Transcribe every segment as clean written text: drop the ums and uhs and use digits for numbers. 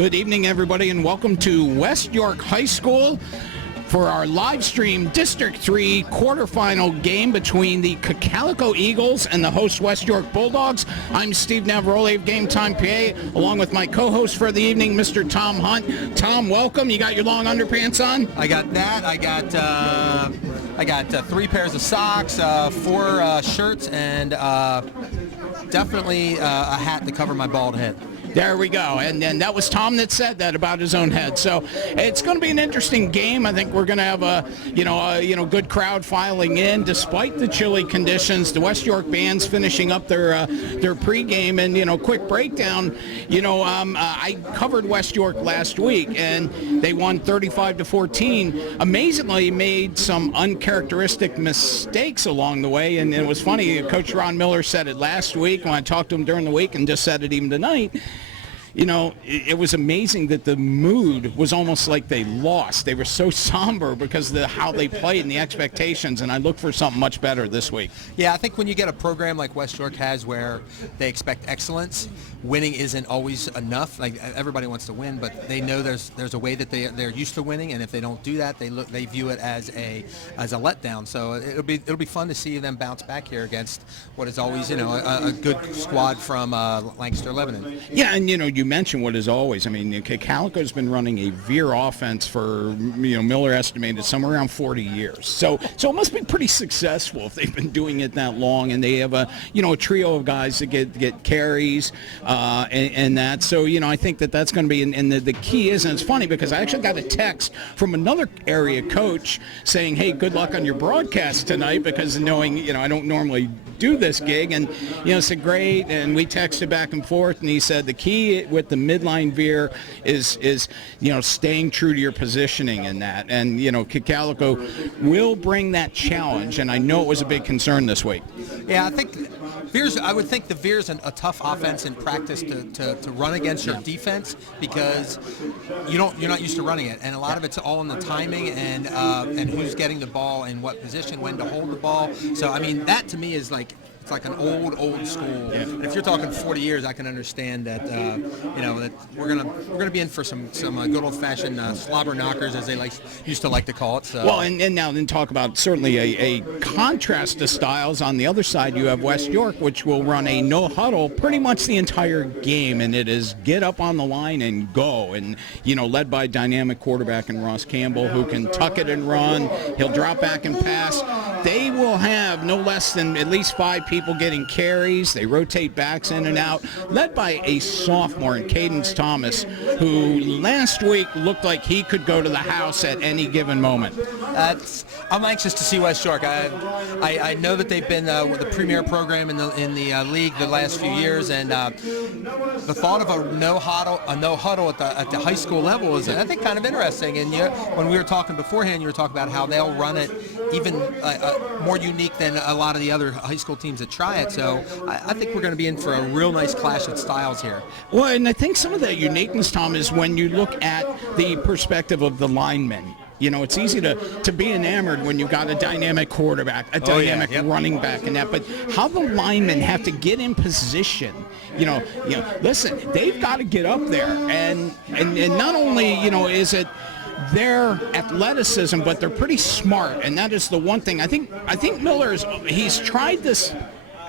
Good evening, everybody, and welcome to West York High School for our live stream District 3 quarterfinal game between the Cocalico Eagles and the host West York Bulldogs. I'm Steve Navaroli of Game Time PA, along with my co-host for the evening, Mr. Tom Hunt. Tom, welcome. You got your long underpants on? I got that. I got 3 pairs of socks, 4 shirts, and definitely a hat to cover my bald head. There we go. And that was Tom that said that about his own head. So it's going to be an interesting game. I think we're going to have a good crowd filing in despite the chilly conditions. The West York band's finishing up their pregame, and quick breakdown. I covered West York last week, and they won 35-14. Amazingly, made some uncharacteristic mistakes along the way, and it was funny. Coach Ron Miller said it last week when I talked to him during the week, and just said it even tonight. It was amazing that the mood was almost like they lost. They were so somber because of how they played and the expectations, and I look for something much better this week. Yeah, I think when you get a program like West York has where they expect excellence, winning isn't always enough. Like, everybody wants to win, but they know there's a way that they're used to winning, and if they don't do that, they view it as a letdown. So it'll be fun to see them bounce back here against what is always a good squad from Lancaster, Lebanon. Yeah, and you mentioned what is always. I mean, Calico's been running a veer offense for Miller estimated somewhere around 40 years. So it must be pretty successful if they've been doing it that long, and they have a trio of guys that get carries and that. So I think that's going to be. And the key is, and it's funny because I actually got a text from another area coach saying, "Hey, good luck on your broadcast tonight," because knowing I don't normally do this gig, and said great, and we texted back and forth, and he said the key with the midline veer is staying true to your positioning in that, and Cocalico will bring that challenge, and I know it was a big concern this week. Yeah, I would think the veer's a tough offense in practice to run against your defense, because you're not used to running it, and a lot of it's all in the timing and who's getting the ball in what position, when to hold the ball. So I mean, that to me is like, it's like an old school. Yeah. And if you're talking 40 years, I can understand that that we're gonna be in for some good old-fashioned slobber knockers, as they used to like to call it. So. Well, and now then talk about certainly a contrast to styles. On the other side, you have West York, which will run a no huddle pretty much the entire game, and it is get up on the line and go, and led by dynamic quarterback in Ross Campbell, who can tuck it and run. He'll drop back and pass. They will have no less than at least 5 people getting carries. They rotate backs in and out, led by a sophomore in Cadence Thomas, who last week looked like he could go to the house at any given moment. I'm anxious to see West York. I know that they've been the premier program in the league the last few years, and the thought of a no huddle at the high school level is, I think, kind of interesting. And when we were talking beforehand, you were talking about how they'll run it even more unique than a lot of the other high school teams that try it. So I think we're going to be in for a real nice clash of styles here. Well, and I think some of that uniqueness, Tom, is when you look at the perspective of the linemen. It's easy to be enamored when you've got a dynamic quarterback, a dynamic running back, and that. But how the linemen have to get in position, listen, they've got to get up there, and not only is it their athleticism, but they're pretty smart, and that is the one thing. I think he's tried this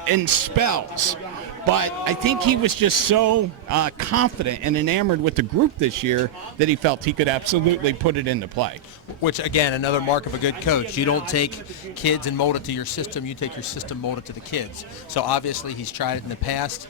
in spells, but I think he was just so confident and enamored with the group this year that he felt he could absolutely put it into play. Which, again, another mark of a good coach. You don't take kids and mold it to your system. You take your system, mold it to the kids. So obviously he's tried it in the past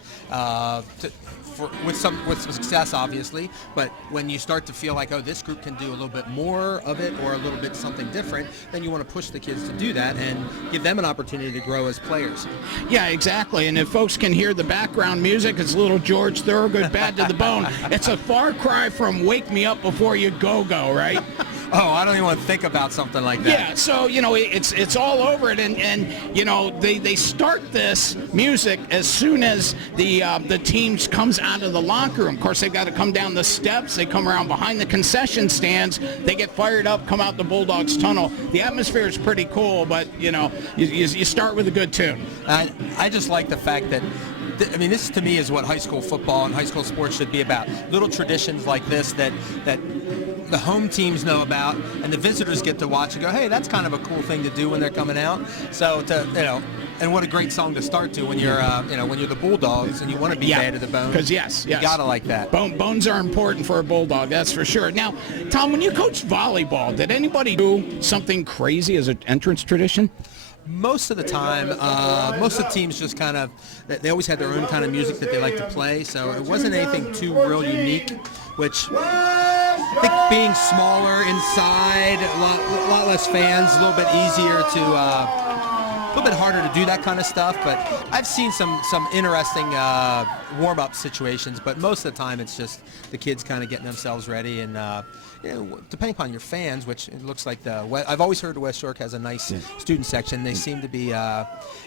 with some success, obviously. But when you start to feel like, this group can do a little bit more of it or a little bit something different, then you want to push the kids to do that and give them an opportunity to grow as players. Yeah, exactly. And if folks can hear the background music, it's little George Thorogood, Bad to the Bone. It's a far cry from Wake Me Up Before You Go, right? Oh, I don't even want to think about something like that. Yeah, so, it's all over it, and they start this music as soon as the team comes out of the locker room. Of course, they've got to come down the steps. They come around behind the concession stands. They get fired up, come out the Bulldogs tunnel. The atmosphere is pretty cool, but, you start with a good tune. I just like the fact that I mean, this to me is what high school football and high school sports should be about. Little traditions like this that the home teams know about, and the visitors get to watch and go, hey, that's kind of a cool thing to do when they're coming out. So and what a great song to start to when you're when you're the Bulldogs and you want to be bad to the bone. Because yes, you gotta like that. Bones are important for a Bulldog, that's for sure. Now, Tom, when you coached volleyball, did anybody do something crazy as an entrance tradition? Most of the time, most of the teams just kind of, they always had their own kind of music that they like to play, so it wasn't anything too real unique, which I think being smaller inside, a lot less fans, a little bit easier to, a little bit harder to do that kind of stuff, but I've seen some interesting warm-up situations, but most of the time it's just the kids kind of getting themselves ready and depending upon your fans, which it looks like I've always heard West York has a nice student section. They seem to be,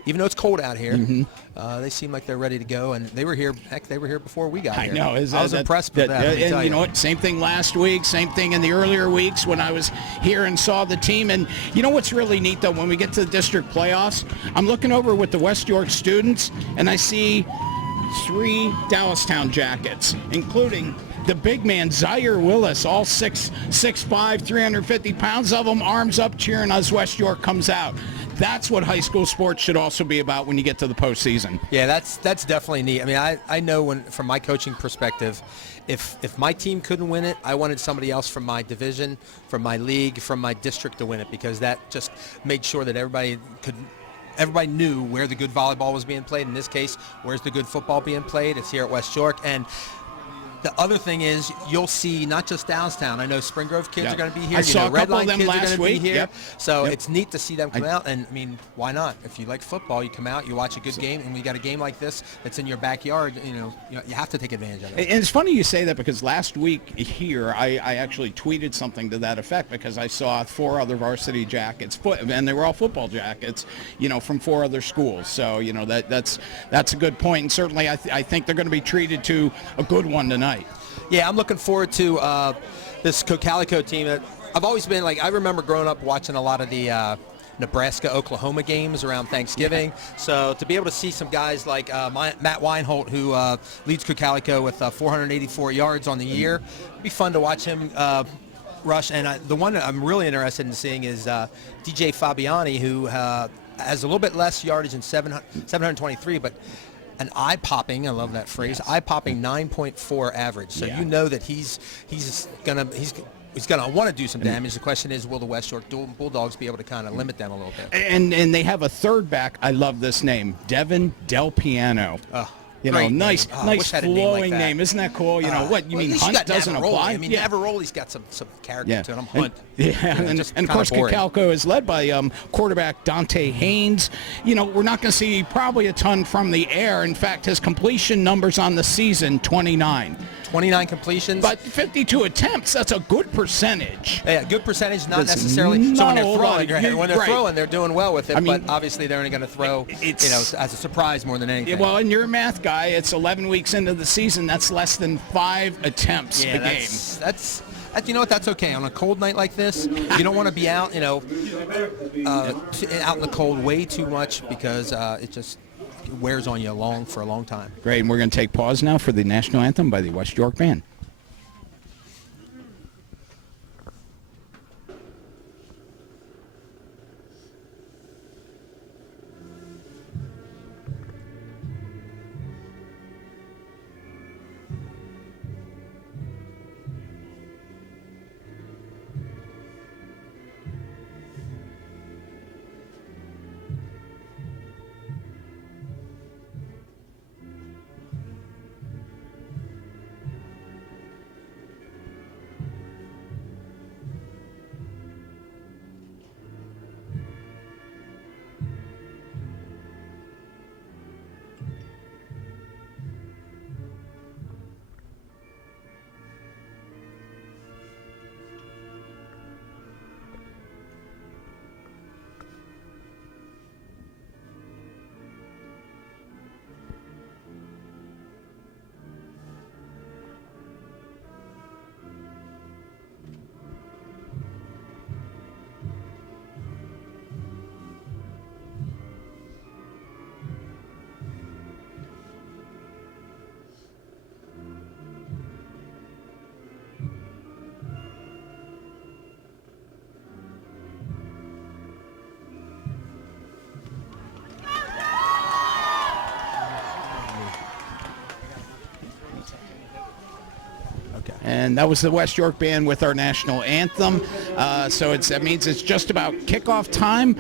even though it's cold out here, they seem like they're ready to go. And they were here. Heck, they were here before we got here. I know. I was impressed with that. And you know what? Same thing last week. Same thing in the earlier weeks when I was here and saw the team. And you know what's really neat though? When we get to the district playoffs, I'm looking over with the West York students, and I see 3 Dallastown jackets, including the big man, Zaire Willis, all 6'5", 350 pounds of them, arms up, cheering as West York comes out. That's what high school sports should also be about when you get to the postseason. Yeah, that's definitely neat. I mean, I know from my coaching perspective, if my team couldn't win it, I wanted somebody else from my division, from my league, from my district to win it, because that just made sure that everybody knew where the good volleyball was being played. In this case, where's the good football being played? It's here at West York. And the other thing is, you'll see not just Downstown. I know Spring Grove kids are going to be here. I saw a Red couple Line of them kids are last going to week. be here. So it's neat to see them come out. And I mean, why not? If you like football, you come out, you watch a good game, and we got a game like this that's in your backyard. You have to take advantage of it. And it's funny you say that, because last week here I actually tweeted something to that effect, because I saw 4 other varsity jackets, and they were all football jackets, from 4 other schools. So that's a good point, and certainly I think they're going to be treated to a good one tonight. Yeah, I'm looking forward to this Cocalico team. I've always been I remember growing up watching a lot of the Nebraska-Oklahoma games around Thanksgiving. So to be able to see some guys like Matt Weinholt, who leads Cocalico with 484 yards on the year, it'd be fun to watch him rush. And the one that I'm really interested in seeing is DJ Fabiani, who has a little bit less yardage than 723, but an eye-popping, I love that phrase, eye-popping 9.4 average. So you know that he's gonna want to do some damage. The question is, will the West York Bulldogs be able to kind of limit them a little bit? And they have a third back. I love this name, Devin Del Piano. Nice flowing name. Isn't that cool? What you mean? Hunt doesn't apply. I mean, Navaroli's got some character to him. Hunt. And of course, Cocalico is led by quarterback Dante Haynes. We're not going to see probably a ton from the air. In fact, his completion numbers on the season, 29. 29 completions. But 52 attempts, that's a good percentage. Yeah, good percentage, not necessarily. So when they're throwing, they're doing well with it, but obviously they're only going to throw as a surprise more than anything. Well, and you're a math guy. It's 11 weeks into the season. That's less than 5 attempts a game. You know what? That's okay. On a cold night like this, you don't want to be out, out in the cold way too much, because it just wears on you for a long time. Great, and we're going to take pause now for the national anthem by the West York Band. And that was the West York band with our national anthem. So that means it's just about kickoff time.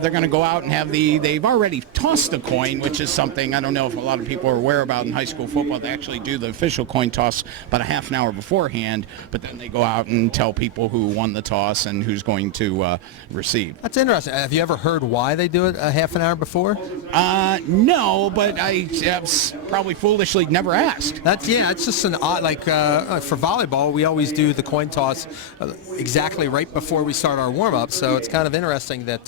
They're going to go out and have they've already tossed the coin, which is something I don't know if a lot of people are aware about in high school football. They actually do the official coin toss about a half an hour beforehand, but then they go out and tell people who won the toss and who's going to receive. That's interesting. Have you ever heard why they do it a half an hour before? No, but I have probably foolishly never asked. It's just an odd, for volleyball, we always do the coin toss exactly right before we start our warm-up, so it's kind of interesting that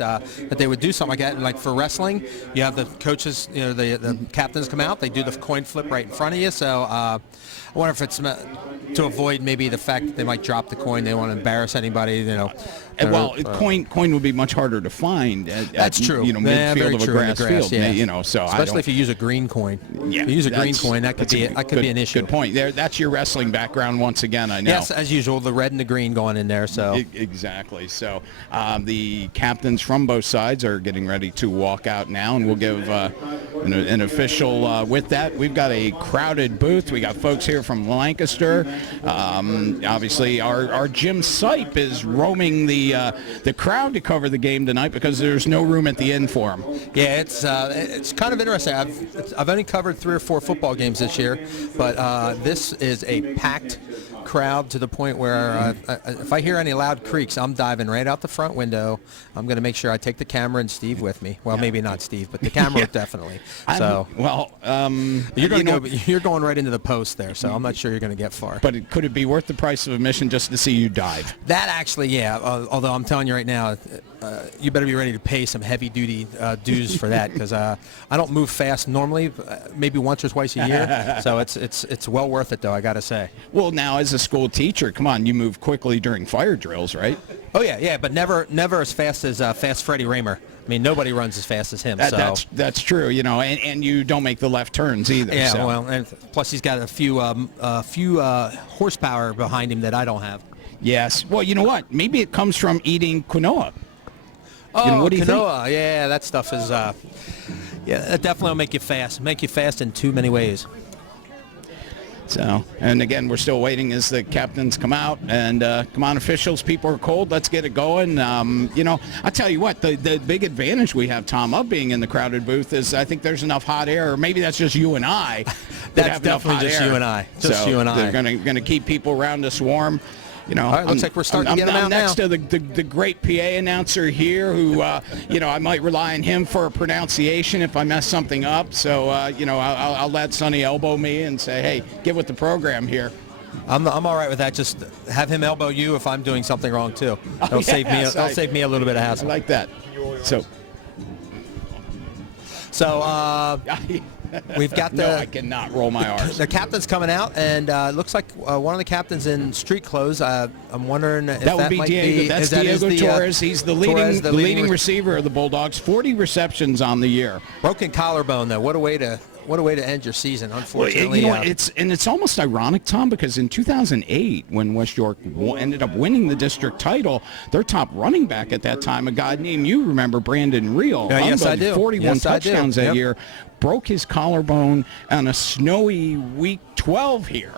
they would do something like that. And like for wrestling, you have the coaches, the captains come out, they do the coin flip right in front of you, so I wonder if it's to avoid maybe the fact that they might drop the coin, they want to embarrass anybody, coin would be much harder to find that's true. Midfield of a grass field, yeah. So especially if you use a green coin. Yeah, if you use a green coin, that could be an issue. Good point. That's your wrestling background once again, I know. Yes, as usual, the red and the green going in there. So exactly. So the captains from both sides are getting ready to walk out now, and we'll give an official with that. We've got a crowded booth. We got folks here from Lancaster. Obviously, our Jim Sipe is roaming the crowd to cover the game tonight because there's no room at the inn for him. Yeah, it's kind of interesting. I've only covered 3 or 4 football games this year, but this is a packed crowd to the point where if I hear any loud creaks, I'm diving right out the front window. I'm going to make sure I take the camera and Steve with me. Well, maybe not Steve, but the camera definitely. So you're going right into the post there, so I'm not sure you're going to get far. But could it be worth the price of admission just to see you dive? That actually, yeah. Although I'm telling you right now, you better be ready to pay some heavy-duty dues for that because I don't move fast normally, maybe once or twice a year. So it's well worth it, though, I got to say. Well, now as a school teacher, come on, you move quickly during fire drills, right? Oh yeah, but never as fast as Fast Freddie Raymer. I mean, nobody runs as fast as him. That's true, and you don't make the left turns either. Yeah, so. Well, and plus he's got a few horsepower behind him that I don't have. Yes. Well, you know what? Maybe it comes from eating quinoa. Oh, what do you quinoa. think? Yeah, that stuff is. That definitely will make you fast. Make you fast in too many ways. So, and again, we're still waiting as the captains come out. And come on, officials, people are cold. Let's get it going. I tell you what, the big advantage we have, Tom, of being in the crowded booth is I think there's enough hot air, or maybe that's just you and I. That's definitely just you and I. Just you and I. They're going to keep people around us warm. All right, looks like we're starting to get them out now. I'm next to the great PA announcer here who, I might rely on him for a pronunciation if I mess something up. So, I'll let Sonny elbow me and say, hey, get with the program here. I'm all right with that. Just have him elbow you if I'm doing something wrong, too. It'll save me a little bit of hassle. I like that. So we've got I cannot roll my R's. The captain's coming out, and it looks like one of the captains in street clothes. I'm wondering if that would be might Diego. be. That's Diego Torres. He's the leading receiver of the Bulldogs. 40 receptions on the year. Broken collarbone, though. What a way to end your season, unfortunately. Well, it's almost ironic, Tom, because in 2008, when West York ended up winning the district title, their top running back at that time, a guy named, you remember, Brandon Reel. Yes, I do. 41 touchdowns that Yep. year. Broke his collarbone on a snowy week 12 here.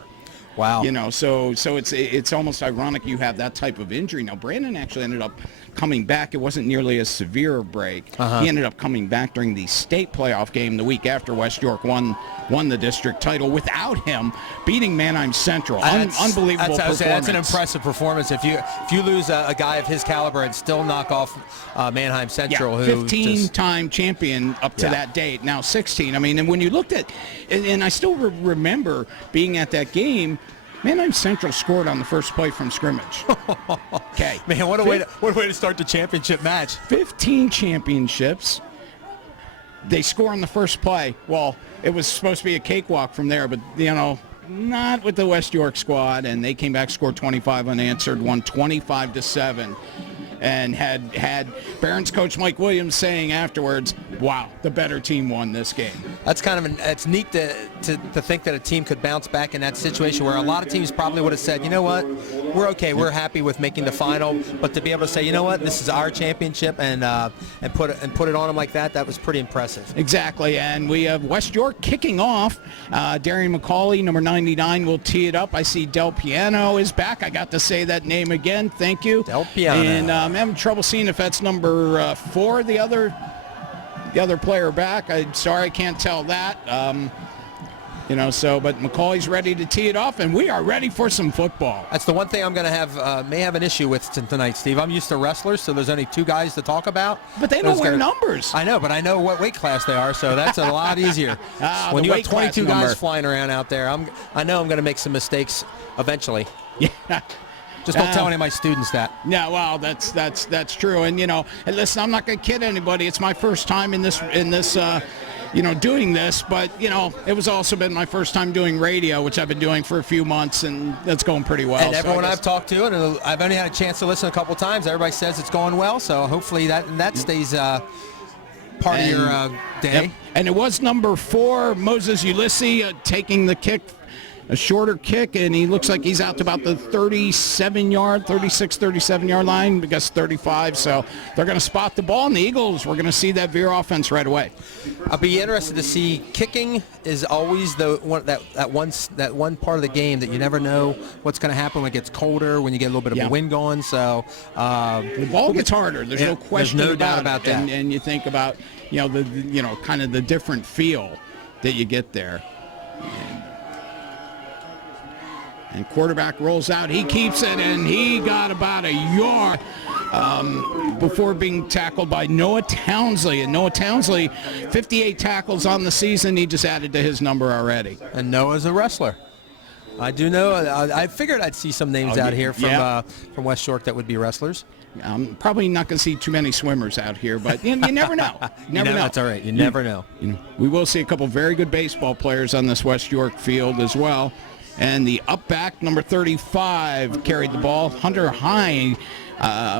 Wow. So it's almost ironic you have that type of injury. Now, Brandon actually ended up coming back. It wasn't nearly as severe a break. He ended up coming back during the state playoff game the week after West York won the district title without him beating Manheim Central. Unbelievable performance. That's an impressive performance. If you lose a guy of his caliber and still knock off Manheim Central, who 15-time champion up to that date, now 16. I mean, and when you looked at, and I still remember being at that game, Manheim Central scored on the first play from scrimmage. Okay. Man, what a way to start the championship match. 15 championships. They score on the first play. Well, it was supposed to be a cakewalk from there, but, not with the West York squad. And they came back, scored 25 unanswered, won 25-7. And had Barron's coach Mike Williams saying afterwards, wow, the better team won this game. That's it's neat to think that a team could bounce back in that situation where a lot of teams probably would have said, you know what, we're okay. We're happy with making the final, but to be able to say, you know what, this is our championship, and put it on them like that was pretty impressive. Exactly, and we have West York kicking off. Darian McCauley, number 99, will tee it up. I see Del Piano is back. I got to say that name again. Thank you. Del Piano. And I'm having trouble seeing if that's number 4, the other player back. I'm sorry, I can't tell that. But McCauley's ready to tee it off, and we are ready for some football. That's the one thing I'm going to may have an issue with tonight, Steve. I'm used to wrestlers, so there's only 2 guys to talk about. But they don't wear numbers. I know, but I know what weight class they are, so that's a lot easier. When you have 22 guys flying around out there, I know I'm going to make some mistakes eventually. Yeah. Just don't tell any of my students that. Yeah, well, that's true. And listen, I'm not going to kid anybody. It's my first time in this doing this, but it was also been my first time doing radio, which I've been doing for a few months, and that's going pretty well. And everyone I've talked to, and I've only had a chance to listen a couple times, everybody says it's going well. So hopefully that stays part of your day. Yep. And it was number 4, Moses Ulysses, taking the kick. A shorter kick, and he looks like he's out to about the 37-yard line, I guess 35, so they're going to spot the ball, and the Eagles, we're going to see that veer offense right away. I'll be interested to see. Kicking is always that one part of the game that you never know what's going to happen when it gets colder, when you get a little bit of a wind going, so the ball gets harder. There's no question doubt about that. And you think about, kind of the different feel that you get there. And quarterback rolls out. He keeps it, and he got about a yard before being tackled by Noah Townsley. And Noah Townsley, 58 tackles on the season. He just added to his number already. And Noah's a wrestler. I do know. I figured I'd see some names out here from West York that would be wrestlers. I'm probably not going to see too many swimmers out here, but you never know. Never know. That's all right. You never know. We will see a couple very good baseball players on this West York field as well. And the up back, number 35, carried the ball. Hunter High,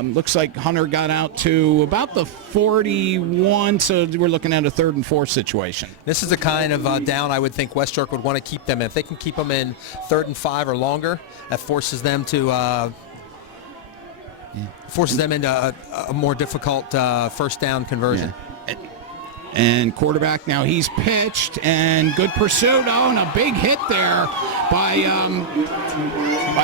looks like Hunter got out to about the 41, so we're looking at a 3rd and 4 situation. This is the kind of down I would think West York would want to keep them in. If they can keep them in 3rd and 5 or longer, that forces them to into a more difficult first down conversion. Yeah. And quarterback now, he's pitched, and good pursuit. Oh, and a big hit there by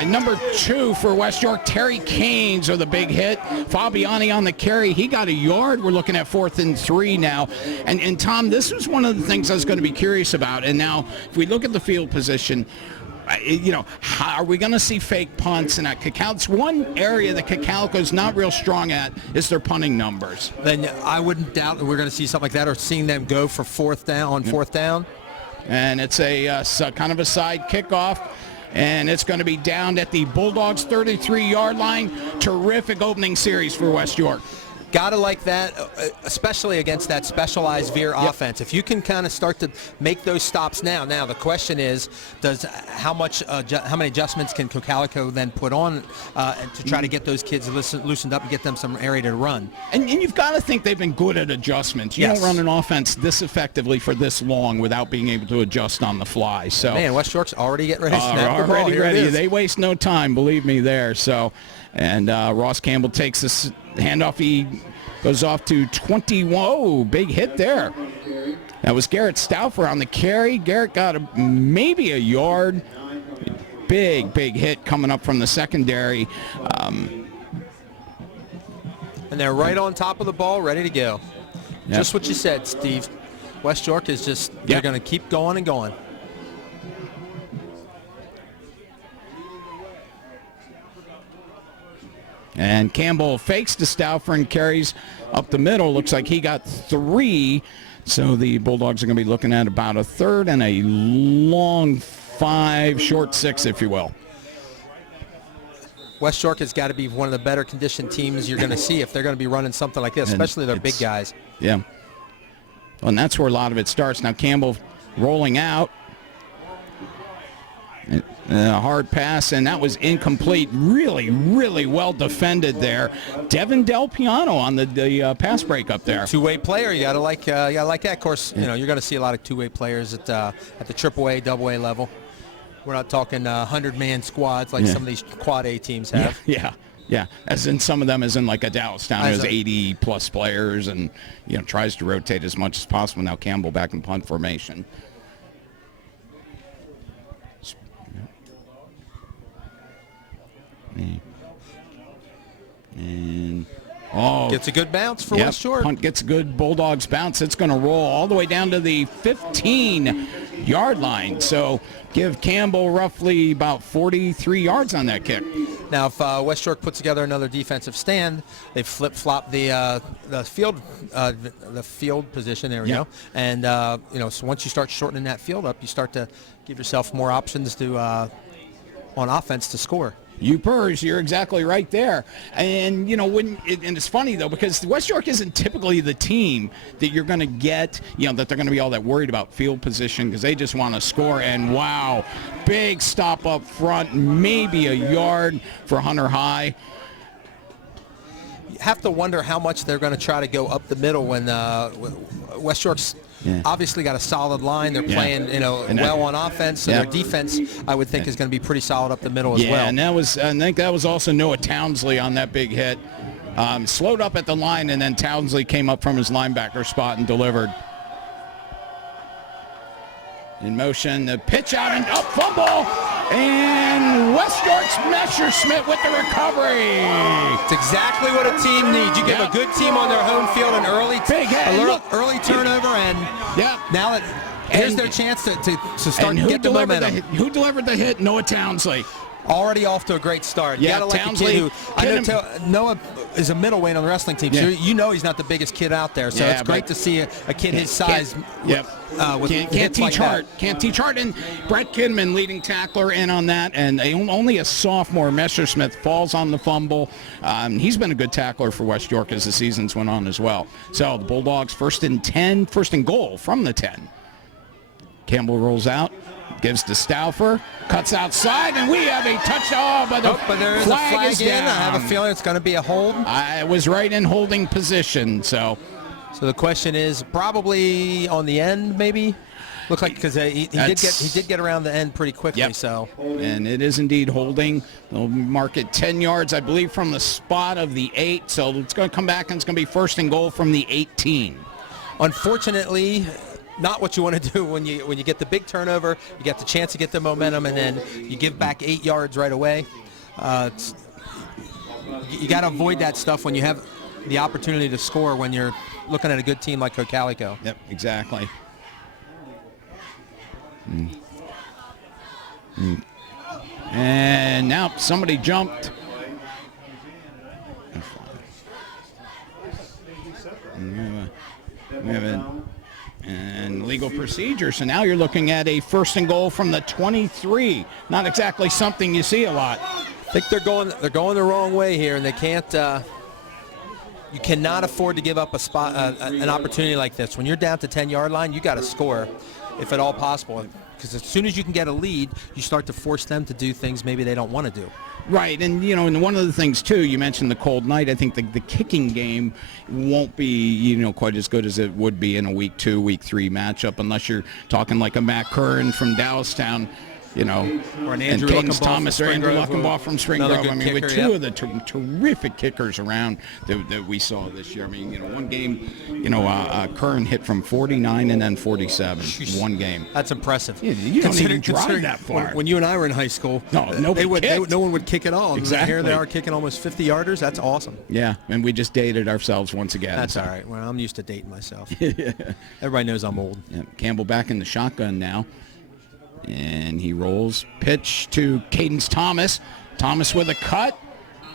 number 2 for West York, Terry Canes, with a big hit. Fabiani on the carry. He got a yard. We're looking at 4th and 3 now. And Tom, this was one of the things I was going to be curious about. And now, if we look at the field position, how are we going to see fake punts? And at Cocalico, one area that Cocalico is not real strong at is their punting numbers. Then I wouldn't doubt that we're going to see something like that, or seeing them go for 4th down. And it's a kind of a side kickoff, and it's going to be down at the Bulldogs' 33-yard line. Terrific opening series for West York. Gotta like that, especially against that specialized veer offense. If you can kind of start to make those stops now. Now the question is, how many adjustments can Cocalico then put on to try to get those kids loosened up and get them some area to run? And you've got to think they've been good at adjustments. You don't run an offense this effectively for this long without being able to adjust on the fly. So man, West York's already getting ready to snap the ball. Already ready. They waste no time, believe me there. So, and Ross Campbell takes this handoff. He goes off to 20. Whoa, big hit there. That was Garrett Stauffer on the carry. Garrett got maybe a yard. Big hit coming up from the secondary. And they're right on top of the ball, ready to go. Yep. Just what you said, Steve. West York is they're going to keep going and going. And Campbell fakes to Stauffer and carries up the middle. Looks like he got 3. So the Bulldogs are going to be looking at about a 3rd and a long 5, short 6, if you will. West York has got to be one of the better conditioned teams you're going to see if they're going to be running something like this, especially their big guys. Yeah. Well, and that's where a lot of it starts. Now Campbell rolling out. A hard pass, and that was incomplete. Really well defended there. Devin Del Piano on the pass break up there. Two-way player, you gotta like that. Of course, you're going to see a lot of two-way players at the AAA, AA level. We're not talking 100-man squads like some of these quad A teams have. Yeah. As in some of them, as in like a Dallastown has 80-plus players and, tries to rotate as much as possible. Now Campbell back in punt formation. And gets a good bounce for West York. Punt gets a good Bulldogs bounce. It's going to roll all the way down to the 15-yard line. So give Campbell roughly about 43 yards on that kick. Now, if West York puts together another defensive stand, they flip-flop the field position. There we go. And so once you start shortening that field up, you start to give yourself more options to on offense to score. You Purs, you're exactly right there. And, and it's funny, though, because West York isn't typically the team that you're going to get, that they're going to be all that worried about field position because they just want to score. And, wow, big stop up front, maybe a yard for Hunter High. You have to wonder how much they're going to try to go up the middle when West York's obviously got a solid line. They're playing, well on offense. So their defense, I would think, is going to be pretty solid up the middle as well. Yeah, and I think that was also Noah Townsley on that big hit. Slowed up at the line, and then Townsley came up from his linebacker spot and delivered. In motion, the pitch out and up, fumble, and West York's Messerschmitt with the recovery. It's exactly what a team needs. You give a good team on their home field an early turnover, and now that here's their chance to start to get the momentum. Who delivered the hit? Noah Townsley. Already off to a great start. You gotta like Townsley, a kid who Noah is a middleweight on the wrestling team, so he's not the biggest kid out there. So it's great to see a kid his size. Can't teach heart. Can't teach heart. And Brett Kidman, leading tackler, in on that. And only a sophomore, Messerschmitt, falls on the fumble. He's been a good tackler for West York as the seasons went on as well. So the Bulldogs first and goal from the 10. Campbell rolls out. Gives to Stauffer, cuts outside, and we have a touchdown. But there is a flag in. I have a feeling it's going to be a hold. I was right in holding position. So the question is probably on the end, maybe. Looks like because he did get around the end pretty quickly. Yep. So and it is indeed holding. They'll mark it 10 yards, I believe, from the spot of the 8. So it's going to come back and it's going to be first and goal from the 18. Unfortunately, not what you want to do when you get the big turnover. You get the chance to get the momentum, and then you give back 8 yards right away. You got to avoid that stuff when you have the opportunity to score when you're looking at a good team like Cocalico. Yep, exactly. And now somebody jumped. We have and legal procedure. So now you're looking at a first and goal from the 23. Not exactly something you see a lot. I think they're going the wrong way here, and they can't. You cannot afford to give up an opportunity like this. When you're down to 10-yard line, you got to score, if at all possible. Because as soon as you can get a lead, you start to force them to do things maybe they don't want to do. Right, and and one of the things too, you mentioned the cold night. I think the kicking game won't be quite as good as it would be in a week 2, week 3 matchup, unless you're talking like a Matt Curran from Dallastown, or an Andrew Canes Thomas or Andrew Luckenbaugh from Spring Grove. I mean, kicker, with two of the terrific kickers around that we saw this year. I mean, one game, Curran hit from 49 and then 47. Jeez. One game. That's impressive. Yeah, you don't even drive that far. When you and I were in high school, no one would kick at all. Exactly. Here they are kicking almost 50-yarders. That's awesome. Yeah, and we just dated ourselves once again. That's all right. Well, I'm used to dating myself. Everybody knows I'm old. Yeah, Campbell back in the shotgun now. And he rolls. Pitch to Cadence Thomas. Thomas with a cut.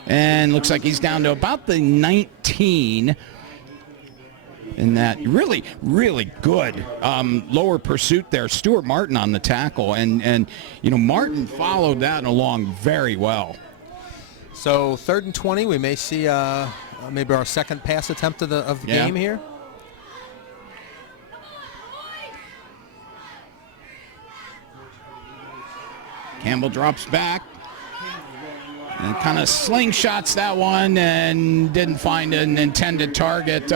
And looks like he's down to about the 19. And that really, really good lower pursuit there. Stuart Martin on the tackle. And Martin followed that along very well. So 3rd and 20, we may see maybe our second pass attempt of the game here. Campbell drops back and kind of slingshots that one and didn't find an intended target.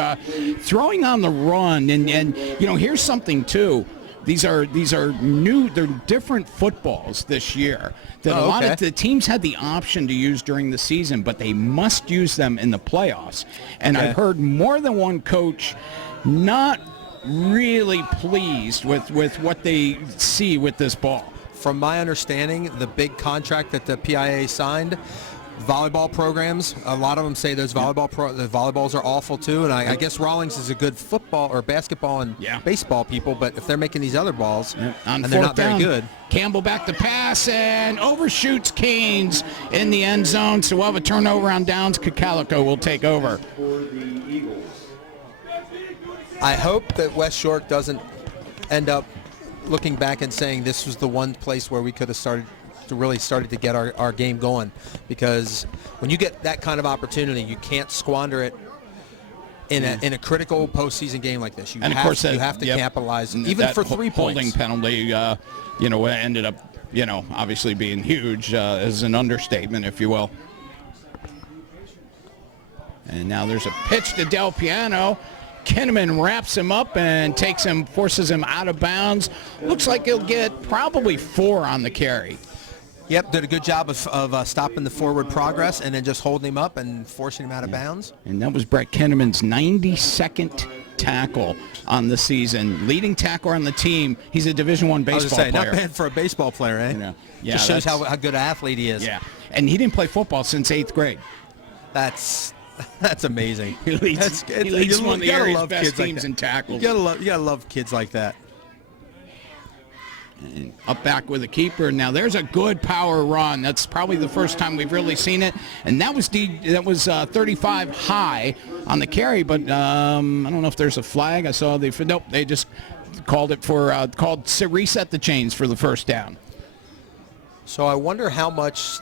Throwing on the run, and here's something too. these are new. They're different footballs this year. That a lot of the teams had the option to use during the season, but they must use them in the playoffs. And I've heard more than one coach not really pleased with what they see with this ball. From my understanding, the big contract that the PIA signed, volleyball programs, a lot of them say those the volleyballs are awful too, and I guess Rawlings is a good football or basketball and baseball people, but if they're making these other balls and they're not very good. Campbell back to pass and overshoots Canes in the end zone, so we'll have a turnover on downs. Cocalico will take over. I hope that West York doesn't end up looking back and saying this was the one place where we could have started to get our game going, because when you get that kind of opportunity, you can't squander it in a critical postseason game like this. You have to capitalize, even for 3 points. Holding penalty, ended up, obviously being huge, as an understatement, if you will. And now there's a pitch to Del Piano. Kinnaman wraps him up and forces him out of bounds. Looks like he'll get probably 4 on the carry. Yep, did a good job of stopping the forward progress and then just holding him up and forcing him out of bounds. And that was Brett Kinnaman's 92nd tackle on the season. Leading tackler on the team. He's a Division I baseball player. Not bad for a baseball player, eh? Yeah, just shows how good an athlete he is. Yeah, and he didn't play football since 8th grade. That's amazing. He leads one of the area's best teams in tackles. You gotta love kids like that. And up back with a keeper. Now there's a good power run. That's probably the first time we've really seen it. And that was 35 high on the carry. But I don't know if there's a flag. I saw nope. They just called it reset the chains for the first down. So I wonder how much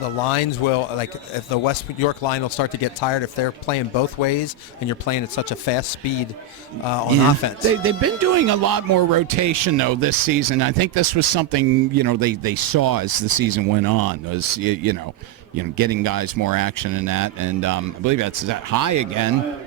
the lines will, if the West York line will start to get tired if they're playing both ways and you're playing at such a fast speed on offense. They've been doing a lot more rotation, though, this season. I think this was something, they saw as the season went on, was, getting guys more action in that. And I believe that's that high again.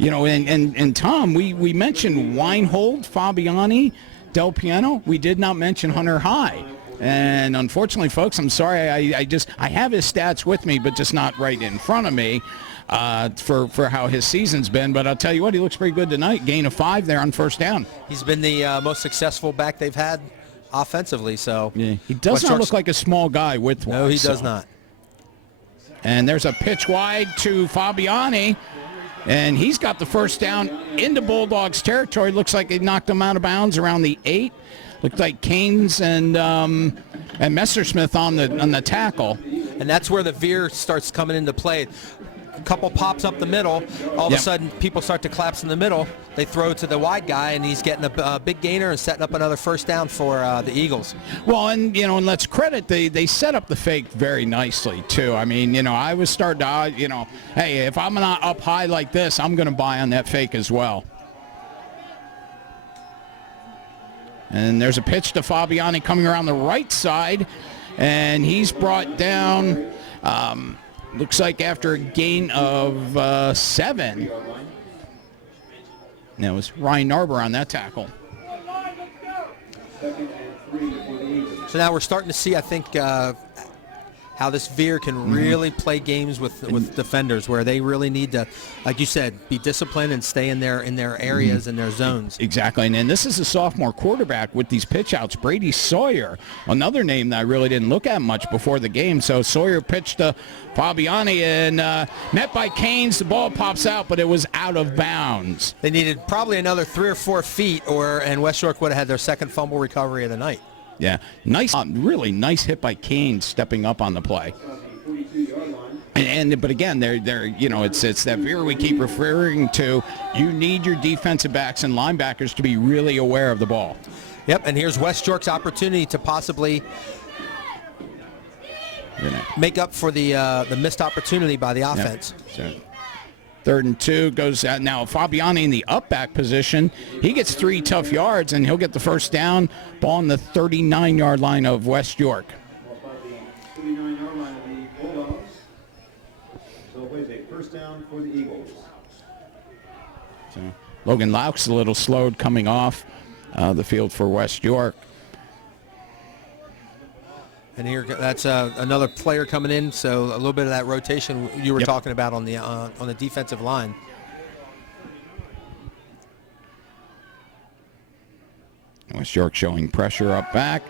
And Tom, we mentioned Weinhold, Fabiani, Del Piano. We did not mention Hunter High. And unfortunately, folks, I'm sorry. I have his stats with me, but just not right in front of me for how his season's been. But I'll tell you what, he looks pretty good tonight. Gain of 5 there on first down. He's been the most successive back they've had offensively. So yeah, he does not look like a small guy width-wise. No, he does not. And there's a pitch wide to Fabiani. And he's got the first down into Bulldogs territory. Looks like they knocked him out of bounds around the 8. Looked like Canes and Messersmith on the tackle. And that's where the veer starts coming into play. A couple pops up the middle. All of a sudden, people start to collapse in the middle. They throw to the wide guy, and he's getting a big gainer and setting up another first down for the Eagles. Well, and let's credit they set up the fake very nicely too. I mean, I was starting to, hey, if I'm not up high like this, I'm going to buy on that fake as well. And there's a pitch to Fabiani coming around the right side, and he's brought down, looks like after a gain of 7. And it was Ryan Narber on that tackle. So now we're starting to see, I think, how this veer can really play games with defenders, where they really need to, like you said, be disciplined and stay in their areas and their zones. Exactly, and this is a sophomore quarterback with these pitch outs. Brady Sawyer, another name that I really didn't look at much before the game. So Sawyer pitched to Fabiani and met by Canes. The ball pops out, but it was out of bounds. They needed probably another 3 or 4 feet, and West York would have had their second fumble recovery of the night. Yeah, nice, really nice hit by Kane stepping up on the play. But again, they're it's that veer we keep referring to. You need your defensive backs and linebackers to be really aware of the ball. Yep, and here's West York's opportunity to possibly make up for the missed opportunity by the offense. Yep. So 3rd and 2 goes out now. Fabiani in the up back position. He gets 3 tough yards, and he'll get the first down. Ball on the 39-yard line of West York. 39-yard line of the Bulldogs. So it plays a first down for the Eagles. So Logan Laux a little slowed coming off. the field for West York. And here, that's another player coming in. So a little bit of that rotation you were talking about on the defensive line. West York showing pressure up back.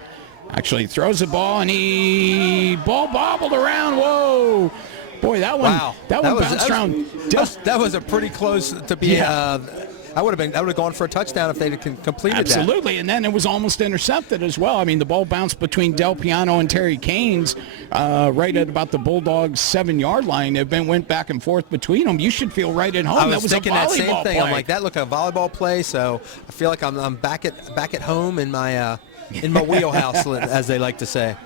Actually throws the ball, and ball bobbled around. Whoa. Boy, that one, wow. that one bounced around. That was a pretty close to be. Yeah. I would have gone for a touchdown if they had completed that. Absolutely, and then it was almost intercepted as well. I mean, the ball bounced between Del Piano and Terry Canes right at about the Bulldogs' 7-yard line. It went back and forth between them. You should feel right at home. I was thinking that same thing. Play. I'm like, that looked like a volleyball play, so I feel like I'm back at home in my wheelhouse, as they like to say.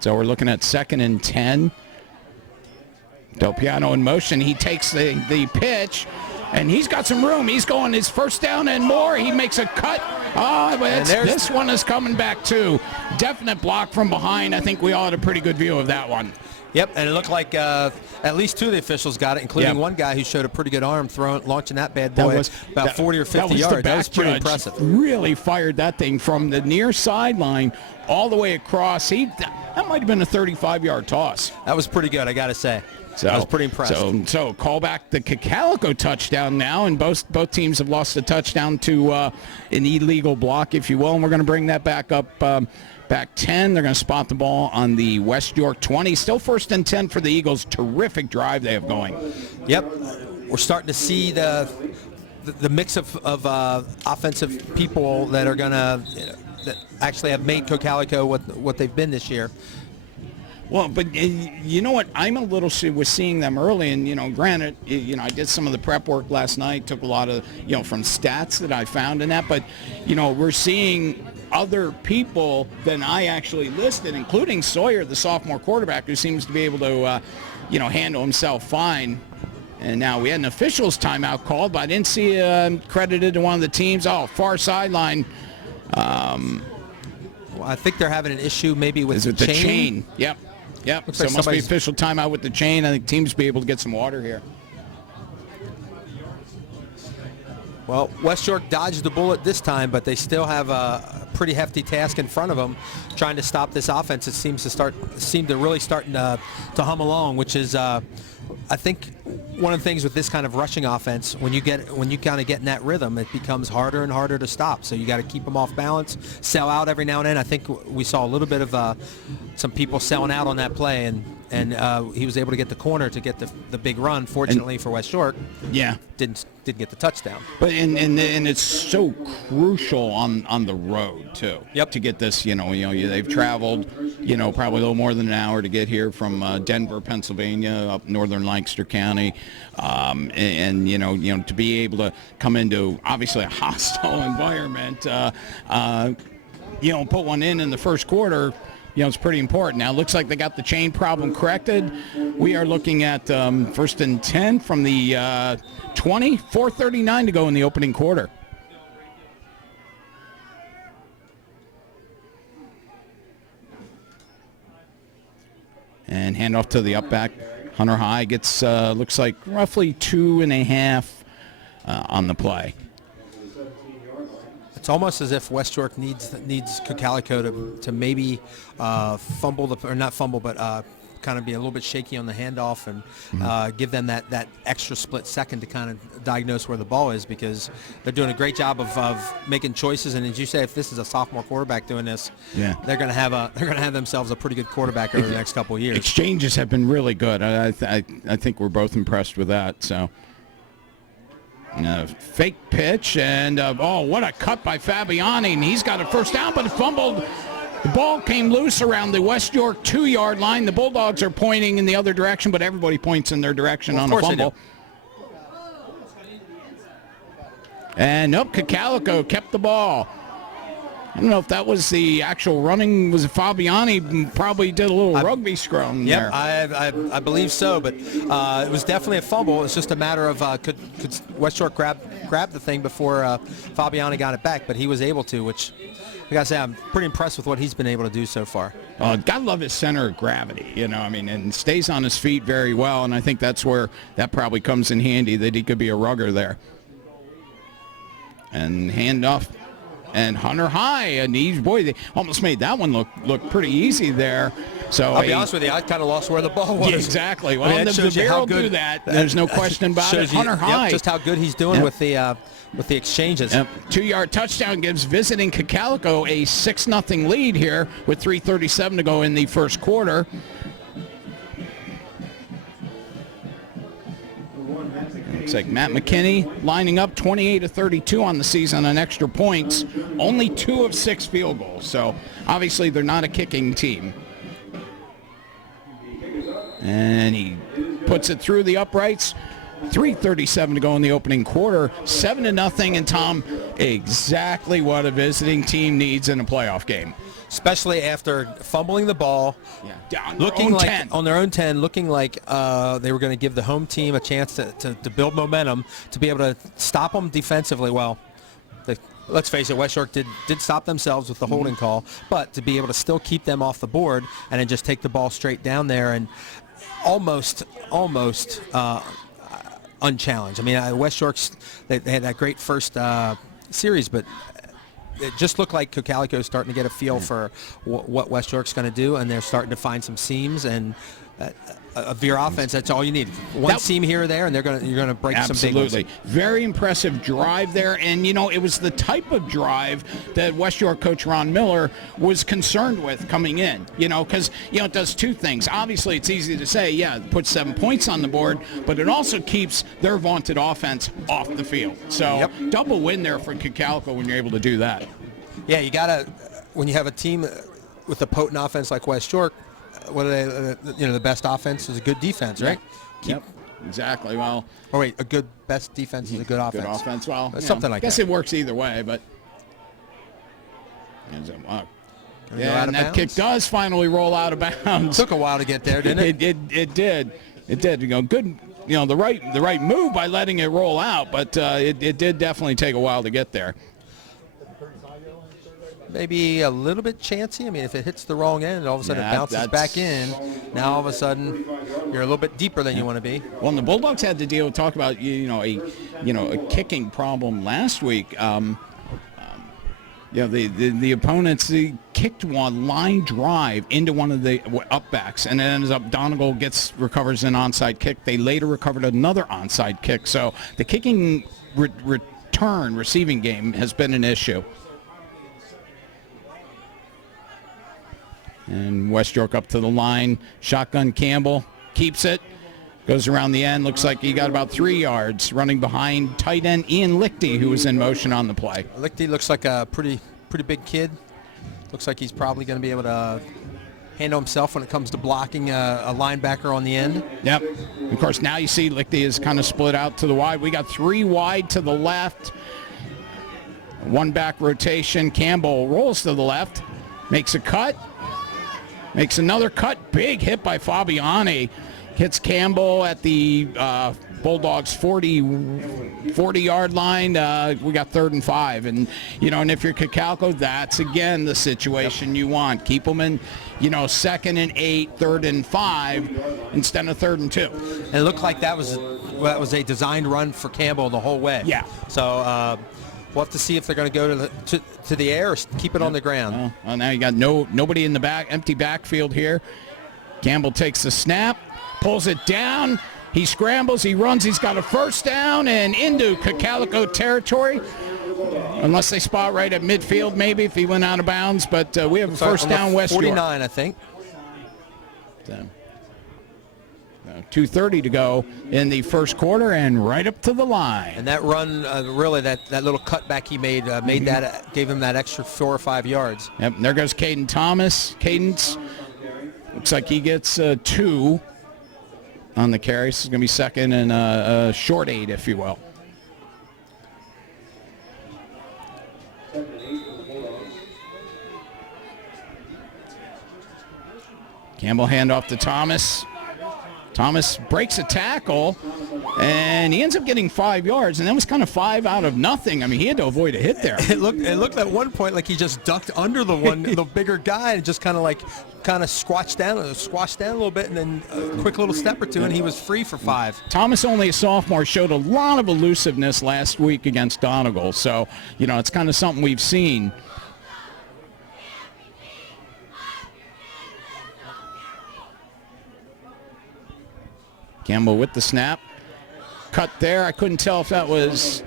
So we're looking at 2nd and 10. Del Piano in motion. He takes the pitch. And he's got some room. He's going his first down and more. He makes a cut. But this one is coming back too. Definite block from behind. I think we all had a pretty good view of that one. Yep, and it looked like at least 2 of the officials got it, including one guy who showed a pretty good arm launching that bad boy about 40 or 50 yards. That was pretty impressive. Really fired that thing from the near sideline all the way across. That might have been a 35-yard toss. That was pretty good, I got to say. So, I was pretty impressed. So call back the Cocalico touchdown now, and both teams have lost a touchdown to an illegal block, if you will, and we're going to bring that back up, back 10. They're going to spot the ball on the West York 20. Still 1st and 10 for the Eagles. Terrific drive they have going. Yep, we're starting to see the mix of offensive people that are going to that actually have made Cocalico what they've been this year. Well, but you know what? I'm a little was seeing them early, and granted, I did some of the prep work last night. Took a lot of from stats that I found in that, but we're seeing other people than I actually listed, including Sawyer, the sophomore quarterback, who seems to be able to handle himself fine. And now we had an officials timeout called, but I didn't see credited to one of the teams. Oh, far sideline. Well, I think they're having an issue maybe with the chain. Yep. Looks So like it must be official timeout with the chain. I think teams be able to get some water here. Well, West York dodged the bullet this time, but they still have a pretty hefty task in front of them, trying to stop this offense. It seems to really starting to hum along, which is I think one of the things with this kind of rushing offense, when you kind of get in that rhythm, it becomes harder and harder to stop. So you got to keep them off balance, sell out every now and then. I think we saw a little bit of some people selling out on that play, and he was able to get the corner to get the big run. Fortunately for West York, didn't get the touchdown. But and it's so crucial on the road too. Yep. To get this, they've traveled, probably a little more than an hour to get here from Denver, Pennsylvania, up northern Lancaster County, and to be able to come into obviously a hostile environment, put one in the first quarter. It's pretty important. Now, it looks like they got the chain problem corrected. We are looking at 1st and 10 from the 20, 4:39 to go in the opening quarter. And handoff to the up back. Hunter High gets, looks like roughly 2.5 on the play. It's almost as if West York needs Cocalico to maybe fumble or not fumble, but kind of be a little bit shaky on the handoff and give them that extra split second to kind of diagnose where the ball is, because they're doing a great job of making choices. And as you say, if this is a sophomore quarterback doing this, they're going to have themselves a pretty good quarterback over the next couple of years. Exchanges have been really good. I think we're both impressed with that. So. Fake pitch, and what a cut by Fabiani, and he's got a first down, but fumbled. The ball came loose around the West York 2-yard line. The Bulldogs are pointing in the other direction, but everybody points in their direction on a fumble. And Cocalico kept the ball. I don't know if that was the actual running. Was it Fabiani? Probably did a little rugby scrum there. I believe so, but it was definitely a fumble. It's just a matter of could West York grab the thing before Fabiani got it back, but he was able to, which I gotta say I'm pretty impressed with what he's been able to do so far. Gotta love his center of gravity, and stays on his feet very well, and I think that's where that probably comes in handy, that he could be a rugger there. And handoff. And Hunter high, and boy, they almost made that one look pretty easy there. So I'll be honest with you, I kind of lost where the ball was. Yeah, exactly. Well, I mean, the Bear will do that. There's no question about it. Hunter high. Just how good he's doing with the exchanges. 2-yard touchdown gives visiting Cocalico a 6-0 lead here with 3:37 to go in the first quarter. Looks like Matt McKinney lining up 28 of 32 on the season on extra points. Only 2 of 6 field goals. So obviously they're not a kicking team. And he puts it through the uprights. 3:37 to go in the opening quarter. 7-0. And Tom, exactly what a visiting team needs in a playoff game. Especially after fumbling the ball, down looking like 10. On their own 10, looking like they were going to give the home team a chance to build momentum, to be able to stop them defensively. Well, let's face it, West York did stop themselves with the holding call, but to be able to still keep them off the board and then just take the ball straight down there and almost unchallenged. I mean, West York's they had that great first series, but it just looked like Cocalico is starting to get a feel for what West York's going to do, and they're starting to find some seams and a veer offense. That's all you need. One seam here or there, and you're going to break some big ones. Absolutely. Very impressive drive there, and it was the type of drive that West York coach Ron Miller was concerned with coming in. Because it does two things. Obviously, it's easy to say, it puts 7 points on the board, but it also keeps their vaunted offense off the field. So double win there for Cocalico when you're able to do that. Yeah, you got to, when you have a team with a potent offense like West York, what are they? The best offense is a good defense, right? Yep, exactly. Well, a good best defense is a good offense. Good offense. Well, something like that. I guess it works either way, but and that kick does finally roll out of bounds. Took a while to get there, didn't it? It did. Good. The right move by letting it roll out, but it did definitely take a while to get there. Maybe a little bit chancy. I mean, if it hits the wrong end, all of a sudden it bounces back in. Now all of a sudden you're a little bit deeper than you want to be. Well, and the Bulldogs had to talk about a kicking problem last week. The opponents kicked one line drive into one of the upbacks, and it ends up Donegal recovers an onside kick. They later recovered another onside kick. So the kicking receiving game has been an issue. And West York up to the line. Shotgun Campbell keeps it. Goes around the end. Looks like he got about 3 yards running behind tight end Ian Lichty, who was in motion on the play. Lichty looks like a pretty big kid. Looks like he's probably going to be able to handle himself when it comes to blocking a linebacker on the end. Yep. Of course, now you see Lichty is kind of split out to the wide. We got 3 wide to the left. 1 back rotation. Campbell rolls to the left. Makes a cut. Makes another cut. Big hit by Fabiani. Hits Campbell at the Bulldogs 40-yard line. We got 3rd and 5. And, and if you're Cocalico, that's, again, the situation you want. Keep them in, 2nd and 8, 3rd and 5 instead of 3rd and 2. And it looked like that was a designed run for Campbell the whole way. Yeah. So we'll have to see if they're going to go to the air or keep it on the ground. Well, now you got nobody in the empty backfield here. Campbell takes the snap, pulls it down. He scrambles, he runs, he's got a first down and into Cocalico territory. Unless they spot right at midfield, maybe, if he went out of bounds. But we have a first down, West York. 49, I think. 2:30 to go in the first quarter, and right up to the line. And that run, really, that little cutback he made, gave him that extra 4 or 5 yards. Yep, and there goes Caden Thomas. Cadence looks like he gets 2 on the carry. This is going to be 2nd and a short 8, if you will. Campbell handoff to Thomas. Thomas breaks a tackle, and he ends up getting 5 yards, and that was kind of 5 out of nothing. I mean, he had to avoid a hit there. It looked at one point like he just ducked under the bigger guy and just kind of squashed down a little bit, and then a quick little step or two, and he was free for 5. Thomas, only a sophomore, showed a lot of elusiveness last week against Donegal, so, you know, it's kind of something we've seen. Campbell with the snap. Cut there. I couldn't tell if that was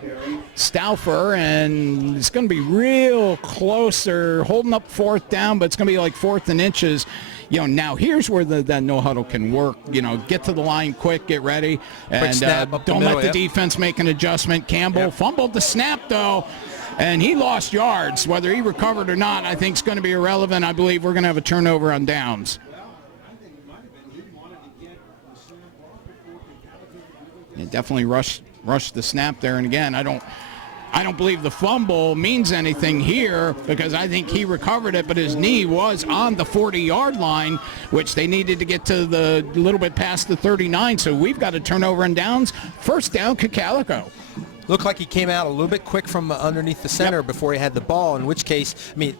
Stauffer, and it's going to be real close. They're holding up 4th down, but it's going to be like 4th and inches. You know, now here's where that no huddle can work. You know, get to the line quick, get ready, and don't let the defense make an adjustment. Campbell fumbled the snap, though, and he lost yards. Whether he recovered or not, I think is going to be irrelevant. I believe we're going to have a turnover on downs. It definitely rushed the snap there, and again, I don't believe the fumble means anything here because I think he recovered it, but his knee was on the 40-yard line, which they needed to get to the little bit past the 39. So we've got a turnover and downs. First down, Cocalico. Looked like he came out a little bit quick from underneath the center before he had the ball, in which case, I mean,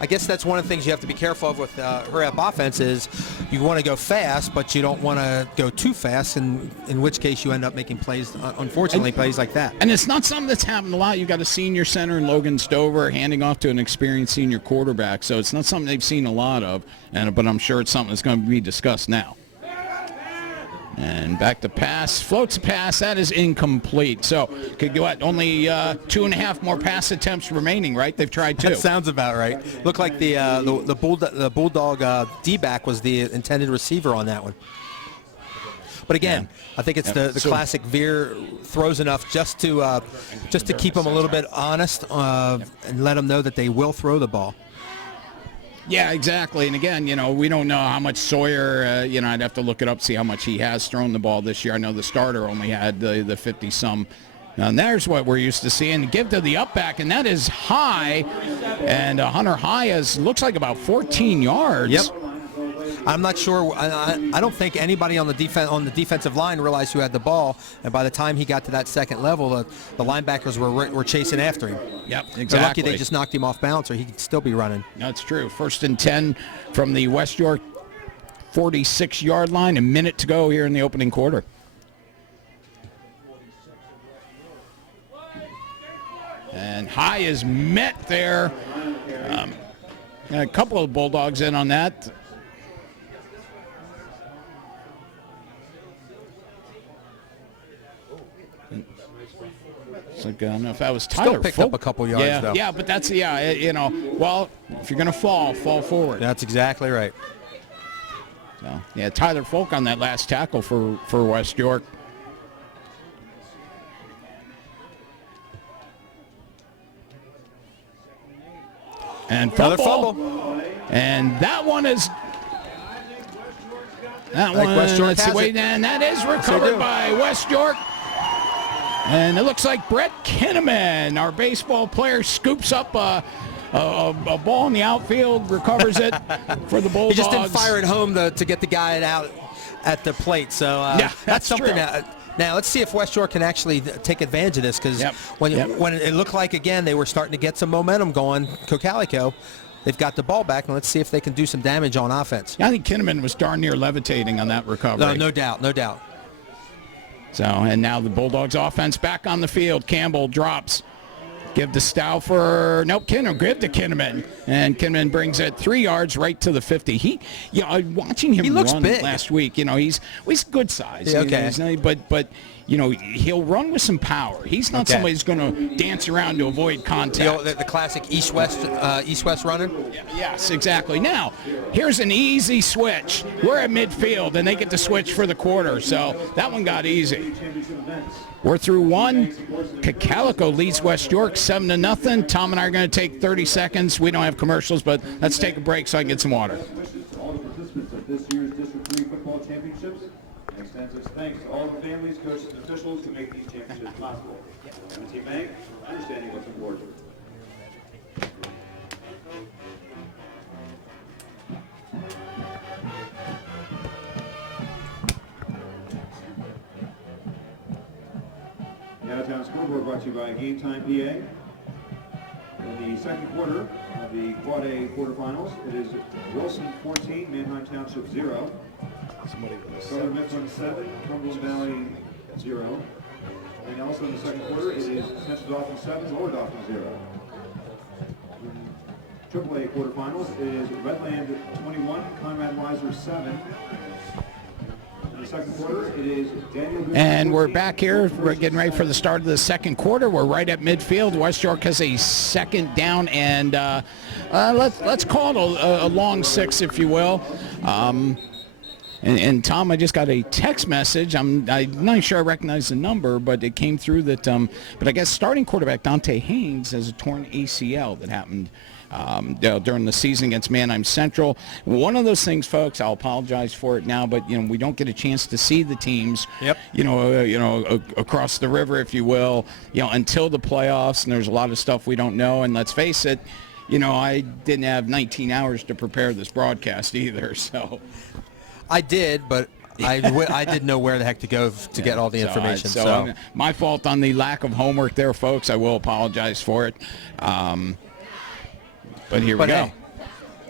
I guess that's one of the things you have to be careful of with hurry-up offense is you want to go fast, but you don't want to go too fast, and in which case you end up making plays, unfortunately, plays like that. And it's not something that's happened a lot. You've got a senior center in Logan Stover handing off to an experienced senior quarterback, so it's not something they've seen a lot of, but I'm sure it's something that's going to be discussed now. And back to pass, floats a pass, that is incomplete. So could go at only 2.5 more pass attempts remaining, right? They've tried 2. That sounds about right. Looked like the Bulldog D-back was the intended receiver on that one. But again, I think it's the classic Veer throws enough just to keep them a little bit honest and let them know that they will throw the ball. Yeah, exactly. And again, you know, we don't know how much Sawyer, you know, I'd have to look it up, see how much he has thrown the ball this year. I know the starter only had the 50-some. And there's what we're used to seeing. Give to the up back, and that is High. And Hunter High looks like about 14 yards. Yep. I'm not sure. I don't think anybody on the defensive line realized who had the ball, and by the time he got to that second level, the linebackers were chasing after him. Yep, exactly. They're lucky they just knocked him off balance, or he could still be running. That's true. 1st and 10 from the West York 46-yard line. A minute to go here in the opening quarter. And High is met there. A couple of Bulldogs in on that. It's like, I don't know if that was Tyler. Still picked up a couple yards, though. Yeah, but that's, you know, well, if you're going to fall forward. That's exactly right. So, yeah, Tyler Folk on that last tackle for West York. And Another fumble. fumble. And that one is... That like one, West York let's see, has it. and that is recovered by West York. And it looks like Brett Kinnaman, our baseball player, scoops up a ball in the outfield, recovers it for the Bulldogs. He just didn't fire it home to get the guy out at the plate. So yeah, that's something true. Now, let's see if West York can actually take advantage of this, because when it looked like, again, they were starting to get some momentum going, Cocalico, they've got the ball back, and let's see if they can do some damage on offense. I think Kinnaman was darn near levitating on that recovery. No doubt. So, and now the Bulldogs offense back on the field. Campbell drops. Give to Stauffer. Nope, give to Kinnaman. And Kinnaman brings it 3 yards right to the 50. Watching him run big last week, he's good size. Yeah, okay. But he'll run with some power. He's not somebody who's going to dance around to avoid contact. The classic east-west runner? Yes, exactly. Now, here's an easy switch. We're at midfield, and they get to switch for the quarter, so that one got easy. We're through one. Cocalico leads West York 7-0. Tom and I are going to take 30 seconds. We don't have commercials, but let's take a break so I can get some water. To all the participants of this year's District 3 football championships, and extends its thanks to all the families, coaches, and officials who make these championships possible. M&T Bank, understanding what's important. brought to you by Game Time PA. In the second quarter of the Quad A quarterfinals, it is Wilson 14, Manheim Township 0. Southern Mifflin 7, Cumberland Valley 0. And also in the second quarter, it is Central Dauphin 7, Lower Dauphin 0. In AAA quarterfinals, it is Redland 21, Conrad Weiser 7. In the second quarter, it is Daniel Guzman And we're 14, back here. We're getting ready for the 7. start of the second quarter. We're right at midfield. West York has a second down, and let's call it a long six, if you will. And Tom, I just got a text message. I'm not sure I recognize the number, but it came through that. But I guess starting quarterback Dante Haynes has a torn ACL that happened during the season against Manheim Central. One of those things, folks. I'll apologize for it now, but we don't get a chance to see the teams. Yep. Across the river, if you will. Until the playoffs, and there's a lot of stuff we don't know. And let's face it, I didn't have 19 hours to prepare this broadcast either. So. I did, but I didn't know where the heck to go to get all the information. So my fault on the lack of homework there, folks. I will apologize for it. But here we go. Hey,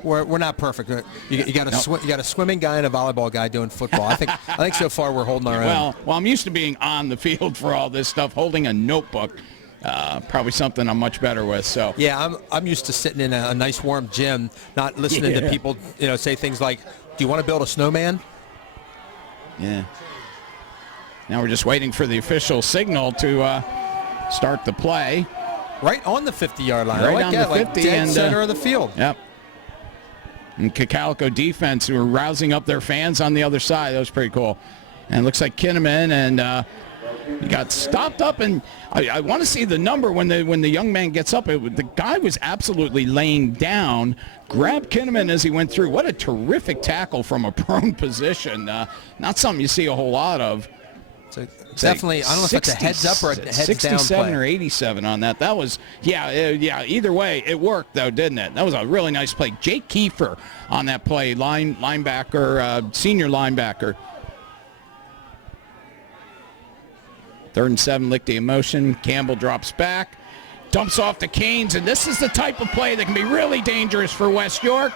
we're not perfect. You got a swimming guy and a volleyball guy doing football. I think so far we're holding our own. Well, I'm used to being on the field for all this stuff, holding a notebook. Probably something I'm much better with. So yeah, I'm used to sitting in a nice warm gym, not listening to people say things like, "Do you want to build a snowman?" Yeah. Now we're just waiting for the official signal to start the play. Right on the 50-yard line. Right I on like the that, 50 like dead and center of the field. Yep. And Cocalico defense who are rousing up their fans on the other side. That was pretty cool. And it looks like Kinnaman and he got stopped up, and I want to see the number when the young man gets up. The guy was absolutely laying down, grabbed Kinnaman as he went through. What a terrific tackle from a prone position. Not something you see a whole lot of. So definitely, I don't know if it's a heads up or a heads down 67 play. or 87 on that. That was, either way, it worked, though, didn't it? That was a really nice play. Jake Kiefer on that play, linebacker, senior linebacker. 3rd and 7, Lichty in motion. Campbell drops back, dumps off to Canes, and this is the type of play that can be really dangerous for West York.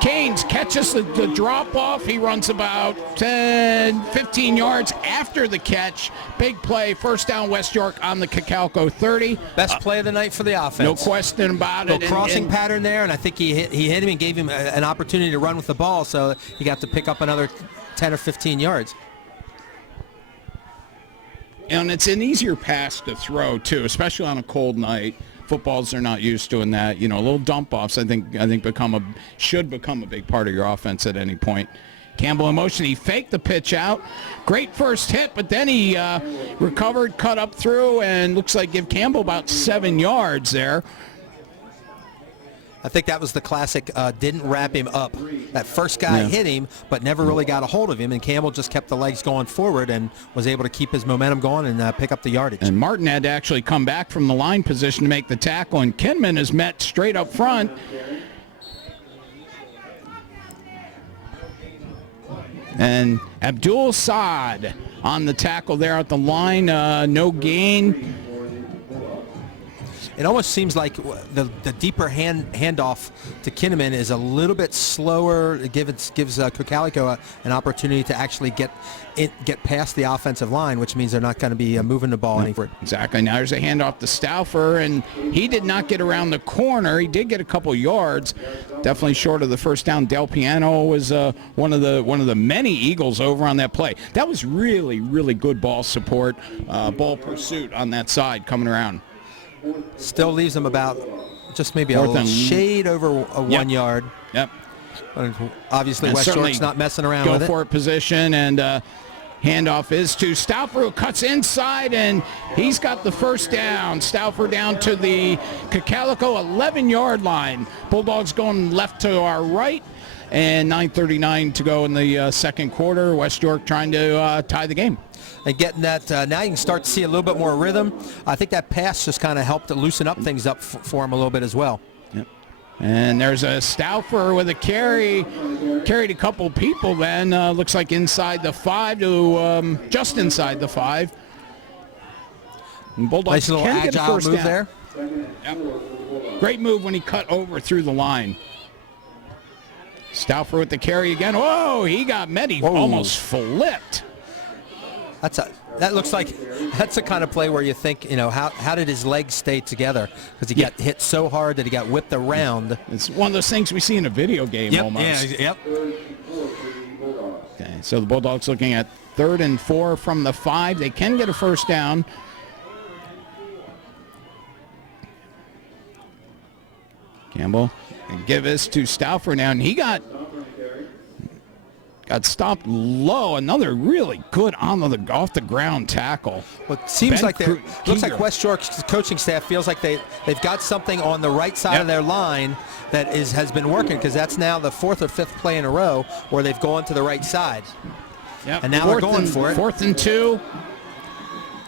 Canes catches the drop-off. He runs about 10, 15 yards after the catch. Big play, first down West York on the Cocalico 30. Best play of the night for the offense. No question about it. Crossing pattern there, and I think he hit him and gave him an opportunity to run with the ball, so he got to pick up another 10 or 15 yards. And it's an easier pass to throw, too, especially on a cold night. Footballs are not used to doing that. Little dump-offs, I think should become a big part of your offense at any point. Campbell in motion. He faked the pitch out. Great first hit, but then he recovered, cut up through, and looks like give Campbell about 7 yards there. I think that was the classic didn't wrap him up. That first guy hit him, but never really got a hold of him, and Campbell just kept the legs going forward and was able to keep his momentum going and pick up the yardage. And Martin had to actually come back from the line position to make the tackle, and Kinman is met straight up front. And Abdul Saad on the tackle there at the line, no gain. It almost seems like the deeper handoff to Kinnaman is a little bit slower. It gives Cocalico an opportunity to actually get past the offensive line, which means they're not going to be moving the ball any further. Exactly. Now there's a handoff to Stauffer, and he did not get around the corner. He did get a couple yards, definitely short of the first down. Del Piano was one of the many Eagles over on that play. That was really, really good ball support, ball pursuit on that side coming around. Still leaves them about just maybe a shade over 1 yard. Yep. Obviously, And West York's not messing around with it. Go for it position, and handoff is to Stauffer, who cuts inside, and he's got the first down. Stauffer down to the Cocalico 11-yard line. Bulldogs going left to our right, and 9:39 to go in the second quarter. West York trying to tie the game. And getting that, now you can start to see a little bit more rhythm. I think that pass just kind of helped to loosen up things up for him a little bit as well. Yep. And there's a Stauffer with a carry. Carried a couple people then. Looks like inside the 5 to just inside the 5. And Bulldogs Nice little can get a agile first move down. there. Yep. Great move when he cut over through the line. Stauffer with the carry again. Whoa, he got met. He almost flipped. That looks like that's the kind of play where you think, how did his legs stay together? Because he got hit so hard that he got whipped around. It's one of those things we see in a video game almost. Yep. Okay, so the Bulldogs looking at 3rd and 4 from the 5. They can get a first down. Campbell and give this to Stauffer now, and he got stopped low. Another really good off the ground tackle. Well, it seems like looks like West York's coaching staff feels like they've got something on the right side of their line that has been working, because that's now the 4th or 5th play in a row where they've gone to the right side. Yep. And now they're going for it. 4th and 2.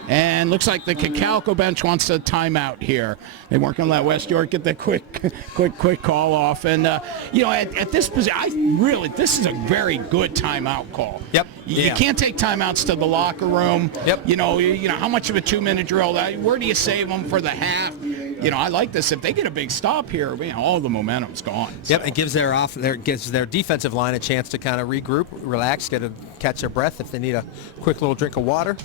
And looks like the Cocalico bench wants a timeout here. They weren't going to let West York get the quick call off. And, at this position, this is a very good timeout call. Yep. You can't take timeouts to the locker room. Yep. How much of a 2-minute drill? Where do you save them for the half? I like this. If they get a big stop here, all the momentum's gone. So. Yep, it gives their defensive line a chance to kind of regroup, relax, catch their breath if they need a quick little drink of water.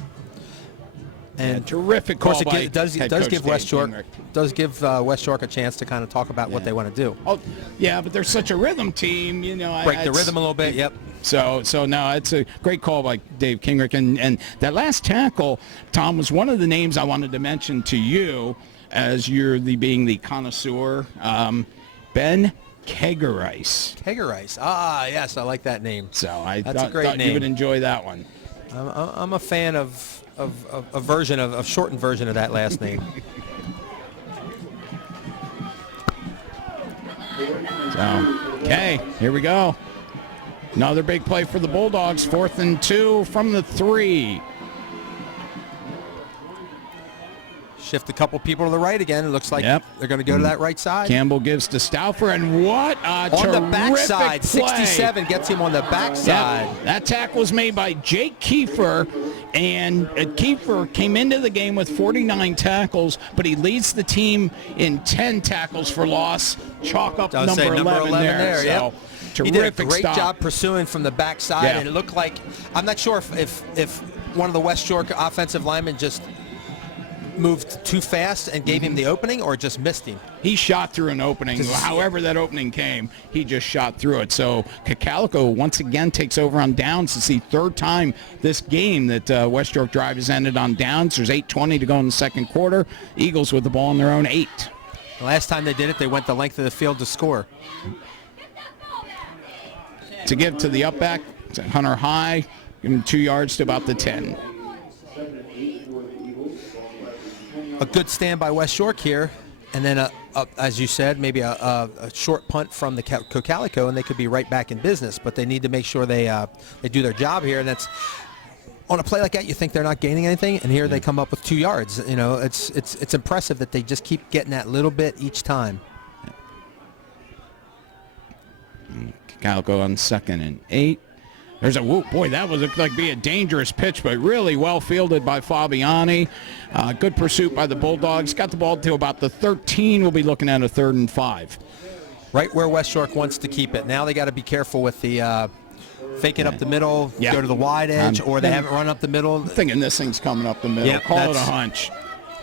And terrific call. Of course, it does give West York a chance to kind of talk about what they want to do. Oh, yeah, but they're such a rhythm team, break the rhythm a little bit. Yep. So no, it's a great call by Dave Kingrick, and that last tackle, Tom, was one of the names I wanted to mention to you as you're being the connoisseur, Ben Kegerice. Kegerice. Yes, I like that name. So I That's a great thought name. you would enjoy that one. I'm a fan of a shortened version of that last name. Okay, here we go. Another big play for the Bulldogs. 4th and 2 from the 3. Shift a couple people to the right again. It looks like they're going to go to that right side. Campbell gives to Stauffer, and what a on the backside. play. 67 gets him on the backside. Yep. That tackle was made by Jake Kiefer, and Kiefer came into the game with 49 tackles, but he leads the team in 10 tackles for loss. Chalk up number 11 there. Yep. Terrific he did a great stop. job pursuing from the backside, and it looked like, I'm not sure if one of the West York offensive linemen just moved too fast and gave him the opening, or just missed him. He shot through an opening. However that opening came, he just shot through it. So Cocalico once again takes over on downs. It's the 3rd time this game that West York drive has ended on downs. There's 8:20 to go in the 2nd quarter. Eagles with the ball on their own 8. The last time they did it, they went the length of the field to score. To give to the up back, Hunter High, give him 2 yards to about the 10. A good stand by West York here, and then, as you said, maybe a short punt from the Cocalico, and they could be right back in business. But they need to make sure they do their job here, and that's on a play like that. You think they're not gaining anything, and here they come up with 2 yards. It's impressive that they just keep getting that little bit each time. Calico on 2nd and 8. There's that looked like be a dangerous pitch, but really well fielded by Fabiani. Good pursuit by the Bulldogs. Got the ball to about the 13. We'll be looking at a 3rd and 5. Right where West York wants to keep it. Now they got to be careful with the fake it up the middle, go to the wide edge, or they haven't run up the middle. I'm thinking this thing's coming up the middle. Yep, Call it a hunch.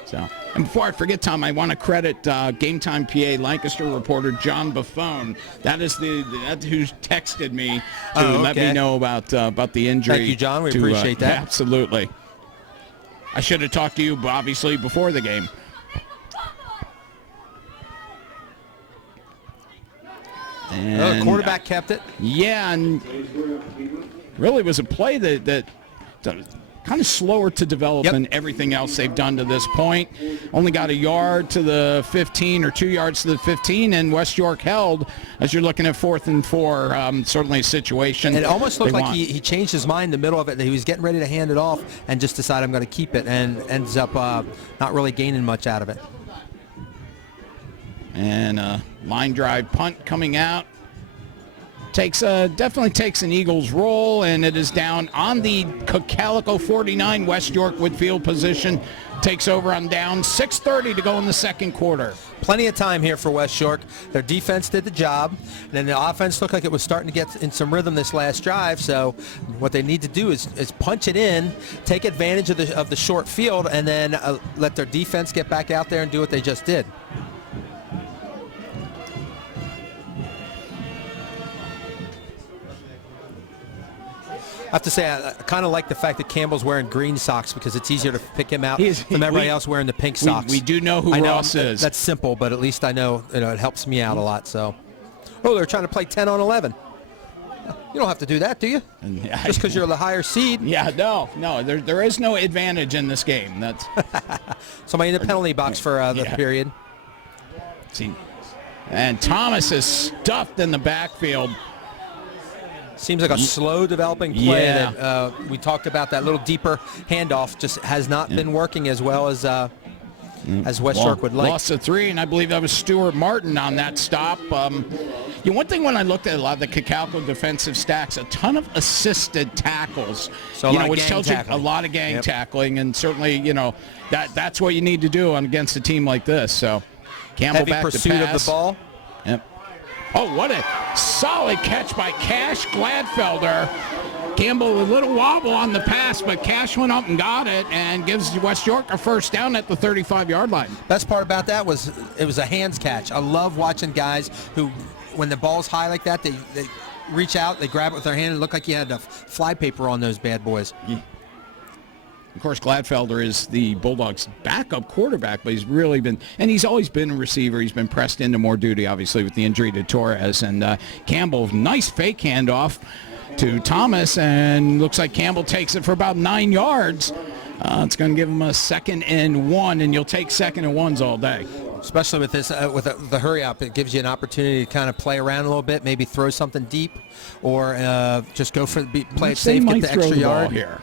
So, and before I forget, Tom, I want to credit Game Time PA Lancaster reporter John Buffone. That is who texted me to let me know about the injury. Thank you, John. We appreciate that. Absolutely. I should have talked to you, obviously, before the game. And the quarterback kept it. Yeah, and really was a play that kind of slower to develop than everything else they've done to this point. Only got a yard to the 15 or 2 yards to the 15, and West York held as you're looking at 4th and 4. Certainly a situation. It almost looked like he changed his mind in the middle of it. He was getting ready to hand it off and just decided I'm going to keep it, and ends up not really gaining much out of it. And line drive punt coming out definitely takes an Eagles roll, and it is down on the Cocalico 49. West York with field position takes over on down. 6:30 to go in the second quarter. Plenty of time here for West York. Their defense did the job, and then the offense looked like it was starting to get in some rhythm this last drive. So what they need to do is punch it in, take advantage of the short field, and then let their defense get back out there and do what they just did. I have to say, I kind of like the fact that Campbell's wearing green socks because it's easier to pick him out from everybody else wearing the pink socks. We do know who Ross is. That's simple, but at least I know, it helps me out a lot. So, they're trying to play 10 on 11. You don't have to do that, do you? Just because you're the higher seed. Yeah, no. There is no advantage in this game. That's somebody in the penalty box for the period. See, and Thomas is stuffed in the backfield. Seems like a slow developing play. Yeah. That we talked about. That little deeper handoff just has not been working as well as West York would like. Lost a 3, and I believe that was Stuart Martin on that stop. One thing when I looked at a lot of the Cocalico defensive stacks, a ton of assisted tackles, so which tells you a lot of gang tackling, and certainly that's what you need to do against a team like this. So Campbell heavy back pursuit to pass. of the ball. Yep. Oh, what a solid catch by Cash Gladfelder. Campbell a little wobble on the pass, but Cash went up and got it and gives West York a first down at the 35-yard line. Best part about that was it was a hands catch. I love watching guys who, when the ball's high like that, they reach out, they grab it with their hand, and look like you had a fly paper on those bad boys. Yeah. Of course, Gladfelder is the Bulldogs' backup quarterback, but he's really been, and he's always been a receiver. He's been pressed into more duty, obviously, with the injury to Torres. And Campbell, nice fake handoff to Thomas, and looks like Campbell takes it for about 9 yards. It's going to give him a 2nd and 1, and you'll take 2nd and 1s all day. Especially with this, with the hurry up, it gives you an opportunity to kind of play around a little bit, maybe throw something deep, or just go for play it safe, get the extra yard here.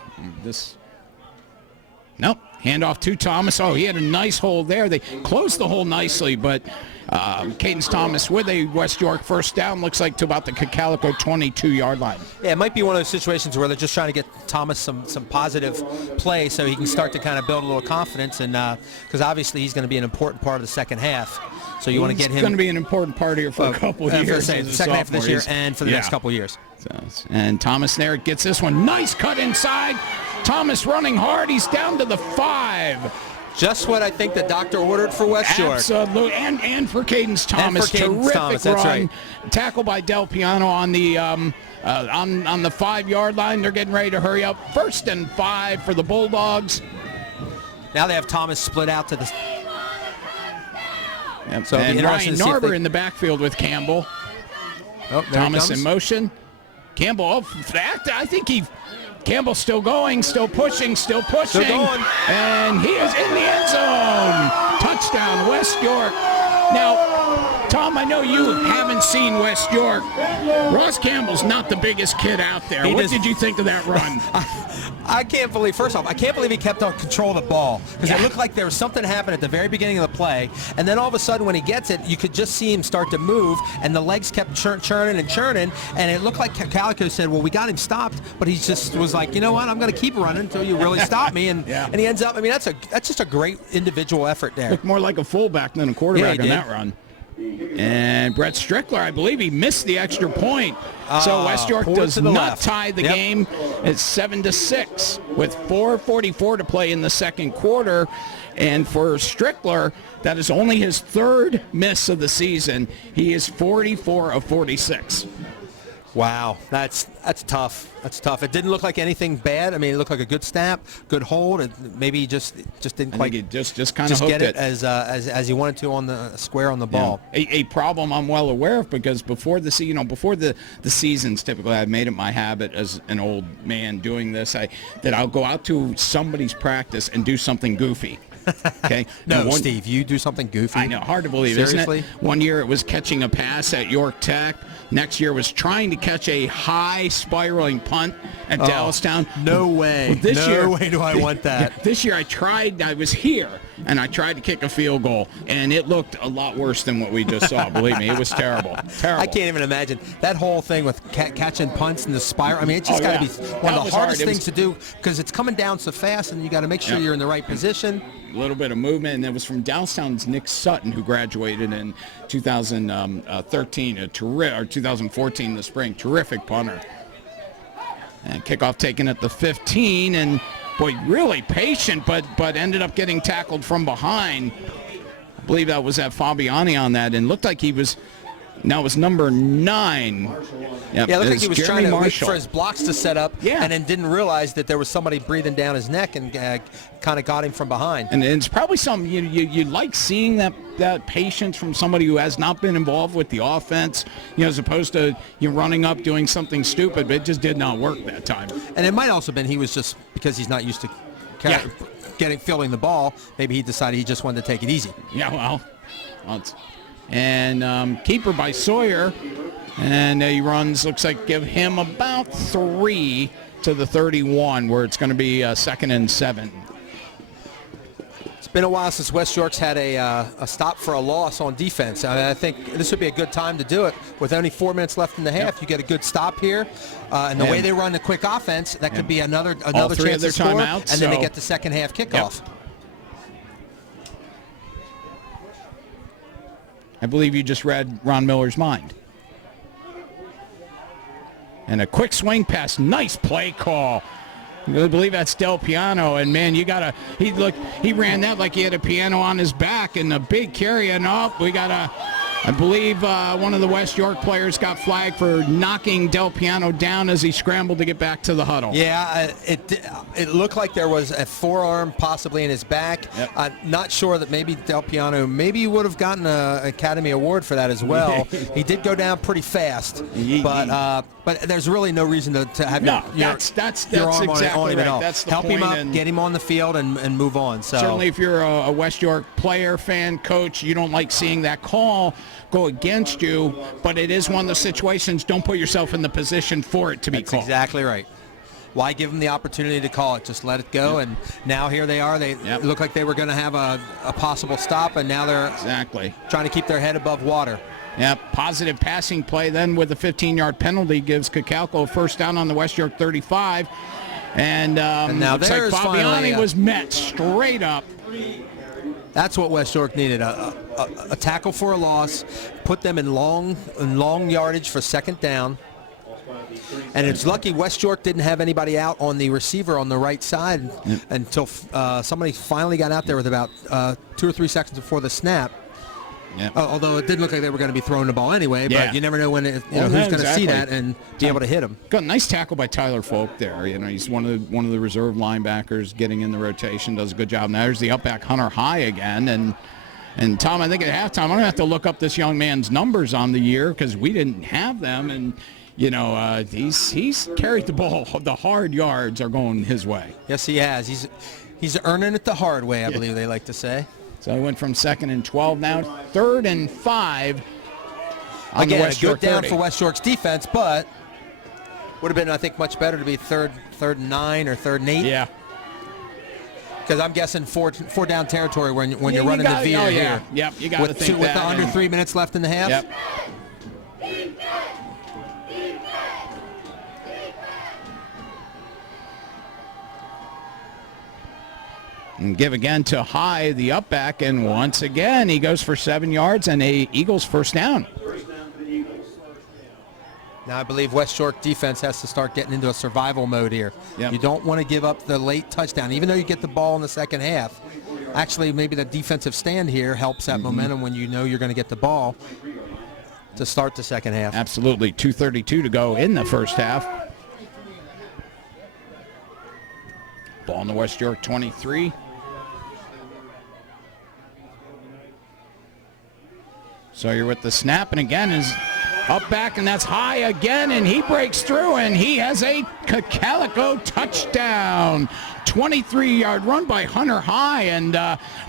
Nope. Handoff to Thomas. Oh, he had a nice hole there. They closed the hole nicely, but Cadence Thomas with a West York first down, looks like to about the Cocalico 22-yard line. Yeah, it might be one of those situations where they're just trying to get Thomas some positive play so he can start to kind of build a little confidence, and because obviously he's going to be an important part of the second half. So you want to get him. He's going to be an important part here for a couple of years. The second half of this year and for the next couple of years. And Thomas there gets this one. Nice cut inside. Thomas running hard. He's down to the 5. Just what I think the doctor ordered for West York. Absolutely. And for Cadence Thomas. Terrific run. That's right. Tackle by Del Piano on the on the 5-yard line. They're getting ready to hurry up. 1st and 5 for the Bulldogs. Now they have Thomas split out to the. Yep. So and Ryan Narber in the backfield with Campbell. Oh, Thomas in motion. Campbell, I think Campbell's still going, still pushing. Still going. And he is in the end zone. Touchdown, West York. Now, Tom, I know you haven't seen West York. Ross Campbell's not the biggest kid out there. What did you think of that run? I can't believe, first off, I can't believe he kept on control of the ball, because it looked like there was something happening at the very beginning of the play, and then all of a sudden when he gets it, you could just see him start to move, and the legs kept churning, and it looked like Calico said, well, we got him stopped, but he just was like, you know what, I'm going to keep running until you really stop me, and he ends up, I mean, that's just a great individual effort there. Looked more like a fullback than a quarterback on that run. And Brett Strickler, I believe he missed the extra point. So West York does not tie the game. It's 7-6 with 4:44 to play in the second quarter. And for Strickler, that is only his 3rd miss of the season. He is 44 of 46. Wow, that's tough. That's tough. It didn't look like anything bad. I mean, it looked like a good snap, good hold, and maybe he just didn't quite just kind of get it as he wanted to on the square on the ball. Yeah. A problem I'm well aware of, because before the seasons, typically I've made it my habit as an old man doing this that I'll go out to somebody's practice and do something goofy. Okay. No, Steve, you do something goofy. I know, hard to believe, seriously? Isn't it? One year it was catching a pass at York Tech. Next year was trying to catch a high spiraling punt at Dallastown. No way. Well, no way do I want that. This year I tried. I was here. and I tried to kick a field goal, and it looked a lot worse than what we just saw. Believe me, it was terrible. Terrible. I can't even imagine that whole thing with catching punts and the spiral. I mean, it's just got to be one of the hardest things to do because it's coming down so fast, and you got to make sure you're in the right position. A little bit of movement, and it was from Downtown's Nick Sutton, who graduated in 2013, or 2014 in the spring. Terrific punter. And kickoff taken at the 15, and boy, really patient, but ended up getting tackled from behind. I believe that was at Fabiani on that, and looked like he was. Now it was number 9. Yep, yeah, it looked like he was Jeremy trying to Marshall. wait for his blocks to set up, and then didn't realize that there was somebody breathing down his neck and kind of got him from behind. And it's probably something you like seeing that patience from somebody who has not been involved with the offense, as opposed to running up doing something stupid, but it just did not work that time. And it might also have been he was just because he's not used to fielding the ball. Maybe he decided he just wanted to take it easy. Yeah, well and keeper by Sawyer, and he runs, looks like give him about 3 to the 31, where it's going to be 2nd and 7. It's been a while since West York's had a stop for a loss on defense. I think this would be a good time to do it. With only 4 minutes left in the half, you get a good stop here. And the way they run the quick offense, that could be another chance to score, and then they get the second half kickoff. I believe you just read Ron Miller's mind. And a quick swing pass. Nice play call. I believe that's Del Piano. And, man, he ran that like he had a piano on his back. And a big carry. And I believe one of the West York players got flagged for knocking Del Piano down as he scrambled to get back to the huddle. Yeah, it looked like there was a forearm possibly in his back. Yep. I'm not sure that maybe Del Piano would have gotten an Academy Award for that as well. He did go down pretty fast, but there's really no reason to have your arm exactly on him at all. That's the Help point, him up, get him on the field, and move on. So certainly, if you're a West York player, fan, coach, you don't like seeing that call go against you, but it is one of the situations. Don't put yourself in the position for it to be called. That's exactly right. Why give them the opportunity to call it? Just let it go. And now here they are. They look like they were going to have a possible stop, and now they're trying to keep their head above water. Yep, positive passing play then with a 15-yard penalty gives Cocalico a first down on the West York 35. And now looks like Fabiani was met straight up. That's what West York needed, a tackle for a loss, put them in long yardage for second down. And it's lucky West York didn't have anybody out on the receiver on the right side until somebody finally got out there with about 2 or 3 seconds before the snap. Yep. Although it did look like they were going to be throwing the ball anyway, but you never know when who's going to see that and be able to hit him. Got a nice tackle by Tyler Folk there. He's one of the reserve linebackers getting in the rotation, does a good job. Now there's the up back Hunter High again, and Tom, I think at halftime I'm going to have to look up this young man's numbers on the year because we didn't have them, and he's carried the ball. The hard yards are going his way. Yes, he has. He's earning it the hard way, I believe they like to say. So he went from 2nd and 12, now 3rd and 5. Again, a good down for West York's defense, but would have been, I think, much better to be third and 9 or 3rd and 8. Yeah. Because I'm guessing four down territory when you're running the veer here. Yep, you got to think with the under 3 minutes left in the half. Yep. And give again to High, the up back, and once again he goes for 7 yards and a Eagles first down. Now I believe West York defense has to start getting into a survival mode here. Yep. You don't want to give up the late touchdown, even though you get the ball in the second half. Actually, maybe the defensive stand here helps that momentum when you know you're going to get the ball to start the second half. Absolutely. 2:32 to go in the first half. Ball in the West York 23. Sawyer with the snap, and again is up back, and that's High again, and he breaks through, and he has a Calico touchdown. 23-yard run by Hunter High, and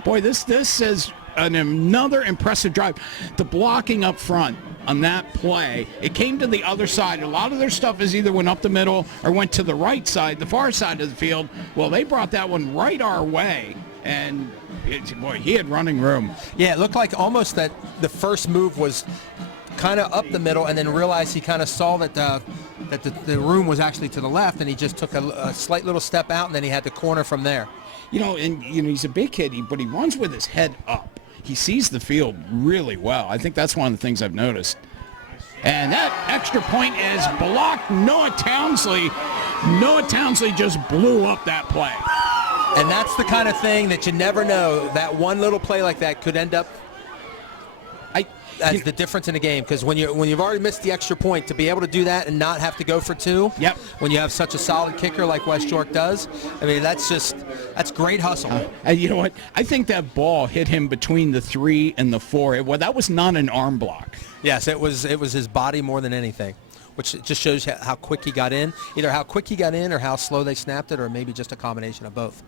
boy, this is another impressive drive. The blocking up front on that play, it came to the other side. A lot of their stuff is either went up the middle or went to the right side, the far side of the field. Well, they brought that one right our way, and Boy, he had running room. Yeah, it looked like almost that the first move was kind of up the middle, and then realized he kind of saw that the room was actually to the left, and he just took a slight little step out, and then he had the corner from there. He's a big kid, but he runs with his head up. He sees the field really well. I think that's one of the things I've noticed. And that extra point is blocked. Noah Townsley just blew up that play. And that's the kind of thing that you never know. That one little play like that could end up as the difference in the game, because when you've already missed the extra point, to be able to do that and not have to go for two, yep, when you have such a solid kicker like West York does, I mean, that's great hustle. And you know what? I think that ball hit him between the 3 and the 4. Well, that was not an arm block. Yes, it was his body more than anything, which just shows how quick he got in, either how quick he got in or how slow they snapped it, or maybe just a combination of both.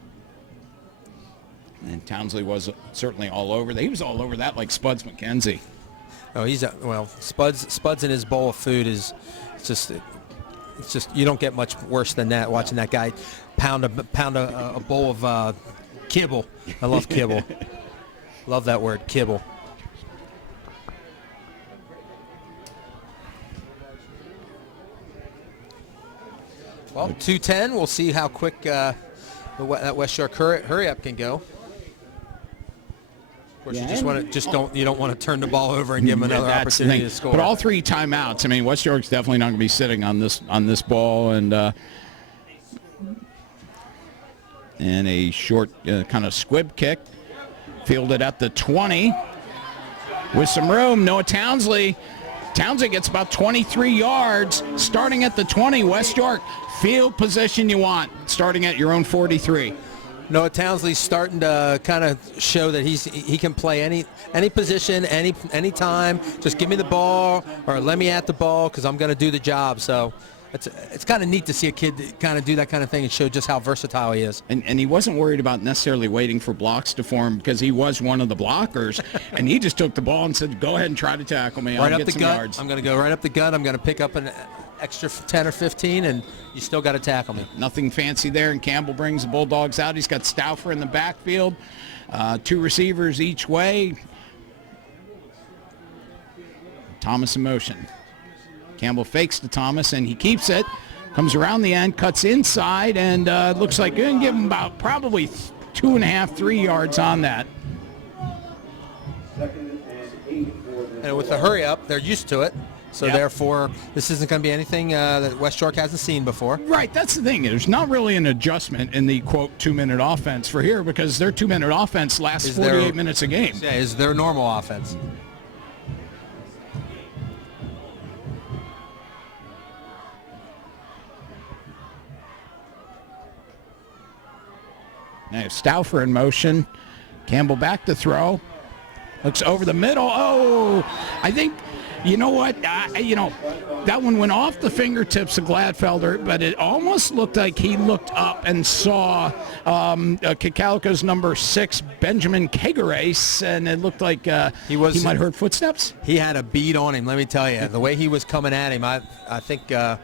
And Townsley was certainly all over that. He was all over that like Spuds McKenzie. Oh, Spuds in his bowl of food is just you don't get much worse than that. Watching that guy pound a bowl of kibble. I love kibble. Love that word, kibble. Well, 2:10. We'll see how quick that West York hurry up can go. Of course, you don't want to turn the ball over and give him another opportunity to score. But all 3 timeouts. I mean, West York's definitely not going to be sitting on this ball, and a short kind of squib kick fielded at the 20 with some room. Noah Townsley gets about 23 yards starting at the 20. West York, field position you want, starting at your own 43. Noah Townsley's starting to kind of show that he can play any position, any time. Just give me the ball or let me at the ball, because I'm going to do the job. So it's kind of neat to see a kid kind of do that kind of thing and show just how versatile he is. And he wasn't worried about necessarily waiting for blocks to form, because he was one of the blockers, and he just took the ball and said, "Go ahead and try to tackle me. Right I'll up get the some gut. yards." I'm going to go right up the gut. I'm going to pick up an extra 10 or 15, and you still got to tackle me. Nothing fancy there, and Campbell brings the Bulldogs out. He's got Stauffer in the backfield, 2 receivers each way. Thomas in motion. Campbell fakes to Thomas, and he keeps it. Comes around the end, cuts inside, and looks like going to give him about probably 2.5, 3 yards on that. And with the hurry up, they're used to it. So therefore, this isn't going to be anything that West York hasn't seen before. Right, that's the thing. There's not really an adjustment in the, quote, 2-minute offense for here, because their 2-minute offense lasts 48 minutes a game. Yeah, is their normal offense. Now Stauffer in motion. Campbell back to throw. Looks over the middle. Oh, I think, you know what? That one went off the fingertips of Gladfelder, but it almost looked like he looked up and saw Cocalico's number 6, Benjamin Kegeres, and it looked like he might have heard footsteps. He had a bead on him, let me tell you. The way he was coming at him, I think, I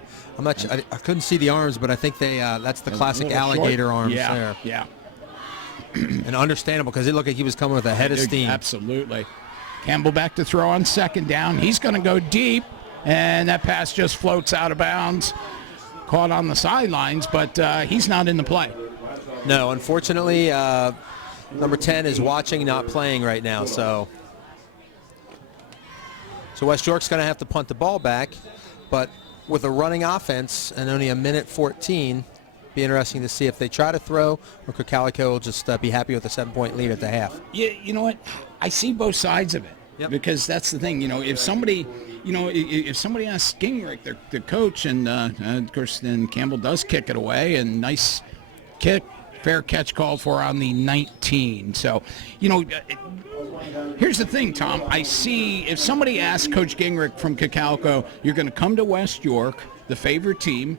couldn't see the arms, but I think that's the classic alligator short arms yeah, there. Yeah. And understandable, because it looked like he was coming with a head of steam. Absolutely. Campbell back to throw on 2nd down. He's going to go deep, and that pass just floats out of bounds. Caught on the sidelines, but he's not in the play. No, unfortunately, number 10 is watching, not playing right now. So West York's going to have to punt the ball back, but with a running offense and only a minute 14, be interesting to see if they try to throw, or Cocalico will just be happy with a 7-point lead at the half. Yeah, you know what? I see both sides of it. Yep. Because that's the thing. If somebody asks Gingrich, the coach, and of course then Campbell does kick it away, and nice kick, fair catch called for on the 19. So, here's the thing, Tom. I see if somebody asks Coach Gingrich from Cocalico, you're going to come to West York, the favorite team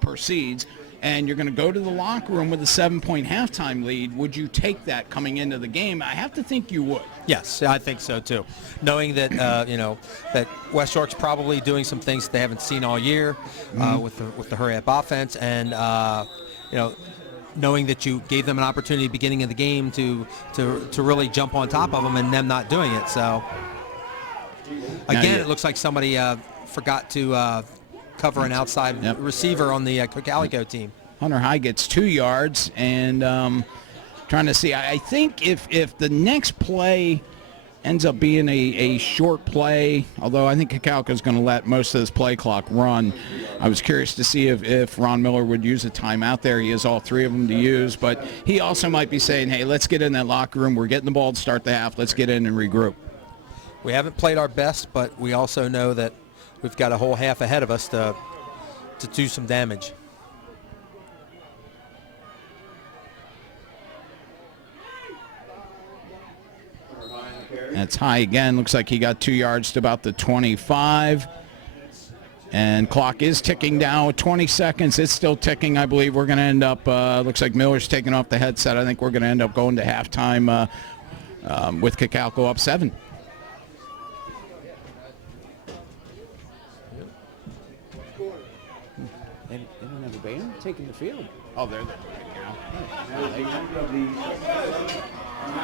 per seeds, and you're going to go to the locker room with a 7-point halftime lead, would you take that coming into the game? I have to think you would. Yes, I think so too. Knowing that that West York's probably doing some things that they haven't seen all year with the hurry up offense, and knowing that you gave them an opportunity at the beginning of the game to really jump on top of them and them not doing it. So again, it looks like somebody forgot to cover an outside receiver on the Cocalico team. Hunter High gets 2 yards, and trying to see. I think if the next play ends up being a short play, although I think Cocalico is going to let most of this play clock run. I was curious to see if Ron Miller would use a timeout there. He has all 3 of them to use, but he also might be saying, hey, let's get in that locker room. We're getting the ball to start the half. Let's get in and regroup. We haven't played our best, but we also know that we've got a whole half ahead of us to do some damage. That's High again. Looks like he got 2 yards to about the 25. And clock is ticking down with 20 seconds. It's still ticking. I believe we're going to end up, looks like Miller's taking off the headset. I think we're going to end up going to halftime with Cocalico up 7. They don't have a band taking the field. Oh, they're there.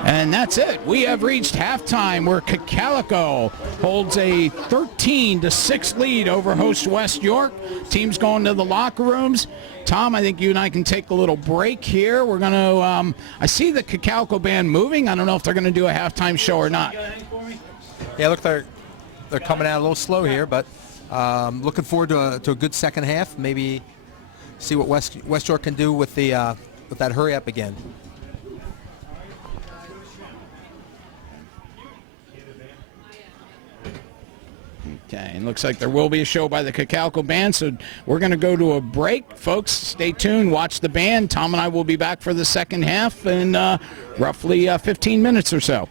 And that's it. We have reached halftime where Cocalico holds a 13-6 lead over host West York. Team's going to the locker rooms. Tom, I think you and I can take a little break here. We're going to, I see the Cocalico band moving. I don't know if they're going to do a halftime show or not. Yeah, look, they're coming out a little slow here, but looking forward to a good second half. Maybe see what West York can do with that hurry up again. Okay, and looks like there will be a show by the Cocalico band, so we're going to go to a break. Folks, stay tuned, watch the band. Tom and I will be back for the second half in roughly 15 minutes or so.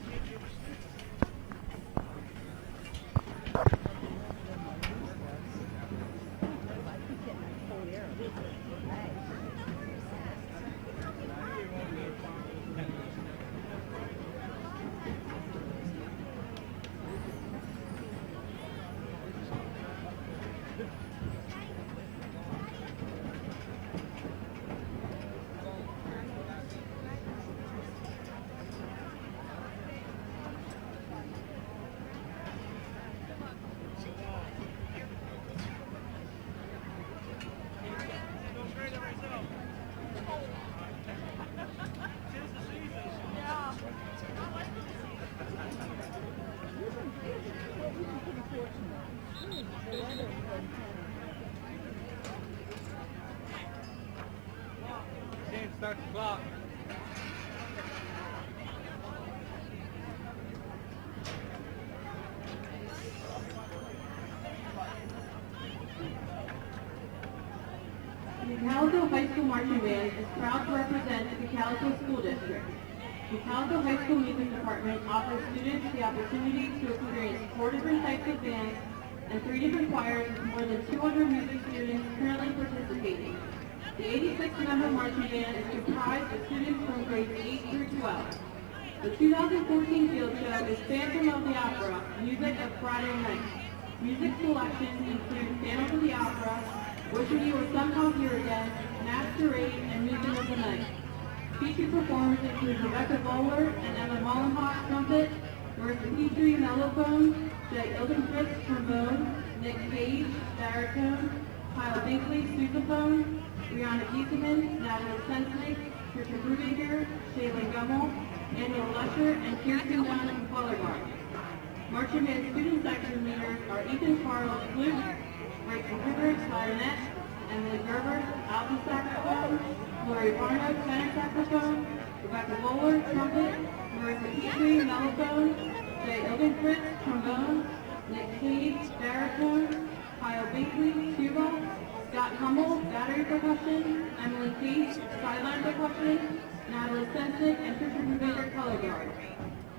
Start the clock. The Calico High School Marching Band is proud to represent the Calico School District. The Calico High School Music Department offers students the opportunity to experience 4 different types of bands and 3 different choirs with more than 200 music students currently participating. The 86-member marching band is comprised of students from grades 8 through 12. The 2014 field show is Phantom of the Opera, Music of Friday Night. Music selections include Phantom of the Opera, Wishing You Were Somehow Here Again, Masquerade, and Music of the Night. Featured performers include Rebecca Bowler and Emma Mollenhoff, trumpet, Marissa Petrie, mellophone, Jay Ildenfritz, trombone, Nick Cage, baritone, Kyle Binkley, sousaphone, Brianna Giesemann, Natalie Sensnick, Richard Brubaker, Shaylin Gummel, Angela Lesher, and Kirsten Dunn from color guard. Marching band student section leaders are Ethan Charles, flute, Rachel Rivers, clarinet, Emily Gerber, alto saxophone, Lori Barno, tenor saxophone, Rebecca Bowler, trumpet, Marissa Petrie, mellophone, Jay Ildenfritz, trombone, Nick Cage, baritone, Kyle Binkley, tuba, Scott Hummel, battery percussion, Emily Cage, sideline percussion, Natalie Sensnick, and Richard Brubaker, color guard.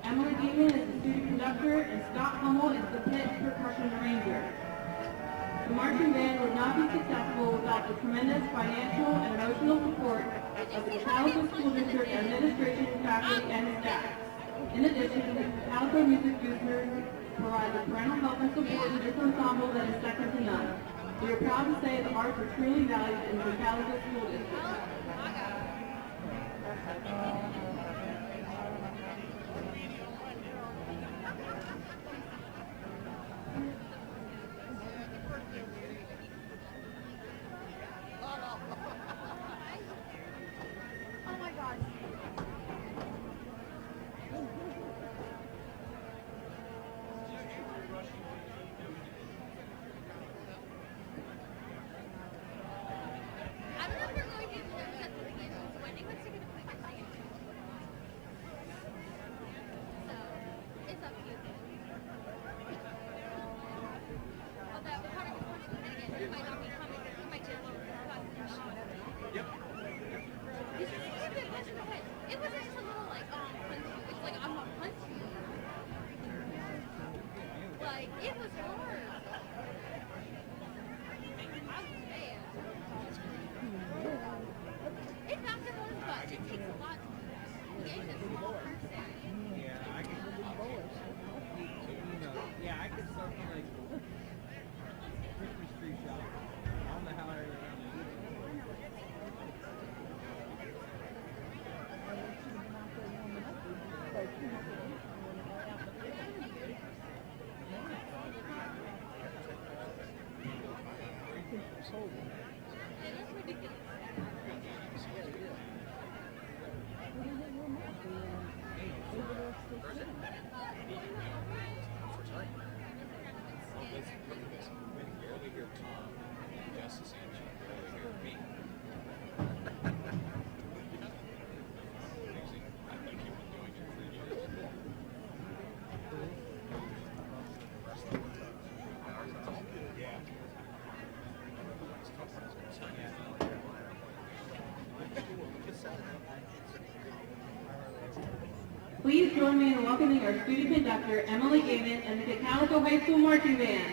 Emily Gaiman is the student conductor, and Scott Hummel is the pit percussion arranger. The marching band would not be successful without the tremendous financial and emotional support of the Calico School District administration, faculty, and staff. In addition, the Calico Music Boosters provide the parental help and support to this ensemble that is second to none. We are proud to say the arts are truly valued in the Calico School District. Please join me in welcoming our student conductor, Emily Gaiman, and the Calico High School Marching Band.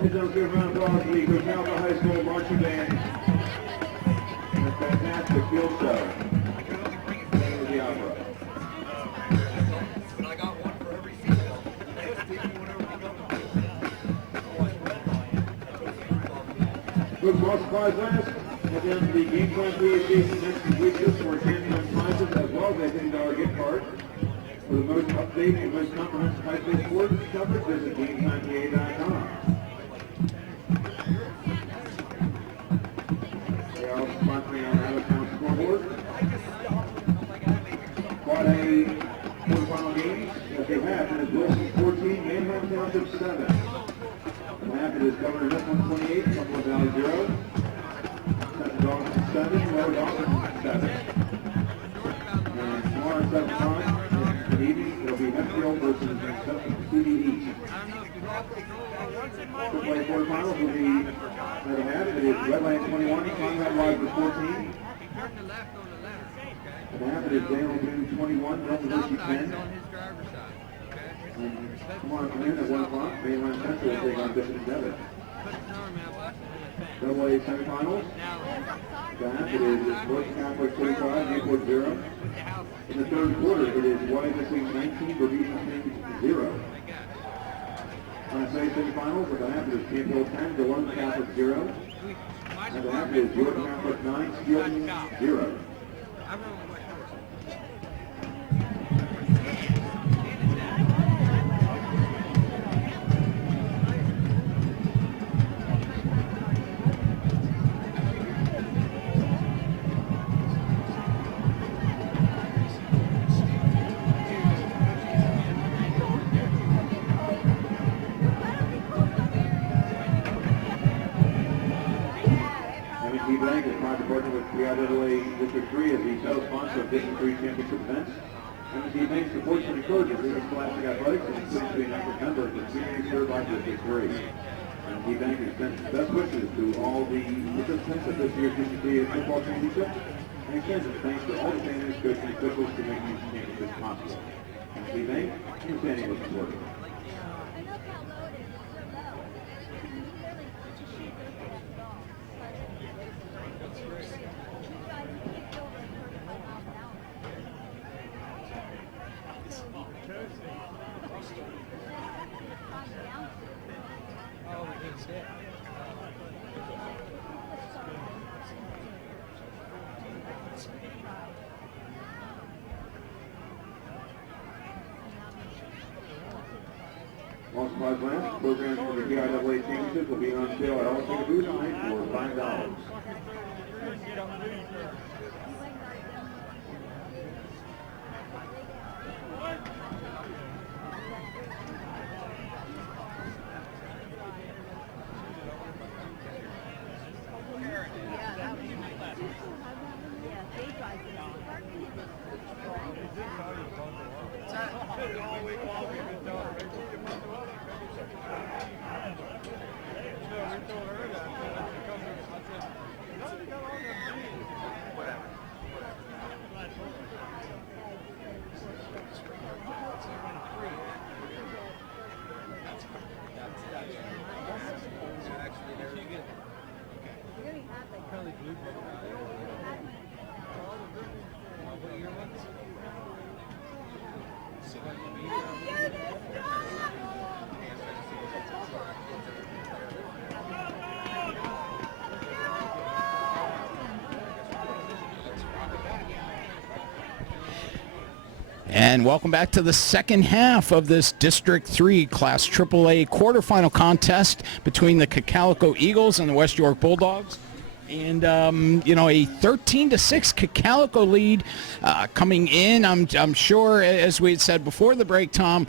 Please don't give a round of applause to the Cocalico High School Marching Band and a fantastic field show. Name of the opera. Good ball supplies last. Head down to the Game Plan PhD next week for champion prizes as well as a $10 gift card. For the most updated and most comprehensive high school sports coverage, visit GameTimePA.com. They are also sponsoring our out-of-town scoreboard. Quad A quarterfinal games that they have is Wilson 14, Manheim Township 7. It is Governor Mifflin 28, Cumberland Valley 0. Central Dawson 7, Lower Dawson 7. And tomorrow at 7 o'clock in the evening, it'll be Metfield versus CDE. AAA quarterfinals will be that have. It is Redland 21, Conrad Rogers 14. And half it is Dale Boone 21, Milton Hershey 10. On his driver's side. Okay? Come on, afternoon at 1 o'clock, Mainline Central will take on Bishop and Devitt. Put his arm out. AA semifinals. That it is North Catholic 45, Newport 0. In the third quarter, it is White missing 19, Bermuda missing 0. On the semifinals, with the half it is Campbell 10, DeLone Catholic 0. And the half it is York Catholic 9, Steelton 0. Bank is proud to partner with AAA District 3 as the title sponsor of District 3 championship events. M&T Bank supports and encourages women's scholastic athletics and is pleased to be an active member of the community served by District 3. M&T Bank extends its best wishes to all the participants of this year's District 3 football championship and extends its thanks to all the families, coaches, and officials to make these championships possible. M&T Bank, standing with support. All supplies last. Programs for the AAA championships will be on sale at all ticket booths tonight for $5. And welcome back to the second half of this District 3 Class AAA quarterfinal contest between the Cocalico Eagles and the West York Bulldogs. And, you know, a 13-6 Cocalico lead coming in. I'm sure, as we had said before the break, Tom,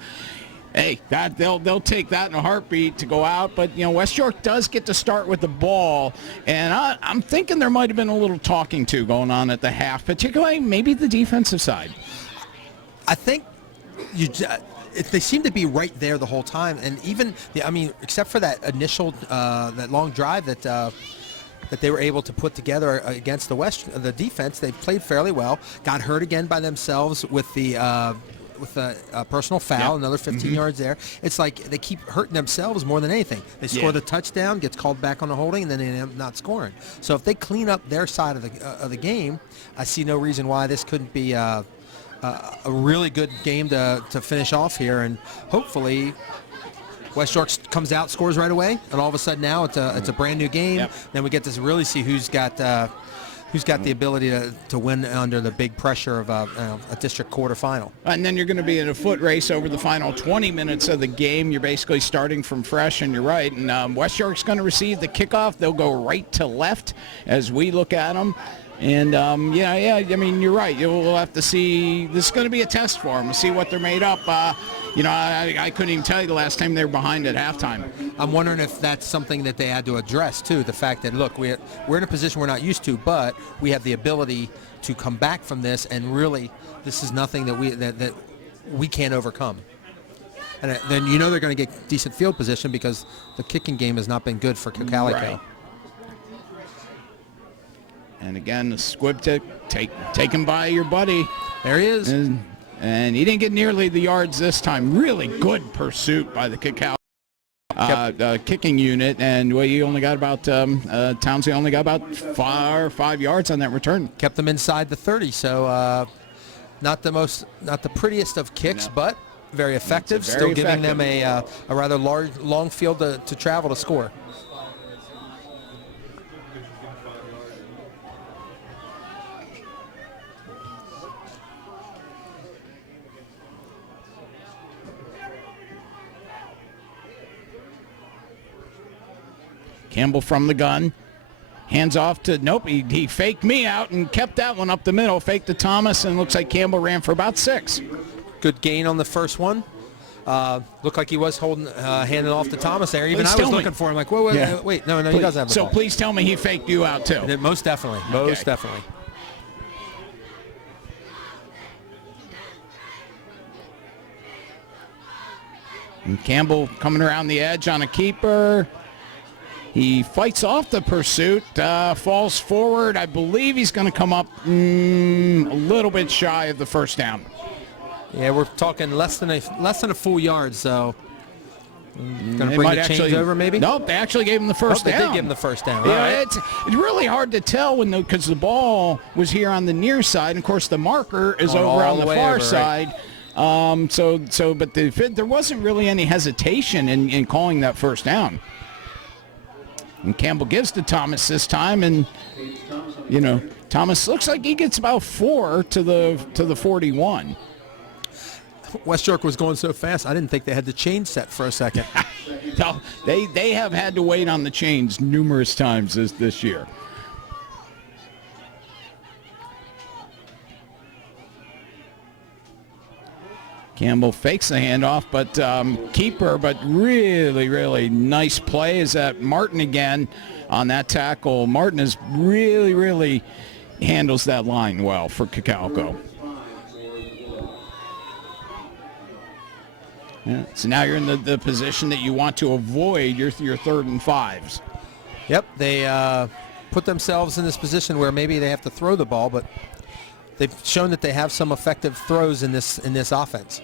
hey, that they'll take that in a heartbeat to go out. But, you know, West York does get to start with the ball. And I'm thinking there might have been a little talking to going on at the half, particularly maybe the defensive side. I think they seem to be right there the whole time, and even except for that initial that long drive that they were able to put together against the defense, they played fairly well. Got hurt again by themselves with the personal foul, another 15 yards there. It's like they keep hurting themselves more than anything. They score the touchdown, gets called back on the holding, and then they end up not scoring. So if they clean up their side of the game, I see no reason why this couldn't be a really good game to finish off here, and hopefully West York comes out, scores right away, and all of a sudden now it's a brand new game. Yep. Then we get to really see who's got the ability to win under the big pressure of a district quarterfinal. And then you're going to be in a foot race over the final 20 minutes of the game. You're basically starting from fresh, and you're right. And West York's going to receive the kickoff. They'll go right to left as we look at them. And, I mean, you're right. We'll have to see. This is going to be a test for them. We'll see what they're made up. I couldn't even tell you the last time they were behind at halftime. I'm wondering if that's something that they had to address, too, the fact that, look, we're in a position we're not used to, but we have the ability to come back from this, and really this is nothing that we can't overcome. And then they're going to get decent field position because the kicking game has not been good for Cocalico. Right. And again, the squib tick taken by your buddy. There he is. And he didn't get nearly the yards this time. Really good pursuit by the Cacao kicking unit. And he only got about, Townsley only got about 5 yards on that return. Kept them inside the 30, so not the prettiest of kicks, but very effective. Very Still giving effective. them a rather long field to travel to score. Campbell from the gun. Hands off to, nope, he faked me out and kept that one up the middle. Faked to Thomas, and looks like Campbell ran for about 6. Good gain on the first one. Looked like he was handing off to Thomas there. Even Please I was tell me. looking for him, like, wait, no, he does have the So ball. please tell me he faked you out too. Most definitely, most definitely. And Campbell coming around the edge on a keeper. He fights off the pursuit, falls forward. I believe he's going to come up a little bit shy of the first down. Yeah, we're talking less than a full yard, so going to They bring might the chains actually, over maybe? Nope, they actually gave him the first They down. did give him the first down. Yeah, All right. it's really hard to tell because the ball was here on the near side, and of course the marker is Going over all on the the way far over, right. side. But there wasn't really any hesitation in calling that first down. And Campbell gives to Thomas this time, and Thomas looks like he gets about 4 to the 41. West York was going so fast, I didn't think they had the chain set for a second. No, they have had to wait on the chains numerous times this year. Campbell fakes the handoff, but keeper, but really, really nice play is that Martin again on that tackle. Martin is really, really handles that line well for Cocalico. Yeah, so now you're in the position that you want to avoid your 3rd and 5s. Yep, they put themselves in this position where maybe they have to throw the ball, but they've shown that they have some effective throws in this offense.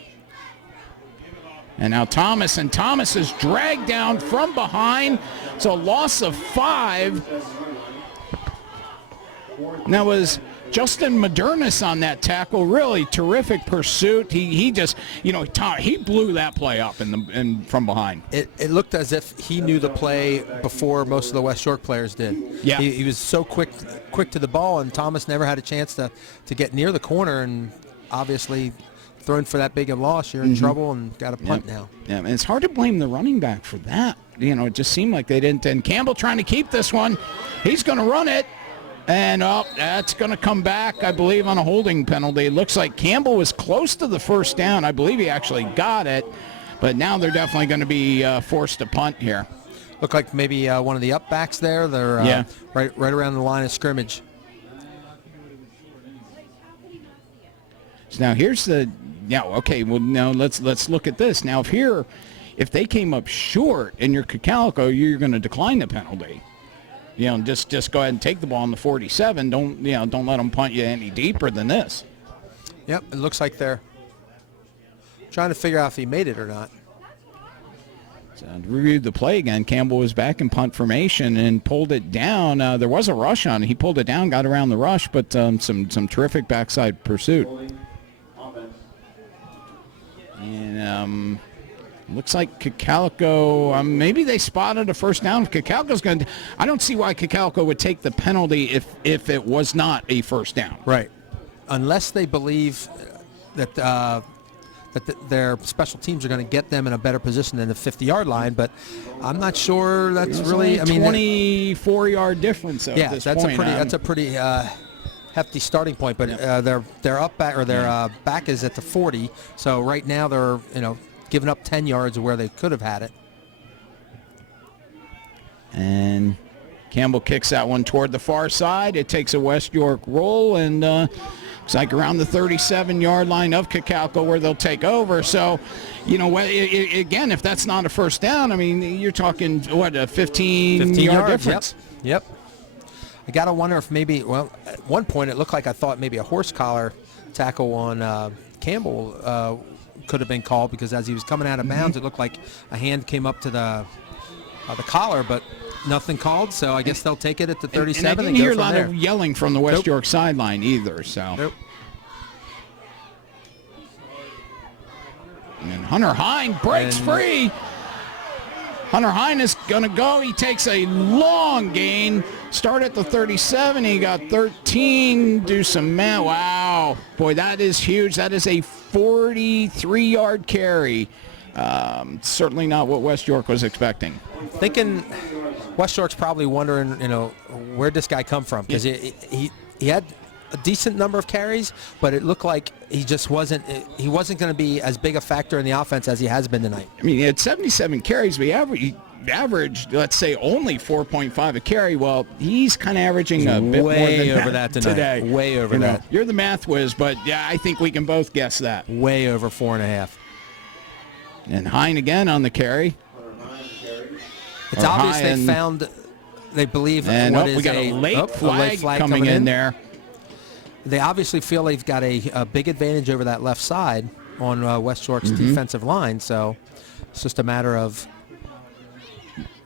And now Thomas is dragged down from behind. It's a loss of 5. And that was Justin Modernis on that tackle. Really terrific pursuit. He just, he blew that play up from behind. It looked as if he knew the play before most of the West York players did. Yeah. He was so quick to the ball, and Thomas never had a chance to get near the corner, and obviously thrown for that big a loss, you're in trouble and got a punt now. Yeah, and it's hard to blame the running back for that. It just seemed like they didn't. And Campbell trying to keep this one. He's going to run it. And that's going to come back, I believe, on a holding penalty. It looks like Campbell was close to the first down. I believe he actually got it. But now they're definitely going to be forced to punt here. Looked like maybe one of the up backs there. They're right around the line of scrimmage. So now here's now let's look at this. Now if they came up short and you're Cocalico, you're going to decline the penalty. Just go ahead and take the ball on the 47. Don't let them punt you any deeper than this. Yep, it looks like they're trying to figure out if he made it or not. So to review the play again, Campbell was back in punt formation and pulled it down. There was a rush on it. He pulled it down, got around the rush, but some terrific backside pursuit. And looks like Cocalico, maybe they spotted a first down. Cocalico's going to, I don't see why Cocalico would take the penalty if it was not a first down. Right. Unless they believe that their special teams are going to get them in a better position than the 50-yard line, but I'm not sure that's really. 24-yard difference. Yeah, that's a pretty hefty starting point. But their up back or their back is at the 40. So right now they're giving up 10 yards of where they could have had it. And Campbell kicks that one toward the far side. It takes a West York roll, and looks like around the 37-yard line of Cocalico where they'll take over. So, again, if that's not a first down, you're talking, what, a 15-yard difference? Yep. I got to wonder if maybe, well, at one point it looked like I thought maybe a horse collar tackle on Campbell could have been called, because as he was coming out of bounds, it looked like a hand came up to the collar, but nothing called, so I guess they'll take it at the 37 and I didn't go hear a from lot there. of yelling from the West Nope. York sideline either, so. Nope. And Hunter Hine breaks free. Hunter Hine is going to go. He takes a long gain. Start at the 37. He got 13. Do some math. Wow. Boy, that is huge. That is a 43-yard carry. Certainly not what West York was expecting. Thinking West York's probably wondering, where'd this guy come from? Because he had a decent number of carries, but it looked like he wasn't going to be as big a factor in the offense as he has been tonight. I mean, he had 77 carries. He averaged, let's say, only 4.5 a carry. Well, he's kind of averaging a bit more than over that tonight. today. Way over that. You're the math whiz, but yeah, I think we can both guess that. Way over 4.5. And Hine again on the carry. It's obvious they believe and what is we got a late flag coming in there. They obviously feel they've got a big advantage over that left side on West York's defensive line, so it's just a matter of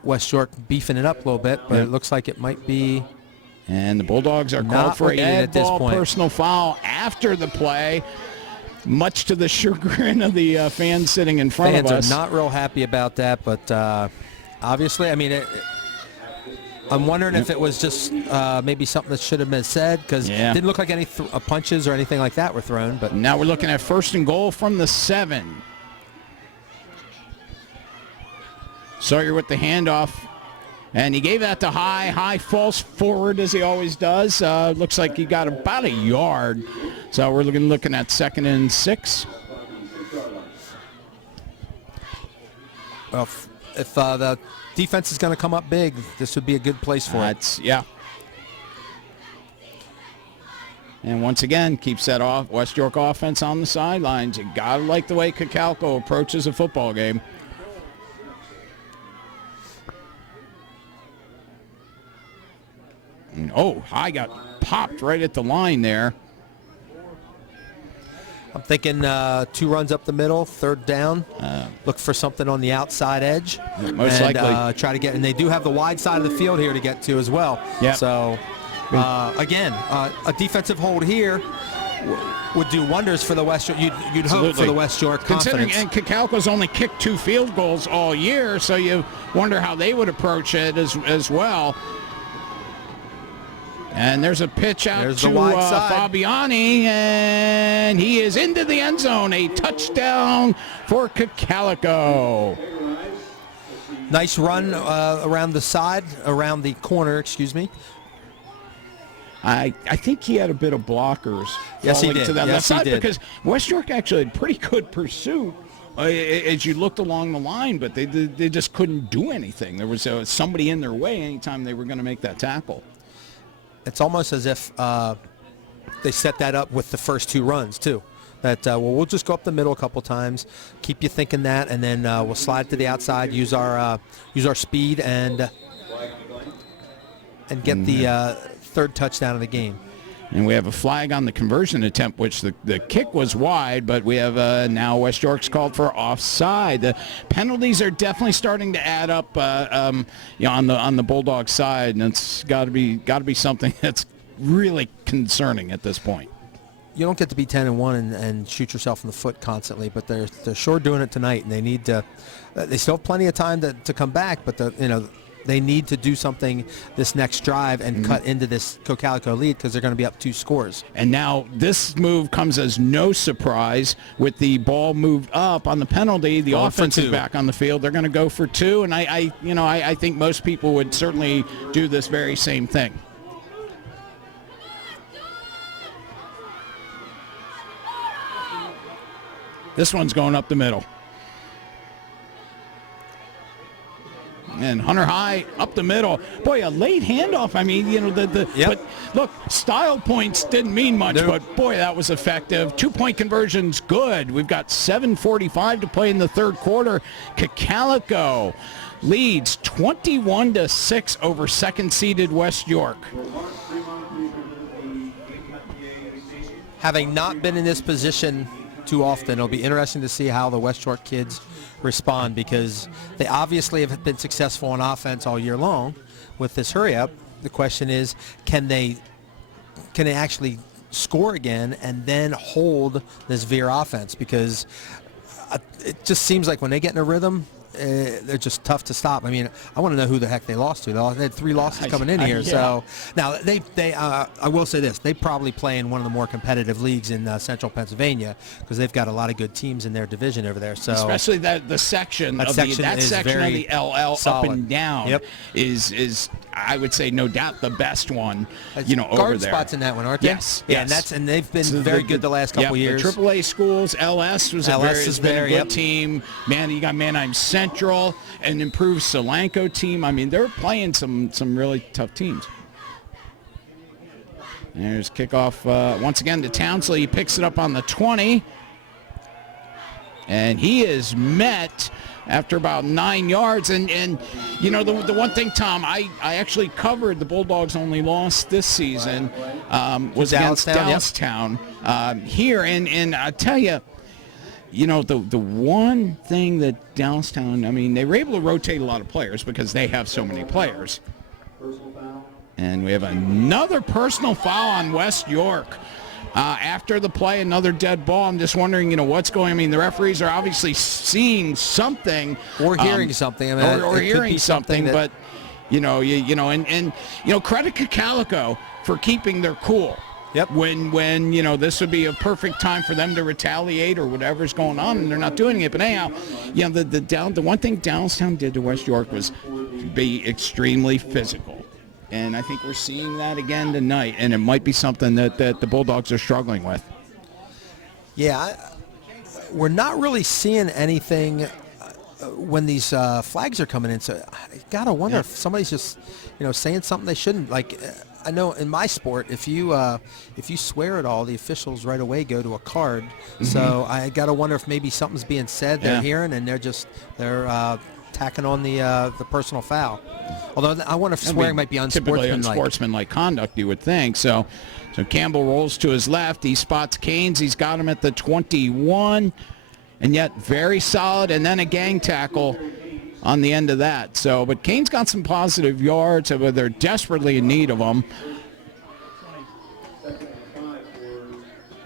West York beefing it up a little bit, but it looks like it might be. And the Bulldogs are called for a at this ball point. personal foul after the play, much to the chagrin of the fans sitting in front of us. Fans are not real happy about that, but obviously, I mean, I'm wondering if it was just maybe something that should have been said, because it didn't look like any punches or anything like that were thrown. But now we're looking at 1st and goal from the 7. Sawyer with the handoff, and he gave that to High falls forward as he always does. Looks like he got about a yard, so we're looking at 2nd and 6. Well, if the defense is going to come up big, this would be a good place for it. Yeah. And once again, keeps that off West York offense on the sidelines. You got to like the way Cocalico approaches a football game. And, High got popped right at the line there. I'm thinking 2 runs up the middle, 3rd down. Look for something on the outside edge. Most likely. Try to get, and they do have the wide side of the field here to get to as well. Yep. So, again, a defensive hold here would do wonders for the West York. You'd hope for the West York Considering, confidence. and Cocalico's only kicked 2 field goals all year, so you wonder how they would approach it as well. And there's a pitch out to the wide side. Fabiani, and he is into the end zone. A touchdown for Cocalico. Nice run around the corner, excuse me. I think he had a bit of blockers. Yes, he falling did. To that Yes, left side he did. Because West York actually had pretty good pursuit as you looked along the line, but they just couldn't do anything. There was somebody in their way anytime they were going to make that tackle. It's almost as if they set that up with the first 2 runs, too. That, we'll just go up the middle a couple times, keep you thinking that, and then we'll slide to the outside, use our speed, and get the 3rd touchdown of the game. And we have a flag on the conversion attempt, which the kick was wide, but we have now West York's called for offside. The penalties are definitely starting to add up, on the Bulldog side, and it's got to be something that's really concerning at this point. You don't get to be 10-1 and shoot yourself in the foot constantly, but they're sure doing it tonight, and they need to. They still have plenty of time to come back, but they need to do something this next drive and cut into this Cocalico lead, because they're going to be up 2 scores. And now this move comes as no surprise with the ball moved up on the penalty. The offense is back on the field. They're going to go for 2, and I think most people would certainly do this very same thing. This one's going up the middle. And Hunter High up the middle. Boy, a late handoff. I mean, Yep. but look, style points didn't mean much, Nope. but boy, that was effective. 2-point conversion's good. We've got 7:45 to play in the third quarter. Cocalico leads 21-6 over second-seeded West York. Having not been in this position too often, it'll be interesting to see how the West York kids respond, because they obviously have been successful on offense all year long with this hurry up. The question is, can they actually score again and then hold this veer offense? Because it just seems like when they get in a rhythm, they're just tough to stop. I mean, I want to know who the heck they lost to. They had 3 losses coming in here. Yeah. So now I will say this: they probably play in one of the more competitive leagues in Central Pennsylvania, because they've got a lot of good teams in their division over there. So especially the section That of section the is very the LL solid. up and down Yep. is I would say no doubt the best one. Over guard there. spots in that one, aren't they? Yes. Yeah, yes. and they've been very good the last couple years. The AAA schools, LS was LS been there, a good yep. team. Man, you got Manheim Central, an improved Calico team. I mean, they're playing some really tough teams. There's kickoff once again to Townsley. He picks it up on the 20. And he is met after about 9 yards. And the one thing, Tom, I actually covered the Bulldogs' only loss this season was against Dallastown, Dallastown here. And I tell you, the one thing that Dallastown, I mean, they were able to rotate a lot of players because they have so many players. And we have another personal foul on West York. After the play, another dead ball. I'm just wondering, what's going on. I mean, the referees are obviously seeing something. Or hearing something. I mean, or it could hearing be something, that- but, credit Cocalico for keeping their cool. Yep. When this would be a perfect time for them to retaliate or whatever's going on, and they're not doing it. But anyhow, the one thing Dallastown did to West York was be extremely physical. And I think we're seeing that again tonight, and it might be something that the Bulldogs are struggling with. Yeah, we're not really seeing anything when these flags are coming in. So I gotta wonder if somebody's just saying something they shouldn't. Like I know in my sport, if you swear at all, the officials right away go to a card. Mm-hmm. So I gotta wonder if maybe something's being said they're hearing, and they're tacking on the personal foul. Although I wonder if swearing might be typically unsportsmanlike. Unsportsmanlike conduct, you would think. So Campbell rolls to his left. He spots Canes. He's got him at the 21, and yet very solid. And then a gang tackle on the end of that. So, but Canes got some positive yards. They're desperately in need of them.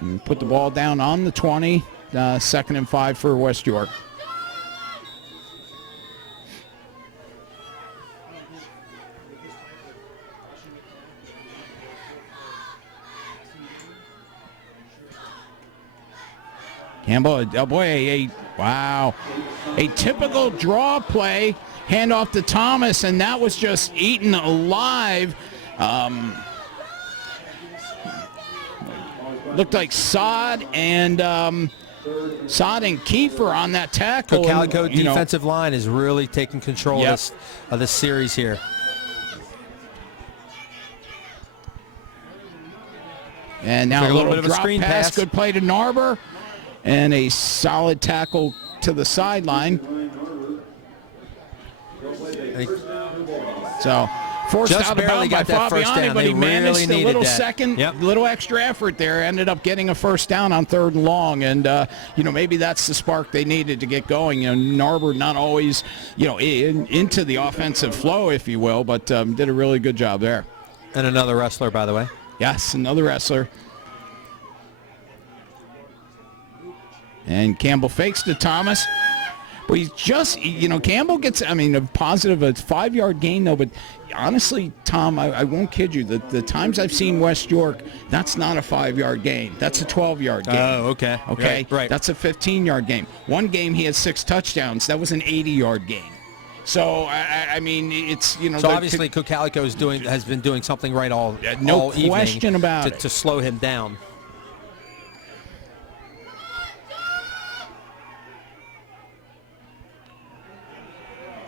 And put the ball down on the 20. 2nd and 5 for West York. Campbell, oh boy, wow. A typical draw play, handoff to Thomas, and that was just eaten alive. Looked like Sod and Kiefer on that tackle. Calico defensive line is really taking control of this series here. And now like a little bit of a drop screen pass, pass. good play to Narber, and a solid tackle to the sideline. So forced Just out of barely bounds by got that first Fabiani, down. but They he managed really a little needed that. second, Yep. little extra effort there. Ended up getting a first down on 3rd and long, and maybe that's the spark they needed to get going. Narber not always into the offensive flow, if you will, but did a really good job there. And another wrestler, by the way. Yes, another wrestler. And Campbell fakes to Thomas. But he's just, Campbell gets, a positive, a 5-yard gain, though. But honestly, Tom, I won't kid you. The times I've seen West York, that's not a 5-yard gain. That's a 12-yard gain. Oh, okay. Okay? Right. That's a 15-yard gain. One game he had 6 touchdowns. That was an 80-yard gain. So, it's, So obviously Cocalico has been doing something right all question evening about it. to slow him down.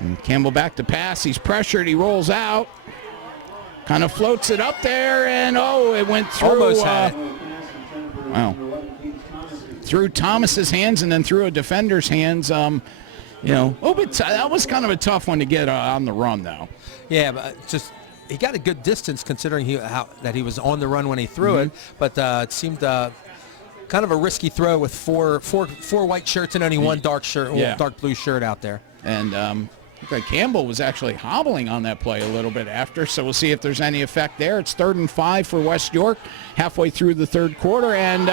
And Campbell back to pass. He's pressured. He rolls out. Kind of floats it up there, and it went through. Almost had it. Wow. Through Thomas's hands and then through a defender's hands. But that was kind of a tough one to get on the run, though. Yeah, but just he got a good distance considering that he was on the run when he threw it, but it seemed kind of a risky throw with four white shirts and only one dark blue shirt out there. And looked like Campbell was actually hobbling on that play a little bit after, so we'll see if there's any effect there. It's 3rd and 5 for West York, halfway through the 3rd quarter, and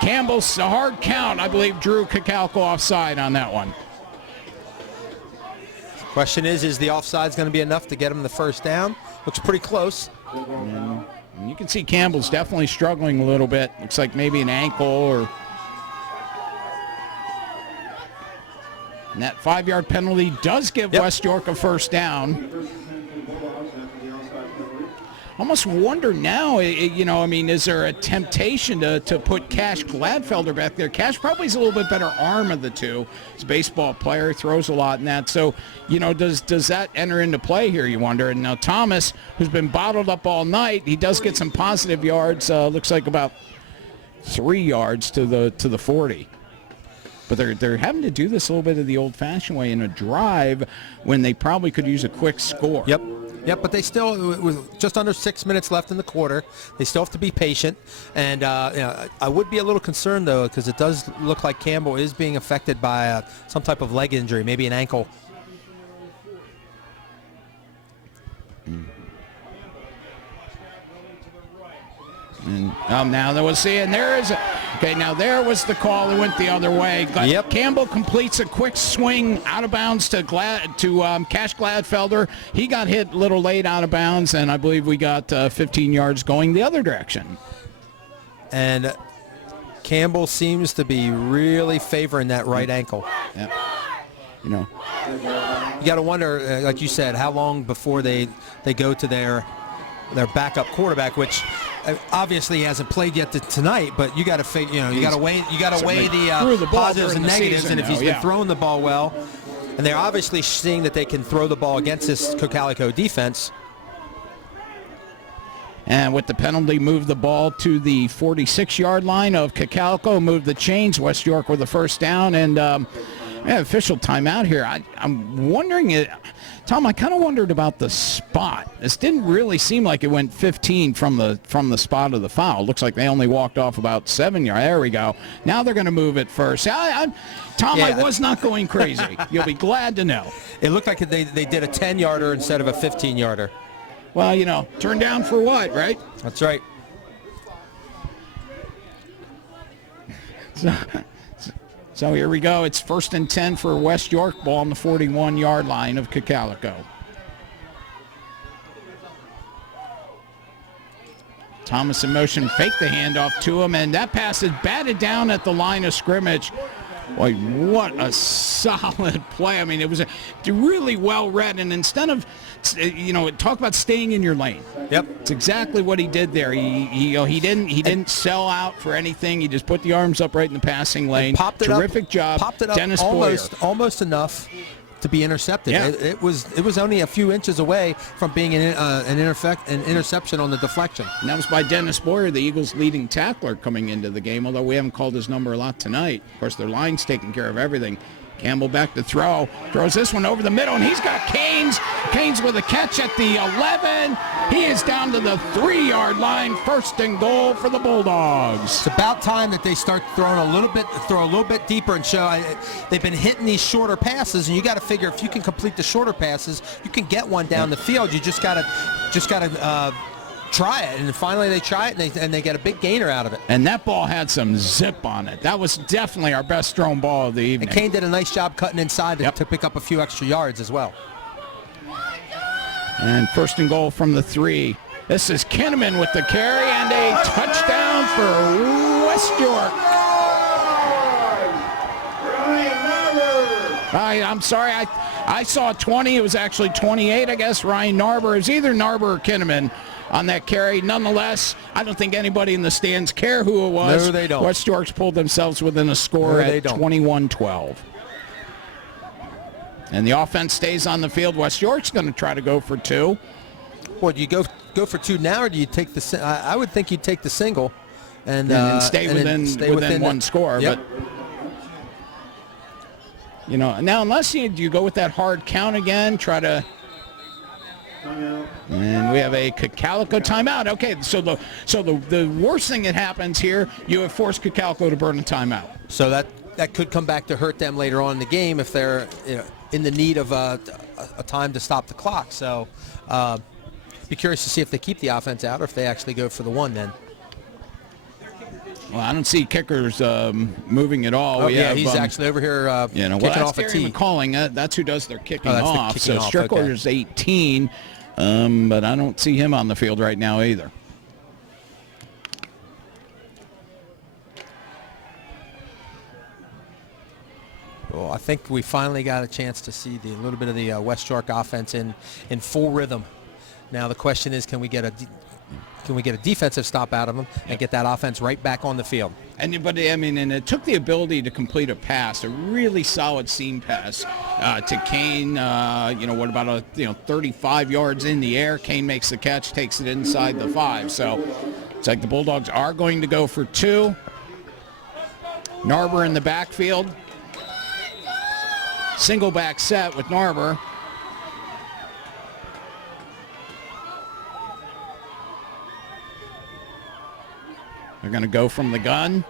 Campbell's a hard count, I believe, drew Cocalico offside on that one. Question is the offside's going to be enough to get him the first down? Looks pretty close. And you can see Campbell's definitely struggling a little bit. Looks like maybe an ankle or... And that 5-yard penalty does give West York a first down. Almost wonder now, is there a temptation to put Cash Gladfelder back there? Cash probably is a little bit better arm of the two. He's a baseball player, throws a lot in that. So, does that enter into play here, you wonder? And now Thomas, who's been bottled up all night, he does get some positive yards. Looks like about 3 yards to the 40. But they're having to do this a little bit of the old-fashioned way in a drive when they probably could use a quick score. Yep, but they still, with just under 6 minutes left in the quarter, they still have to be patient. And I would be a little concerned, though, because it does look like Campbell is being affected by some type of leg injury, maybe an ankle. And now there was there was the call that went the other way. Campbell completes a quick swing out of bounds to Cash Gladfelder. He got hit a little late out of bounds, and I believe we got 15 yards going the other direction. And Campbell seems to be really favoring that right ankle. Yep. You got to wonder, like you said, how long before they go to their backup quarterback, which obviously hasn't played yet tonight. But you got to you got to weigh the positives and negatives, and if he's been throwing the ball well, and they're obviously seeing that they can throw the ball against this Cocalico defense. And with the penalty, move the ball to the 46-yard line of Cocalico, move the chains. West York with the first down, and official timeout here. I'm wondering, Tom, I kind of wondered about the spot. This didn't really seem like it went 15 from the spot of the foul. Looks like they only walked off about 7 yards. There we go. Now they're going to move it first. Tom, I was not going crazy. You'll be glad to know. It looked like they did a 10-yarder instead of a 15-yarder. Well, turn down for what, right? That's right. So here we go. It's 1st and 10 for West York. Ball on the 41-yard line of Cocalico. Thomas in motion, fake the handoff to him, and that pass is batted down at the line of scrimmage. Boy, what a solid play. I mean, it was really well read, and instead of, talk about staying in your lane. Yep. It's exactly what he did there. He didn't sell out for anything. He just put the arms up right in the passing lane. Terrific job. Popped it up Dennis Boyer. almost enough to be intercepted. Yeah. It was only a few inches away from being an interception on the deflection. And that was by Dennis Boyer, the Eagles' leading tackler coming into the game, although we haven't called his number a lot tonight. Of course, their line's taking care of everything. Campbell back to throw. Throws this one over the middle, and he's got Canes. Canes with a catch at the 11. He is down to the 3-yard line. 1st and goal for the Bulldogs. It's about time that they start throw a little bit deeper and show. They've been hitting these shorter passes, and you got to figure if you can complete the shorter passes, you can get one down the field. You just gotta try it, and finally they try it, and they get a big gainer out of it. And that ball had some zip on it. That was definitely our best thrown ball of the evening. And Kane did a nice job cutting inside to pick up a few extra yards as well. And 1st and goal from the 3. This is Kinnaman with the carry and a touchdown for West York. I'm sorry, I saw 20. It was actually 28, I guess. Ryan Narber. It was either Narber or Kinnaman on that carry. Nonetheless, I don't think anybody in the stands care who it was. No, they don't. West York's pulled themselves within a score at 21-12. And the offense stays on the field. West York's going to try to go for 2. Well, do you go for 2 now, or do you take the? I would think you'd take the single, and then stay within one score. Yep. But now unless you go with that hard count again, try to. And we have a Cocalico timeout. Okay, so the worst thing that happens here, you have forced Cocalico to burn a timeout. So that could come back to hurt them later on in the game if they're in the need of a time to stop the clock. So be curious to see if they keep the offense out or if they actually go for the 1 then. Well, I don't see kickers moving at all. Oh, he's actually over here kicking off a tee. Calling that's who does their kicking that's off. the kicking so off, Strickler's 18, but I don't see him on the field right now either. Well, I think we finally got a chance to see a little bit of the West York offense in full rhythm. Now the question is, can we get a defensive stop out of them and get that offense right back on the field? And it took the ability to complete a pass, a really solid seam pass to Kane. What about 35 yards in the air? Kane makes the catch, takes it inside the 5. So it's like the Bulldogs are going to go for 2. Narber in the backfield. Single back set with Narber. They're going to go from the gun.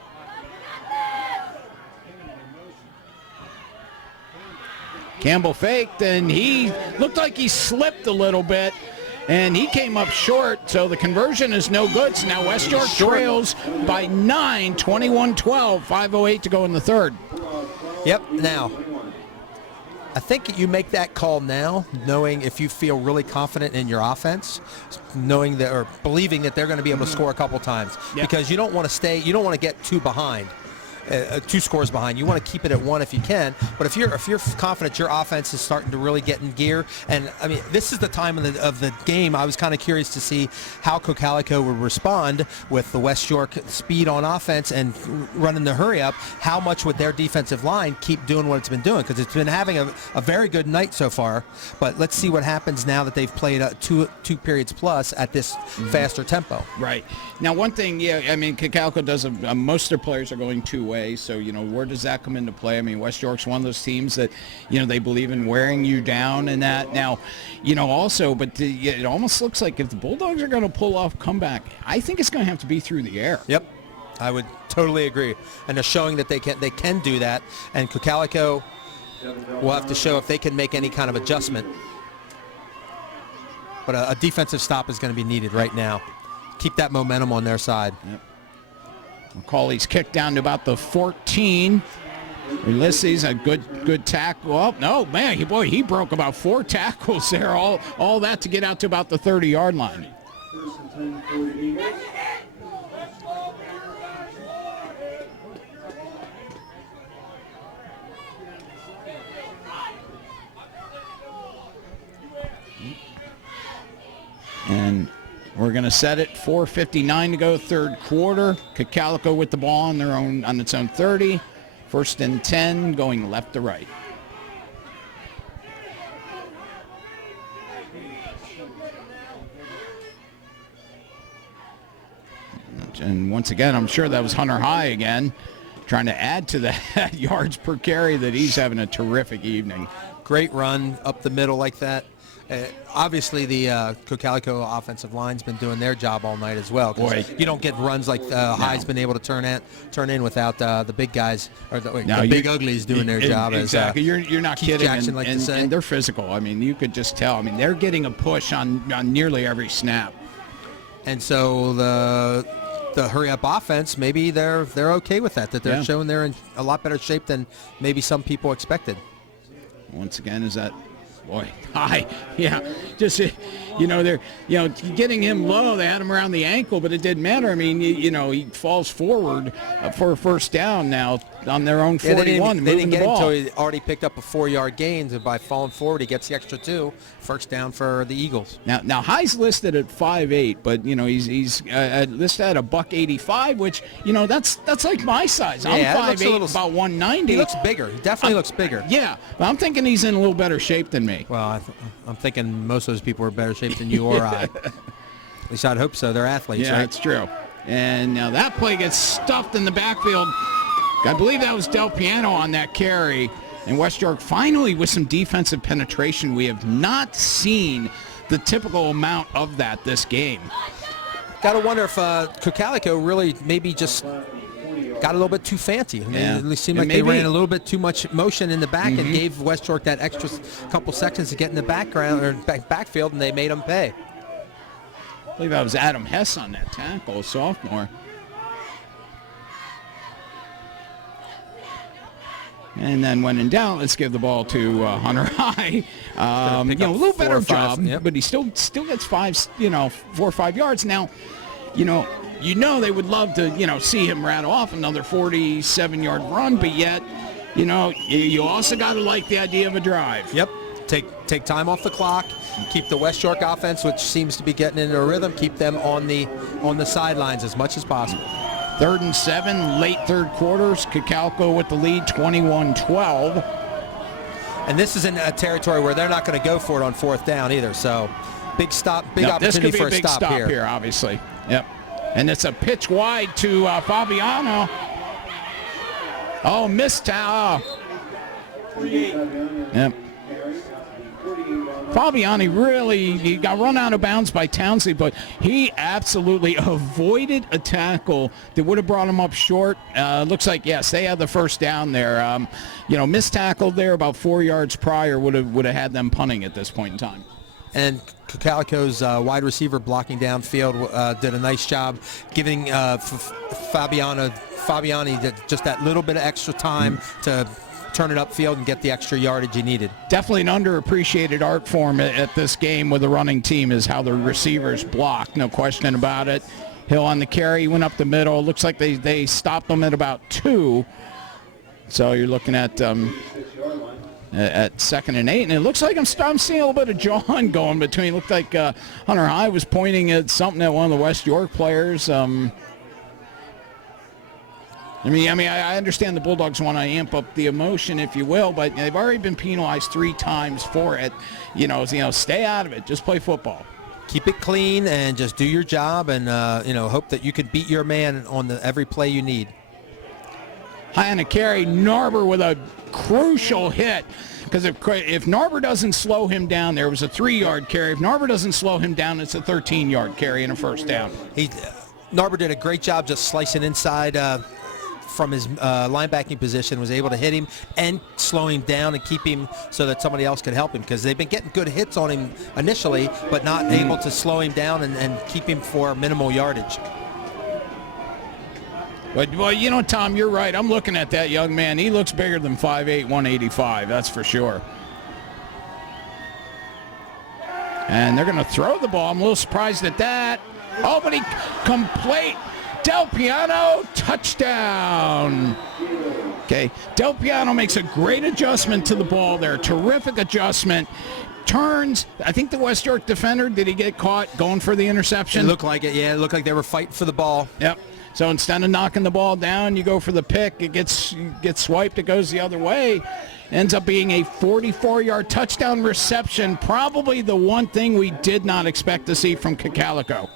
Campbell faked, and he looked like he slipped a little bit, and he came up short, so the conversion is no good. So now West York trails by 9, 21-12, 5:08 to go in the third. Yep, now, I think you make that call now, knowing if you feel really confident in your offense, knowing that or believing that they're going to be able to score a couple times, because you don't want to get 2 behind. 2 scores behind. You want to keep it at 1 if you can, but if you're confident your offense is starting to really get in gear, and I mean this is the time of the game. I was kind of curious to see how Cocalico would respond with the West York speed on offense and running the hurry up. How much would their defensive line keep doing what it's been doing? Because it's been having a very good night so far. But let's see what happens now that they've played 2 periods plus at this faster tempo. Right. Now one thing, Cocalico does most of their players are going 2 ways. So, where does that come into play? I mean, West York's one of those teams that, they believe in wearing you down and that. Now, also, but it almost looks like if the Bulldogs are going to pull off comeback, I think it's going to have to be through the air. Yep, I would totally agree. And they're showing that they can do that. And Cocalico will have to show if they can make any kind of adjustment. But a defensive stop is going to be needed right now. Keep that momentum on their side. Yep. Macaulay's kick down to about the 14. Ulysses, a good tackle. Oh, no, man, he broke about 4 tackles there. All that to get out to about the 30-yard line. First and 10 for the Eagles. And we're going to set it 4:59 to go, third quarter. Cocalico with the ball on its own 30. First and 10, going left to right. And once again, I'm sure that was Hunter High again, trying to add to that yards per carry that he's having a terrific evening. Great run up the middle like that. Obviously, the Cocalico offensive line's been doing their job all night as well. Boy, you don't get runs like High's been able to turn in without the big guys or the big uglies doing their job. Exactly, you're not Keith kidding. Jackson liked to say. And they're physical. I mean, you could just tell. I mean, they're getting a push on nearly every snap. And so the hurry up offense, maybe they're okay with that. That they're showing they're in a lot better shape than maybe some people expected. Once again, is that. Boy, High, just, they're, getting him low. They had him around the ankle, but it didn't matter. I mean, he falls forward for a first down now. on their own Yeah, 41, they moving didn't the get him ball. until he already picked up a 4-yard gain, and by falling forward, he gets the extra 2. First down for the Eagles. Now High's listed at 5'8", but he's listed at $185, which that's like my size. Yeah, I'm it looks a 5'8", little- about 190. He looks bigger. He definitely looks bigger. Yeah, but I'm thinking he's in a little better shape than me. Well, I'm thinking most of those people are better shape than you or I. At least I'd hope so. They're athletes, Yeah, right? that's true. And now that play gets stuffed in the backfield. I believe that was Del Piano on that carry. And West York finally with some defensive penetration. We have not seen the typical amount of that this game. Got to wonder if Cocalico really maybe just got a little bit too fancy. I mean, Yeah. It seemed And like they maybe- ran a little bit too much motion in the back and gave West York that extra couple seconds to get in the background or backfield, and they made them pay. I believe that was Adam Hess on that tackle, a sophomore. And then when in doubt, let's give the ball to Hunter High. A little better 4 or 5, job, yep. but he still gets 4 or 5 yards. Now, they would love to, see him rattle off another 47-yard run, but yet, you also got to like the idea of a drive. Yep. Take time off the clock. Keep the West York offense, which seems to be getting into a rhythm, keep them on the sidelines as much as possible. 3rd and 7, late third quarters. Cocalico with the lead, 21-12. And this is in a territory where they're not going to go for it on 4th down either. So big opportunity This could be for a big stop here, obviously. Yep. And it's a pitch wide to Fabiano. Oh, missed. Yep. Fabiani he got run out of bounds by Townsley, but he absolutely avoided a tackle that would have brought him up short. Looks like, yes, they had the first down there. Missed tackle there about 4 yards prior would have had them punting at this point in time. And Cocalico's wide receiver blocking downfield did a nice job giving Fabiani just that little bit of extra time to turn it upfield and get the extra yardage he needed. Definitely an underappreciated art form at this game with a running team is how the receivers block, no question about it. Hill on the carry, went up the middle. Looks like they stopped them at about 2. So you're looking at 2nd and 8, and it looks like I'm seeing a little bit of John going between. Looked like Hunter High was pointing at something at one of the West York players. I understand the Bulldogs want to amp up the emotion, if you will, but they've already been penalized 3 times for it. Stay out of it. Just play football. Keep it clean and just do your job, and hope that you can beat your man on every play you need. High on the carry, Narber with a crucial hit. Because if Narber doesn't slow him down, there was a 3-yard carry. If Narber doesn't slow him down, it's a 13-yard carry and a first down. Narber did a great job just slicing inside from his linebacking position, was able to hit him and slow him down and keep him so that somebody else could help him, because they've been getting good hits on him initially, but not able to slow him down and keep him for minimal yardage. But, well, Tom, you're right. I'm looking at that young man. He looks bigger than 5'8", 185, that's for sure. And they're going to throw the ball. I'm a little surprised at that. Oh, but he complete. Del Piano, touchdown. Okay, Del Piano makes a great adjustment to the ball there. Terrific adjustment. Turns. I think the West York defender, did he get caught going for the interception? It looked like it, yeah. It looked like they were fighting for the ball. Yep. So instead of knocking the ball down, you go for the pick. It gets swiped. It goes the other way. Ends up being a 44-yard touchdown reception. Probably the one thing we did not expect to see from Cocalico.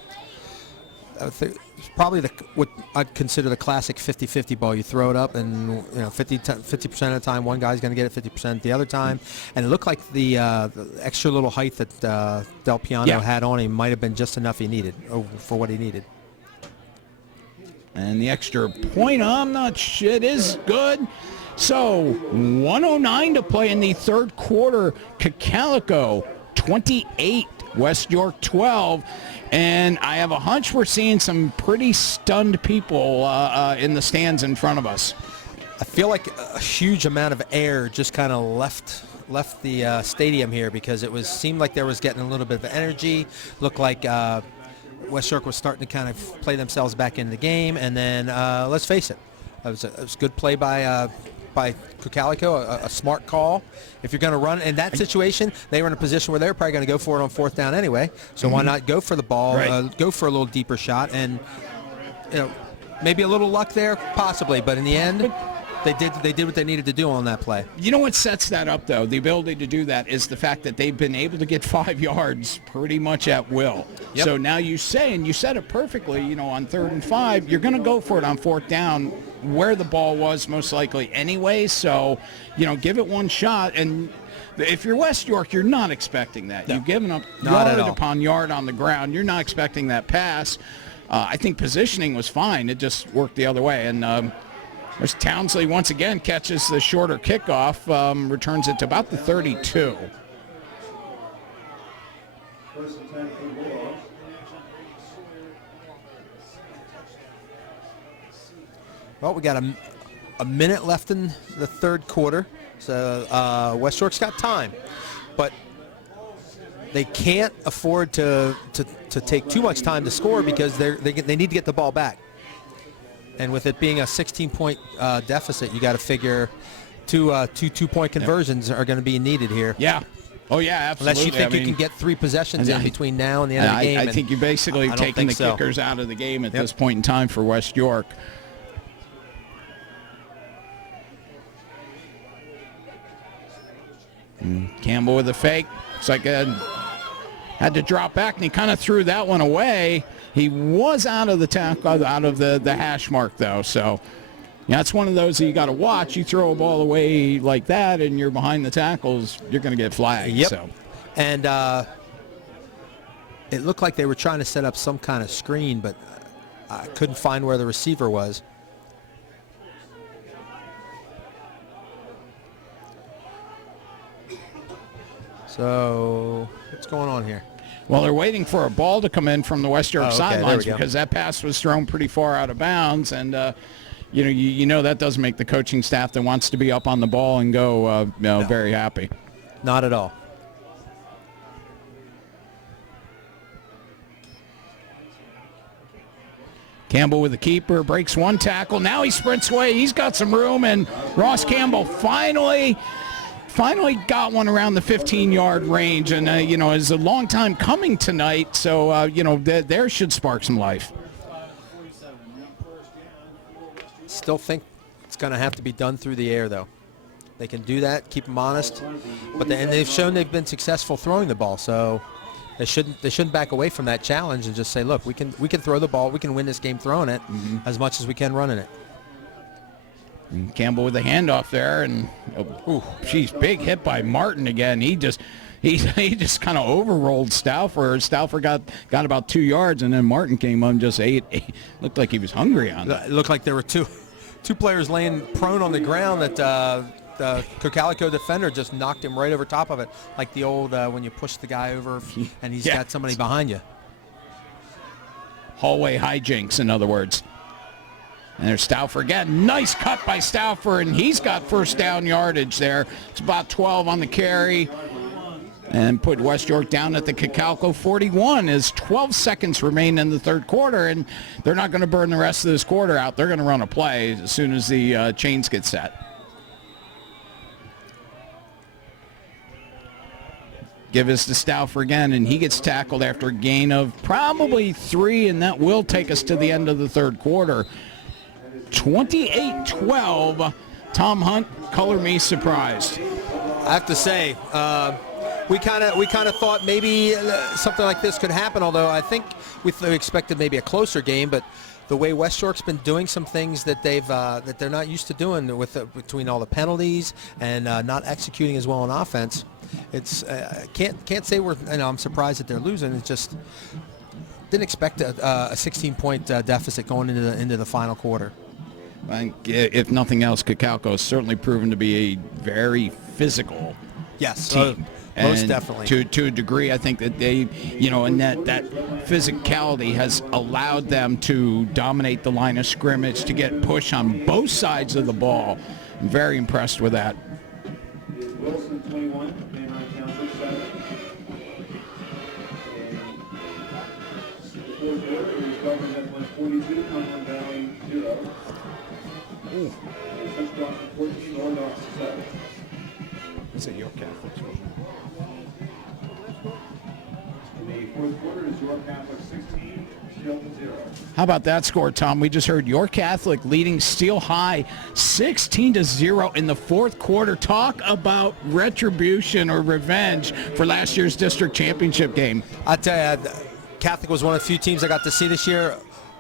It's probably what I'd consider the classic 50-50 ball. You throw it up, and 50% of the time, one guy's going to get it 50% the other time. And it looked like the extra little height that Del Piano had on him might have been just enough he needed for what he needed. And the extra point, I'm not sure. It is good. So 1:09 to play in the third quarter. Cocalico 28, West York 12. And I have a hunch we're seeing some pretty stunned people in the stands in front of us. I feel like a huge amount of air just kind of left the stadium here, because it seemed like there was getting a little bit of energy. Looked like West York was starting to kind of play themselves back in the game. And then let's face it, It was a good play by Cocalico, a smart call. If you're going to run in that situation, they were in a position where they were probably going to go for it on 4th down anyway. So why not go for the ball, go for a little deeper shot, and maybe a little luck there, possibly. But in the end, they did what they needed to do on that play. You know what sets that up, though? The ability to do that is the fact that they've been able to get 5 yards pretty much at will. Yep. So now you say, and you said it perfectly, on 3rd and 5, you're going to go for it on 4th down where the ball was most likely anyway. So, give it one shot. And if you're West York, you're not expecting that. No. You've given up Not at yard all. upon yard on the ground. You're not expecting that pass. I think positioning was fine. It just worked the other way. And there's Townsley once again catches the shorter kickoff, returns it to about the 32. First and 10 for the Bulldogs. Well, we got a minute left in the 3rd quarter, so West York's got time, but they can't afford to take too much time to score because they need to get the ball back. And with it being a 16-point deficit, you got to figure two-point conversions are going to be needed here. Yeah. Oh, yeah, absolutely. Unless you think you can get 3 possessions in between now and the end of the game. I think you're basically taking the kickers out of the game at this point in time for West York. Campbell with a fake. It's like had to drop back, and he kind of threw that one away. He was out of the tackle, out of the hash mark, though. So, it's one of those that you got to watch. You throw a ball away like that, and you're behind the tackles, you're going to get flagged. Yep. So. And it looked like they were trying to set up some kind of screen, but I couldn't find where the receiver was. So, what's going on here? Well, they're waiting for a ball to come in from the West York sidelines there we go. because that pass was thrown pretty far out of bounds, and you know that doesn't make the coaching staff that wants to be up on the ball and go No. very happy. Not at all. Campbell with the keeper, breaks one tackle. Now he sprints away. He's got some room, and Ross Campbell finally got one around the 15-yard range, and is a long time coming tonight, so there should spark some life. Still think it's going to have to be done through the air, though. They can do that, keep them honest, and they've shown they've been successful throwing the ball, so they shouldn't back away from that challenge and just say, look, we can throw the ball, we can win this game throwing it as much as we can running it. And Campbell with the handoff there, and big hit by Martin again. He just kind of overrolled Stauffer. Stauffer got about 2 yards, and then Martin came on, just ate. Looked like he was hungry on it. It looked like there were two players laying prone on the ground that the Cocalico defender just knocked him right over top of it, like the old when you push the guy over and he's got somebody behind you. Hallway hijinks, in other words. And there's Stauffer again. Nice cut by Stauffer, and he's got first down yardage there. It's about 12 on the carry. And put West York down at the Cocalico 41 as 12 seconds remain in the 3rd quarter, and they're not going to burn the rest of this quarter out. They're going to run a play as soon as the chains get set. Give us to Stauffer again, and he gets tackled after a gain of probably 3, and that will take us to the end of the 3rd quarter. 28-12. Tom Hunt, color me surprised. I have to say, we kind of thought maybe something like this could happen. Although I think we expected maybe a closer game, but the way West York's been doing some things that they're not used to doing between all the penalties and not executing as well on offense, it's can't say I'm surprised that they're losing. It's just didn't expect a 16-point deficit going into the final quarter. I think if nothing else, Cocalico has certainly proven to be a very physical team. Most and definitely. To a degree, I think that they, and that physicality has allowed them to dominate the line of scrimmage, to get push on both sides of the ball. I'm very impressed with that. Wilson 21, Manheim Township 7. And the 4th quarter, it was Government 42, Cumberland Valley 0. Central Dawson 14, Lower Dawson 7. Is it York Catholic? In the fourth quarter is York Catholic 16, Stilton 0. How about that score, Tom? We just heard York Catholic leading Steel High 16-0 in the fourth quarter. Talk about retribution or revenge for last year's district championship game. I tell you, Catholic was one of the few teams I got to see this year.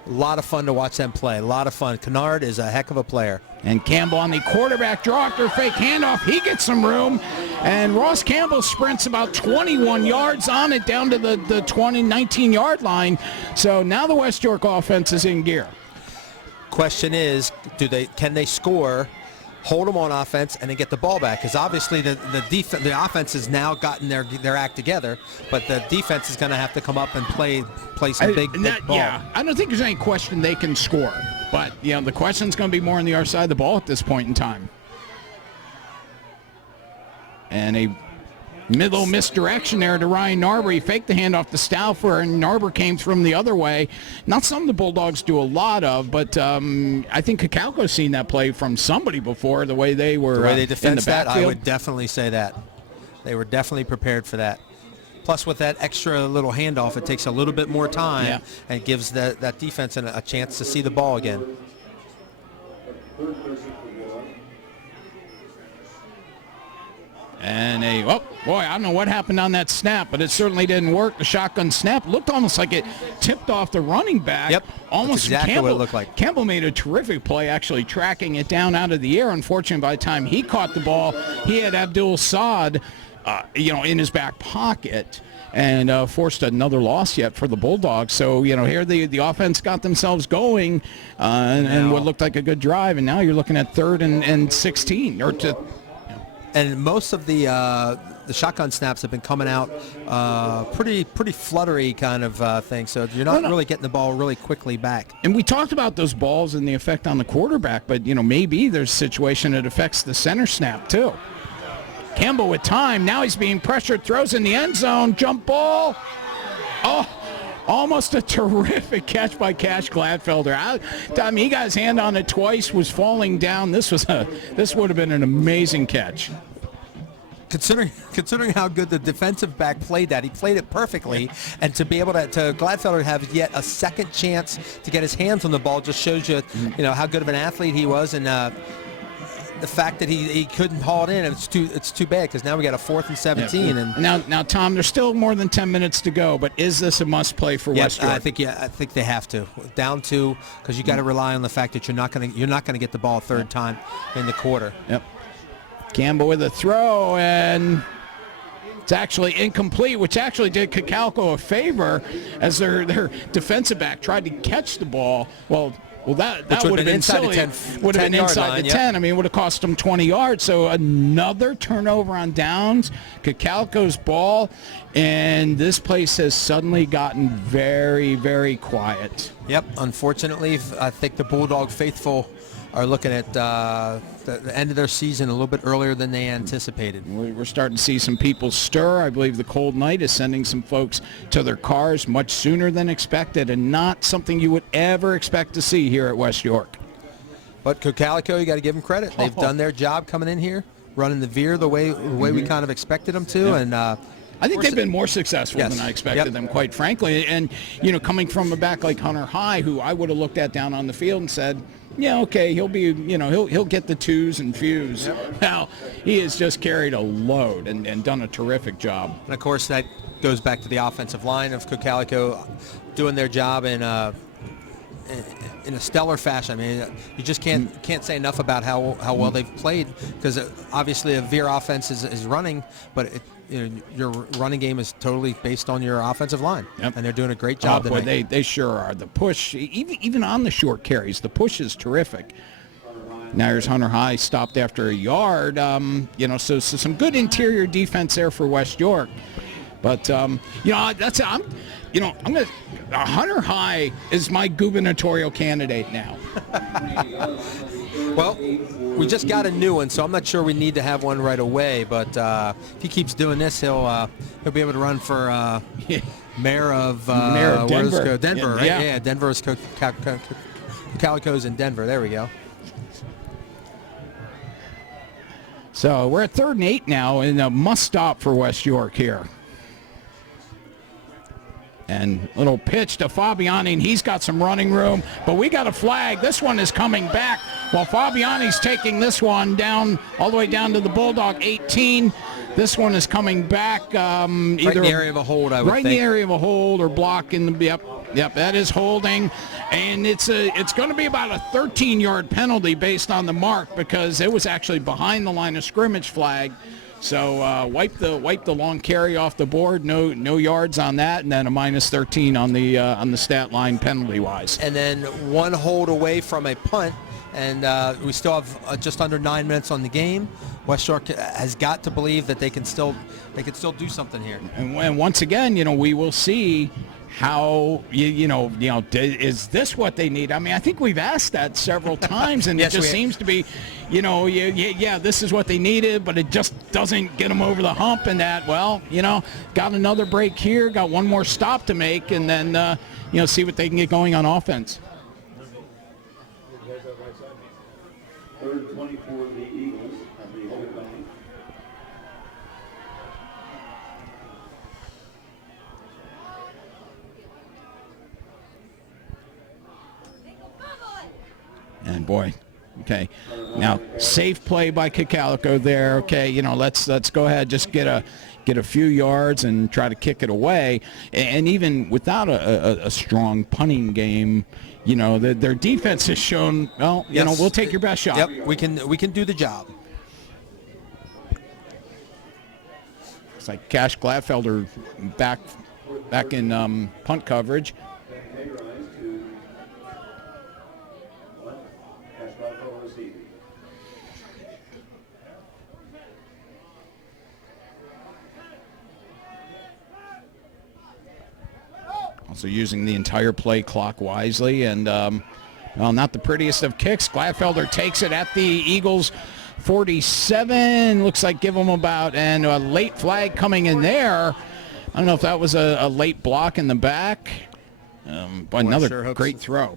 A lot of fun to watch them play. A lot of fun. Kennard is a heck of a player. And Campbell on the quarterback draw after a fake handoff. He gets some room. And Ross Campbell sprints about 21 yards on it down to the 19-yard line. So now the West York offense is in gear. Question is, can they score, hold them on offense, and then get the ball back? Because obviously the offense has now gotten their act together, but the defense is going to have to come up and play some big ball. Yeah, I don't think there's any question they can score. But, the question's going to be more on the other side of the ball at this point in time. And a middle misdirection there to Ryan Narber. He faked the handoff to Stauffer, and Narber came from the other way. Not something the Bulldogs do a lot of, but I think Cocalico's seen that play from somebody before, the way they were the way they in the defend that, backfield. I would definitely say that. They were definitely prepared for that. Plus, with that extra little handoff, it takes a little bit more time and gives that defense a chance to see the ball again. And I don't know what happened on that snap, but it certainly didn't work. The shotgun snap looked almost like it tipped off the running back. Yep, almost that's exactly Campbell, what it looked like. Campbell made a terrific play, actually tracking it down out of the air. Unfortunately, by the time he caught the ball, he had Abdul Saad, in his back pocket, and forced another loss yet for the Bulldogs. So, here the offense got themselves going, and what looked like a good drive, and now you're looking at 3rd and 16, or to. And most of the shotgun snaps have been coming out pretty fluttery kind of thing. So you're not really getting the ball really quickly back. And we talked about those balls and the effect on the quarterback, but maybe there's a situation that affects the center snap too. Campbell with time. Now he's being pressured. Throws in the end zone. Jump ball. Oh. Almost a terrific catch by Cash Gladfelder. He got his hand on it twice, was falling down. This would have been an amazing catch. Considering how good the defensive back played that, he played it perfectly, and to be able to Gladfelder have yet a second chance to get his hands on the ball just shows you, how good of an athlete he was, and the fact that he couldn't haul it in, it's too bad, because now we got a 4th and 17. Yeah. And now, Tom, there's still more than 10 minutes to go, but is this a must play for West York? I think they have to. Down 2, because you got to rely on the fact that you're not going to get the ball a third time in the quarter. Yep. Campbell with a throw, and it's actually incomplete, which actually did Cocalico a favor, as their defensive back tried to catch the ball. Well, that would have been silly. Would have been inside the 10. I mean, it would have cost them 20 yards. So another turnover on downs. Cocalico's ball, and this place has suddenly gotten very, very quiet. Yep. Unfortunately, I think the Bulldog faithful are looking at the end of their season a little bit earlier than they anticipated. We're starting to see some people stir. I believe the cold night is sending some folks to their cars much sooner than expected, and not something you would ever expect to see here at West York. But Cocalico, you got to give them credit. They've done their job coming in here, running the veer the way we kind of expected them to, and I think they've been more successful than I expected them, quite frankly. And, coming from a back like Hunter High, who I would have looked at down on the field and said, yeah, okay, he'll be, he'll get the 2s and fews. Now, he has just carried a load and done a terrific job. And, of course, that goes back to the offensive line of Cocalico doing their job in a stellar fashion. I mean, you just can't say enough about how well they've played, because obviously a veer offense is running, but your running game is totally based on your offensive line, and they're doing a great job tonight. Boy, they sure are. The push, even on the short carries, the push is terrific. Now here's Hunter High, stopped after a yard. So some good interior defense there for West York. But Hunter High is my gubernatorial candidate now. Well, we just got a new one, so I'm not sure we need to have one right away. But if he keeps doing this, he'll be able to run for mayor of Denver. Denver, right? Yeah, Denver's Calico's in Denver. There we go. So we're at 3rd and 8 now, and a must stop for West York here. And little pitch to Fabiani, and he's got some running room, but we got a flag. This one is coming back while Fabiani's taking this one down all the way down to the Bulldog 18. This one is coming back either right in the area of a hold, I would right think. in the area of a hold or block in the yep, that is holding, and it's going to be about a 13-yard penalty based on the mark because it was actually behind the line of scrimmage flag. So wipe the long carry off the board. No yards on that, and then a -13 on the stat line penalty wise. And then one hold away from a punt, and we still have just under 9 minutes on the game. West York has got to believe that they can still do something here. And once again, we will see how is this what they need? I mean, I think we've asked that several times, and Yes, it just seems to be, this is what they needed, but it just doesn't get them over the hump. And that, got another break here, got one more stop to make, and then see what they can get going on offense. 3rd and 20 for the Eagles at the holding penalty. And boy, okay, now safe play by Cocalico there. Okay, let's go ahead, just get a few yards and try to kick it away. And even without a strong punting game, their defense has shown. Well, Yes. we'll take your best shot. Yep, we can do the job. It's like Cash Gladfelder back in punt coverage. Also using the entire play clock wisely, and not the prettiest of kicks. Gladfelder takes it at the Eagles 47. Looks like give them about, and a late flag coming in there. I don't know if that was a late block in the back, but another great throw.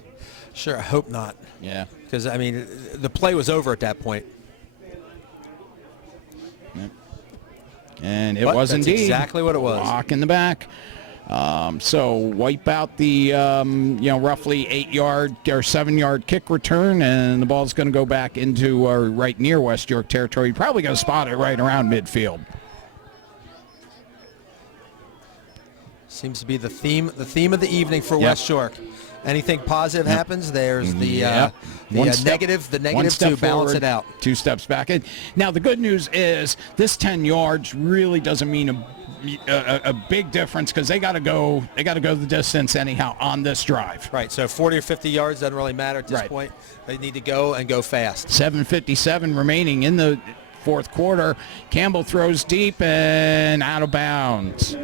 Sure, I hope not. Yeah. Because, I mean, the play was over at that point. Yep. And it But was that's indeed exactly what it was. Block in the back. So wipe out the roughly 8-yard or 7-yard kick return, and the ball's going to go back into right near West York territory. You're probably going to spot it right around midfield. Seems to be the theme of the evening for West York. Anything positive happens, there's the negative to balance it out. 2 steps back. And now the good news is this 10 yards really doesn't mean a big difference because they got to go the distance anyhow on this drive. Right. So 40 or 50 yards doesn't really matter at this point. They need to go and go fast. 7:57 remaining in the 4th quarter. Campbell throws deep and out of bounds.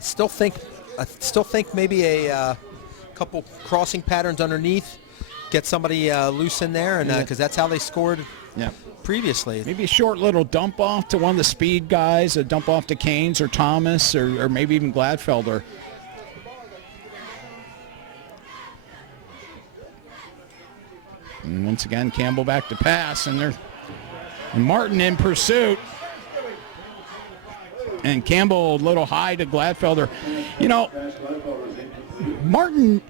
Still think maybe a couple crossing patterns underneath, get somebody loose in there, and because that's how they scored previously. Maybe a short little dump off to one of the speed guys, a dump off to Keynes or Thomas or maybe even Gladfelder. And once again, Campbell back to pass, and Martin in pursuit. And Campbell a little high to Gladfelder. Martin,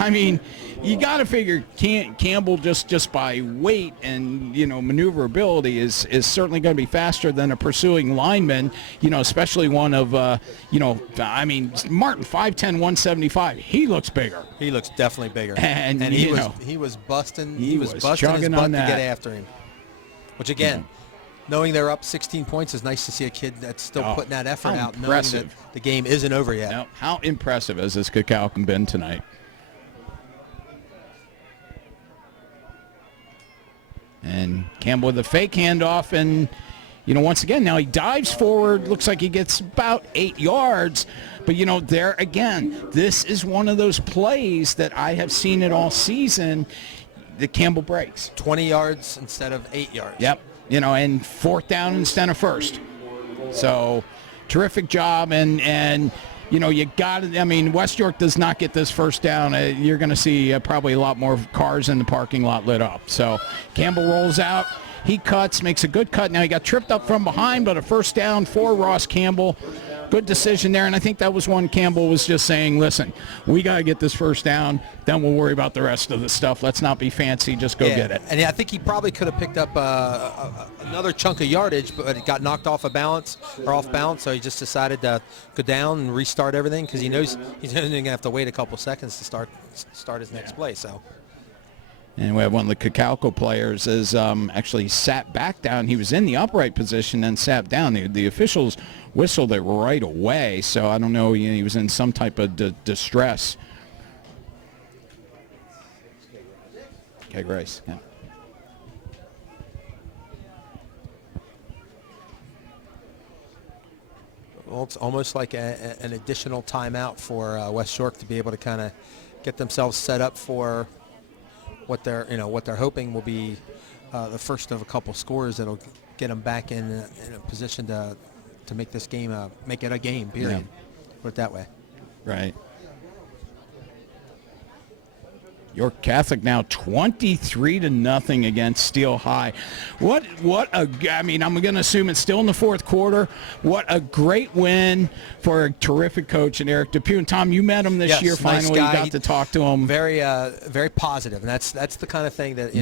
I mean, you got to figure Campbell just by weight and, maneuverability is certainly going to be faster than a pursuing lineman, especially one of, Martin 5'10", 175. He looks bigger. He looks definitely bigger. And he was busting his butt to get after him. Which, again, knowing they're up 16 points is nice to see a kid that's still putting that effort out, knowing that the game isn't over yet. Now, how impressive has this Cocalico been tonight? And Campbell with a fake handoff, and once again, now he dives forward. Looks like he gets about 8 yards, but there again, this is one of those plays that I have seen it all season. That Campbell breaks 20 yards instead of 8 yards. Yep. And 4th down instead of 1st. So terrific job, and you know, you got it. I mean, West York does not get this first down. You're going to see probably a lot more cars in the parking lot lit up. So Campbell rolls out. He cuts, makes a good cut. Now he got tripped up from behind, but a first down for Ross Campbell. Good decision there, and I think that was one Campbell was just saying, listen, we got to get this first down, then we'll worry about the rest of the stuff. Let's not be fancy, just go get it. And I think he probably could have picked up another chunk of yardage, but it got knocked off balance, so he just decided to go down and restart everything because he knows he's only going to have to wait a couple seconds to start his next play. So. And we have one of the Cocalico players is actually sat back down. He was in the upright position and sat down. The officials whistled it right away, so I don't know, he was in some type of distress. Okay, Grace. Yeah. Well, it's almost like an additional timeout for West York to be able to kind of get themselves set up for what they're hoping will be the first of a couple scores that'll get them back in a position to make this game make it a game. Period. Yeah. Put it that way. Right. York Catholic now 23-0 against Steel High. I mean, I'm going to assume it's still in the fourth quarter. What a great win for a terrific coach in Eric Depew. And Tom, you met him this year. Finally, nice guy. You got to talk to him. Very, very positive, and that's the kind of thing that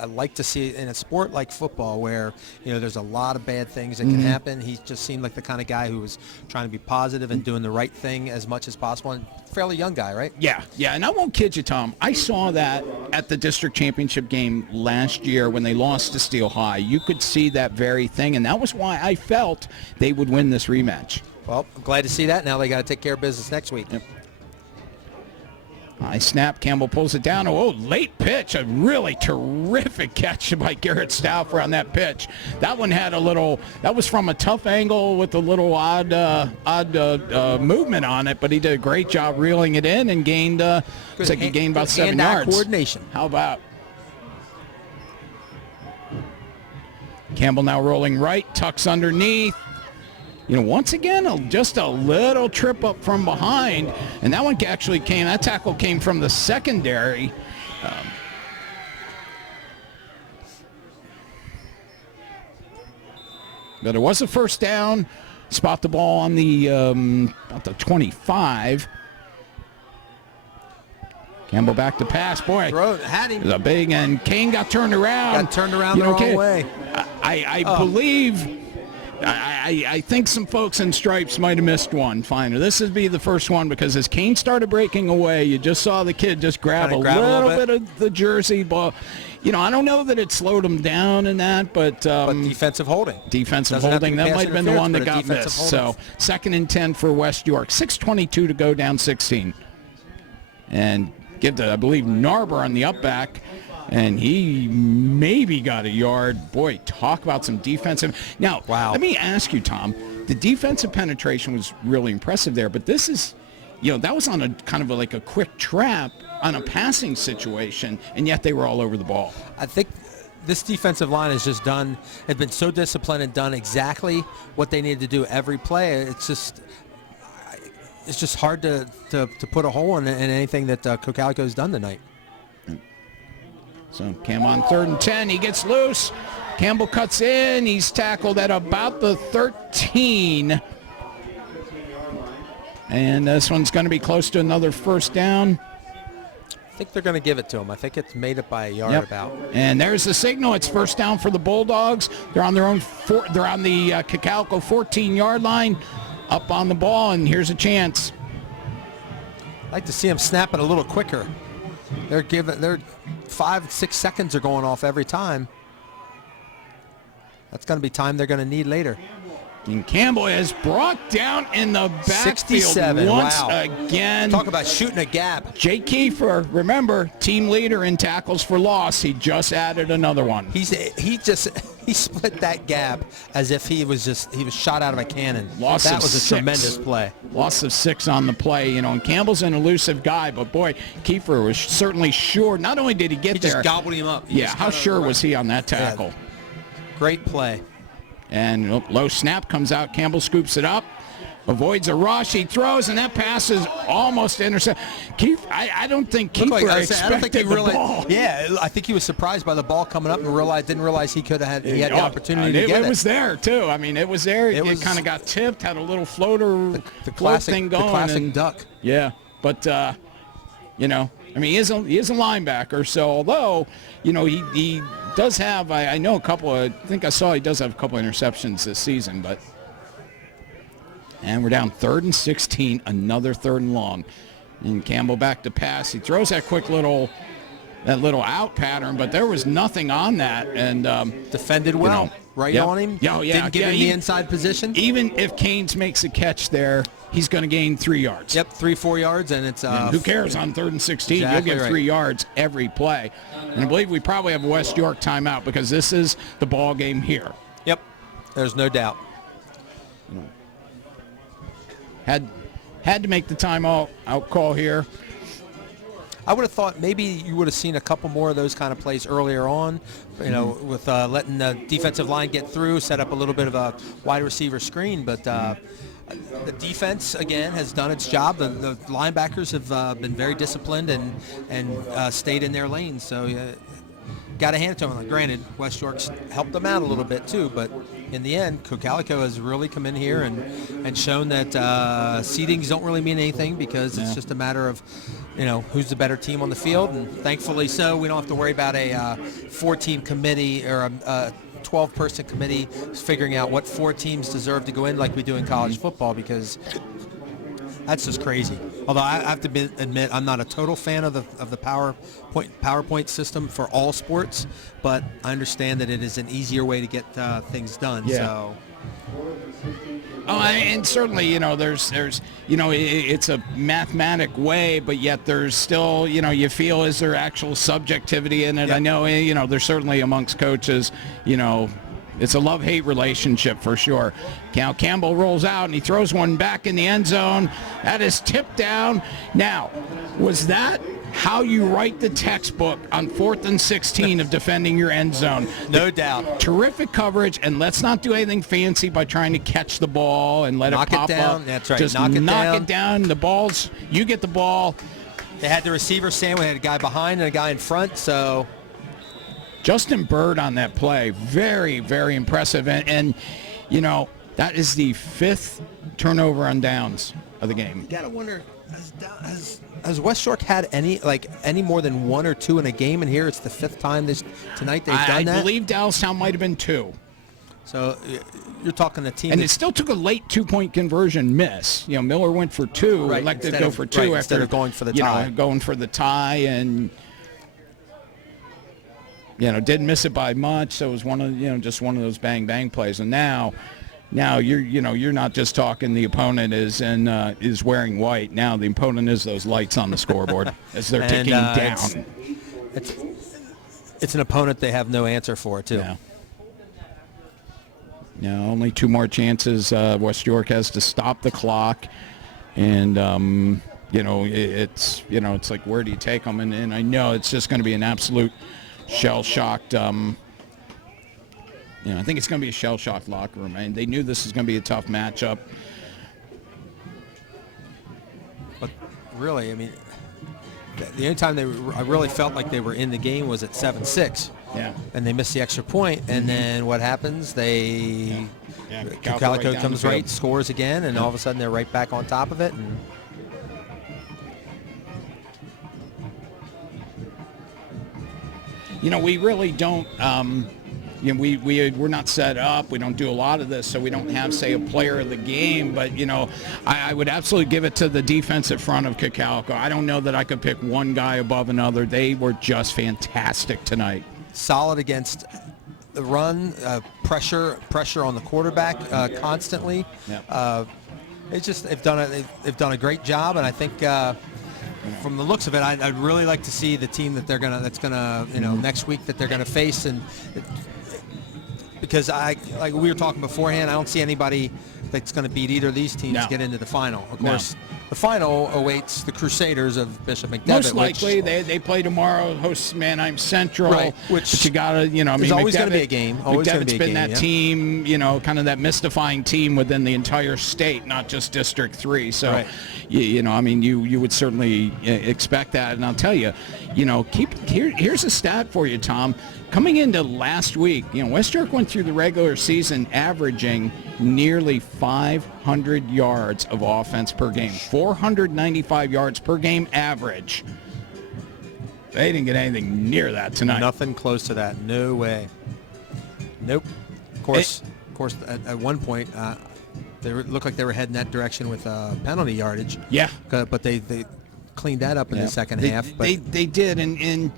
I like to see in a sport like football, where there's a lot of bad things that can happen. He just seemed like the kind of guy who was trying to be positive and doing the right thing as much as possible. And fairly young guy, right? Yeah. And I won't kid you, Tom. I saw that at the district championship game last year when they lost to Steel High. You could see that very thing, and that was why I felt they would win this rematch. Well, I'm glad to see that. Now they got to take care of business next week. Yep. High snap. Campbell pulls it down. Oh, late pitch. A really terrific catch by Garrett Stauffer on that pitch. That one had that was from a tough angle with a little odd movement on it, but he did a great job reeling it in and gained, looks like he gained about 7 yards. Coordination. How about? Campbell now rolling right, tucks underneath. Once again, just a little trip up from behind, and that tackle came from the secondary. But it was a first down. Spot the ball on the about the 25. Campbell back to pass. Boy, had him. It was a big, and Kane got turned around. The wrong way. I believe... I think some folks in stripes might have missed one. Fine. This would be the first one because as Kane started breaking away, you just saw the kid just grab a little bit of the jersey. But, I don't know that it slowed him down in that, but defensive holding. Defensive holding. That might have been the one that got missed. So 2nd and 10 for West York. 6:22 to go, down 16. And give to, I believe, Narber on the up back. And he maybe got a yard. Boy, talk about some defensive. Now, Let me ask you, Tom. The defensive penetration was really impressive there, but this is, that was on a kind of like a quick trap on a passing situation, and yet they were all over the ball. I think this defensive line had been so disciplined and done exactly what they needed to do every play. It's just hard to put a hole in anything that Cocalico has done tonight. So Cam on 3rd and 10. He gets loose. Campbell cuts in. He's tackled at about the 13. And this one's going to be close to another first down. I think they're going to give it to him. I think it's made it by a yard about. And there's the signal. It's first down for the Bulldogs. They're on their own. They're on the Cocalico 14-yard line, up on the ball, and here's a chance. I'd like to see them snap it a little quicker. They're 5-6 seconds are going off every time. That's going to be time they're going to need later. And Campbell is brought down in the backfield 67. once again. Talk about shooting a gap. Jake Kiefer, remember, team leader in tackles for loss. He just added another one. He split that gap as if he was shot out of a cannon. That was a tremendous play. Loss of 6 on the play, and Campbell's an elusive guy, but boy, Kiefer was certainly sure. Not only did he get there, he just gobbled him up. How sure was he on that tackle? Yeah. Great play. And low snap comes out. Campbell scoops it up. avoids a rush. He throws, and that pass is almost intercepted. I don't think Kiefer expected I don't think he the really. ball. Yeah, I think he was surprised by the ball coming up and didn't realize he could have had the opportunity to get it. It was there too. I mean, it was there. It kind of got tipped, had a little floater, the classic thing going. The classic and, duck. Yeah, but you know, I mean, he is a linebacker. So although he does have, I know a couple of, I think I saw he does have a couple of interceptions this season, but. And we're down 3rd and 16, another 3rd and long. And Campbell back to pass. He throws that quick little out pattern, but there was nothing on that. And defended well, right on him. Yeah, Didn't give him the inside position. Even if Canes makes a catch there, he's going to gain 3 yards. Yep, 3-4 yards, and it's who cares on 3rd and 16? Exactly You'll get 3 yards every play. And I believe we probably have a West York timeout because this is the ball game here. Yep, there's no doubt. Had to make the timeout call here. I would have thought maybe you would have seen a couple more of those kind of plays earlier on, with letting the defensive line get through, set up a little bit of a wide receiver screen. But the defense, again, has done its job. The linebackers have been very disciplined and stayed in their lanes. So got to hand it to them. Granted, West York's helped them out a little bit too, but in the end, Cocalico has really come in here and shown that seedings don't really mean anything because it's just a matter of, who's the better team on the field. And thankfully so, we don't have to worry about a 14 committee or a 12-person committee figuring out what 4 teams deserve to go in like we do in college football, because that's just crazy. Although I have to admit, I'm not a total fan of the PowerPoint system for all sports, but I understand that it is an easier way to get things done. Yeah. So. And certainly, it's a mathematic way, but yet there's still, you feel, is there actual subjectivity in it? Yep. I know, there's certainly amongst coaches, it's a love-hate relationship for sure. Now Campbell rolls out and he throws one back in the end zone. That is tipped down. Now, was that how you write the textbook on 4th and 16 of defending your end zone? No doubt. Terrific coverage, and let's not do anything fancy by trying to catch the ball and let it pop down. up. That's right. Just knock it down. The ball's, you get the ball. They had the receiver sandwich, had a guy behind and a guy in front, so. Justin Bird on that play, very, very impressive. And that is the 5th turnover on downs of the game. You got to wonder, has West York had any more than 1 or 2 in a game? And here it's the 5th time tonight they've done that? I believe Dallastown might have been 2. So you're talking a team. And it still took a late 2-point conversion miss. Miller went for 2, right, elected to go for 2 instead of going for the tie. Going for the tie, and didn't miss it by much. So it was just one of those bang plays. And now you're not just talking the opponent is wearing white. Now the opponent is those lights on the scoreboard as they're ticking down. It's an opponent they have no answer for too. Yeah. No, only 2 more chances. West York has to stop the clock, and it's like, where do you take them? And I know it's just going to be an absolute shell-shocked. I think it's going to be a shell-shocked locker room, and they knew this was going to be a tough matchup. But really, I mean, the only time I really felt like they were in the game was at 7-6. Yeah. And they missed the extra point, and then what happens? Calico comes right, scores again, and all of a sudden they're right back on top of it. And we really don't. We're not set up. We don't do a lot of this, so we don't have, say, a player of the game. But I would absolutely give it to the defensive front of Cocalico. I don't know that I could pick one guy above another. They were just fantastic tonight. Solid against the run, pressure on the quarterback constantly. Yeah. They've done a great job, and I think from the looks of it, I'd really like to see the team that's gonna next week that they're gonna face, and because like we were talking beforehand, I don't see anybody that's going to beat either of these teams get into the final. Of course, The final awaits the Crusaders of Bishop McDevitt. Most likely, they play tomorrow, hosts Mannheim Central. Right, which but you got to, I mean, always going to be a McDevitt- game. Always going to McDevitt's be a been game, that yeah. team, kind of that mystifying team within the entire state, not just District 3. So, Right. I mean, you would certainly expect that. And I'll tell you, here's a stat for you, Tom. Coming into last week, West York went through the regular season averaging nearly 500 yards of offense per game. 495 yards per game average. They didn't get anything near that tonight. Nothing close to that. No way. Nope. Of course, at one point, they looked like they were heading that direction with penalty yardage. Yeah. But they cleaned that up in the second half. But They did, and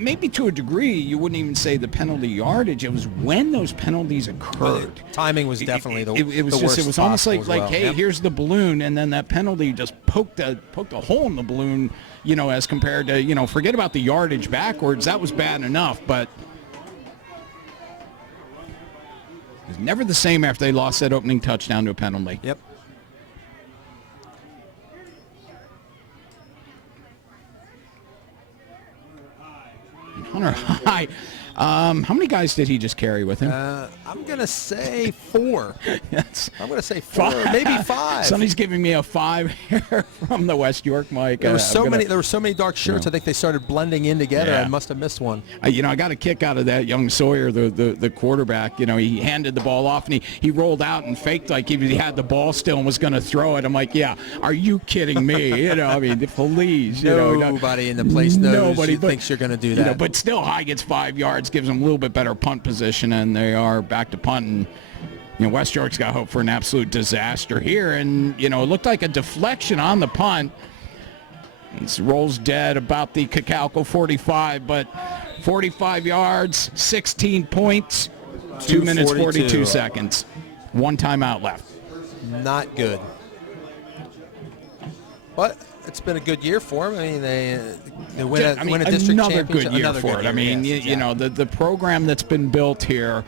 maybe to a degree, you wouldn't even say the penalty yardage. It was when those penalties occurred. timing was definitely the It was the just. worst It was almost possible like, as well. hey, Yep. here's the balloon, and then that penalty just poked a hole in the balloon. As compared to forget about the yardage backwards. That was bad enough, but it was never the same after they lost that opening touchdown to a penalty. Yep. Hunter High. How many guys did he just carry with him? I'm gonna say 4. Yes. I'm gonna say 4, maybe 5. Somebody's giving me a 5 here from the West York mic. There were so many dark shirts. I think they started blending in together. Yeah. I must have missed one. I got a kick out of that young Sawyer, the quarterback. He handed the ball off and he rolled out and faked like he had the ball still and was going to throw it. I'm like, yeah, are you kidding me? I mean, please. Nobody in the place knows thinks you're going to do that. But still, High gets 5 yards, gives them a little bit better punt position, and they are back to punting. West York's got hope for an absolute disaster here, and it looked like a deflection on the punt. It rolls dead about the Cocalico 45, but 45 yards, 16 points, 2 minutes 42 seconds. One timeout left. Not good. But it's been a good year for them. I mean, they win a district another championship. good year for it. I mean, the program that's been built here,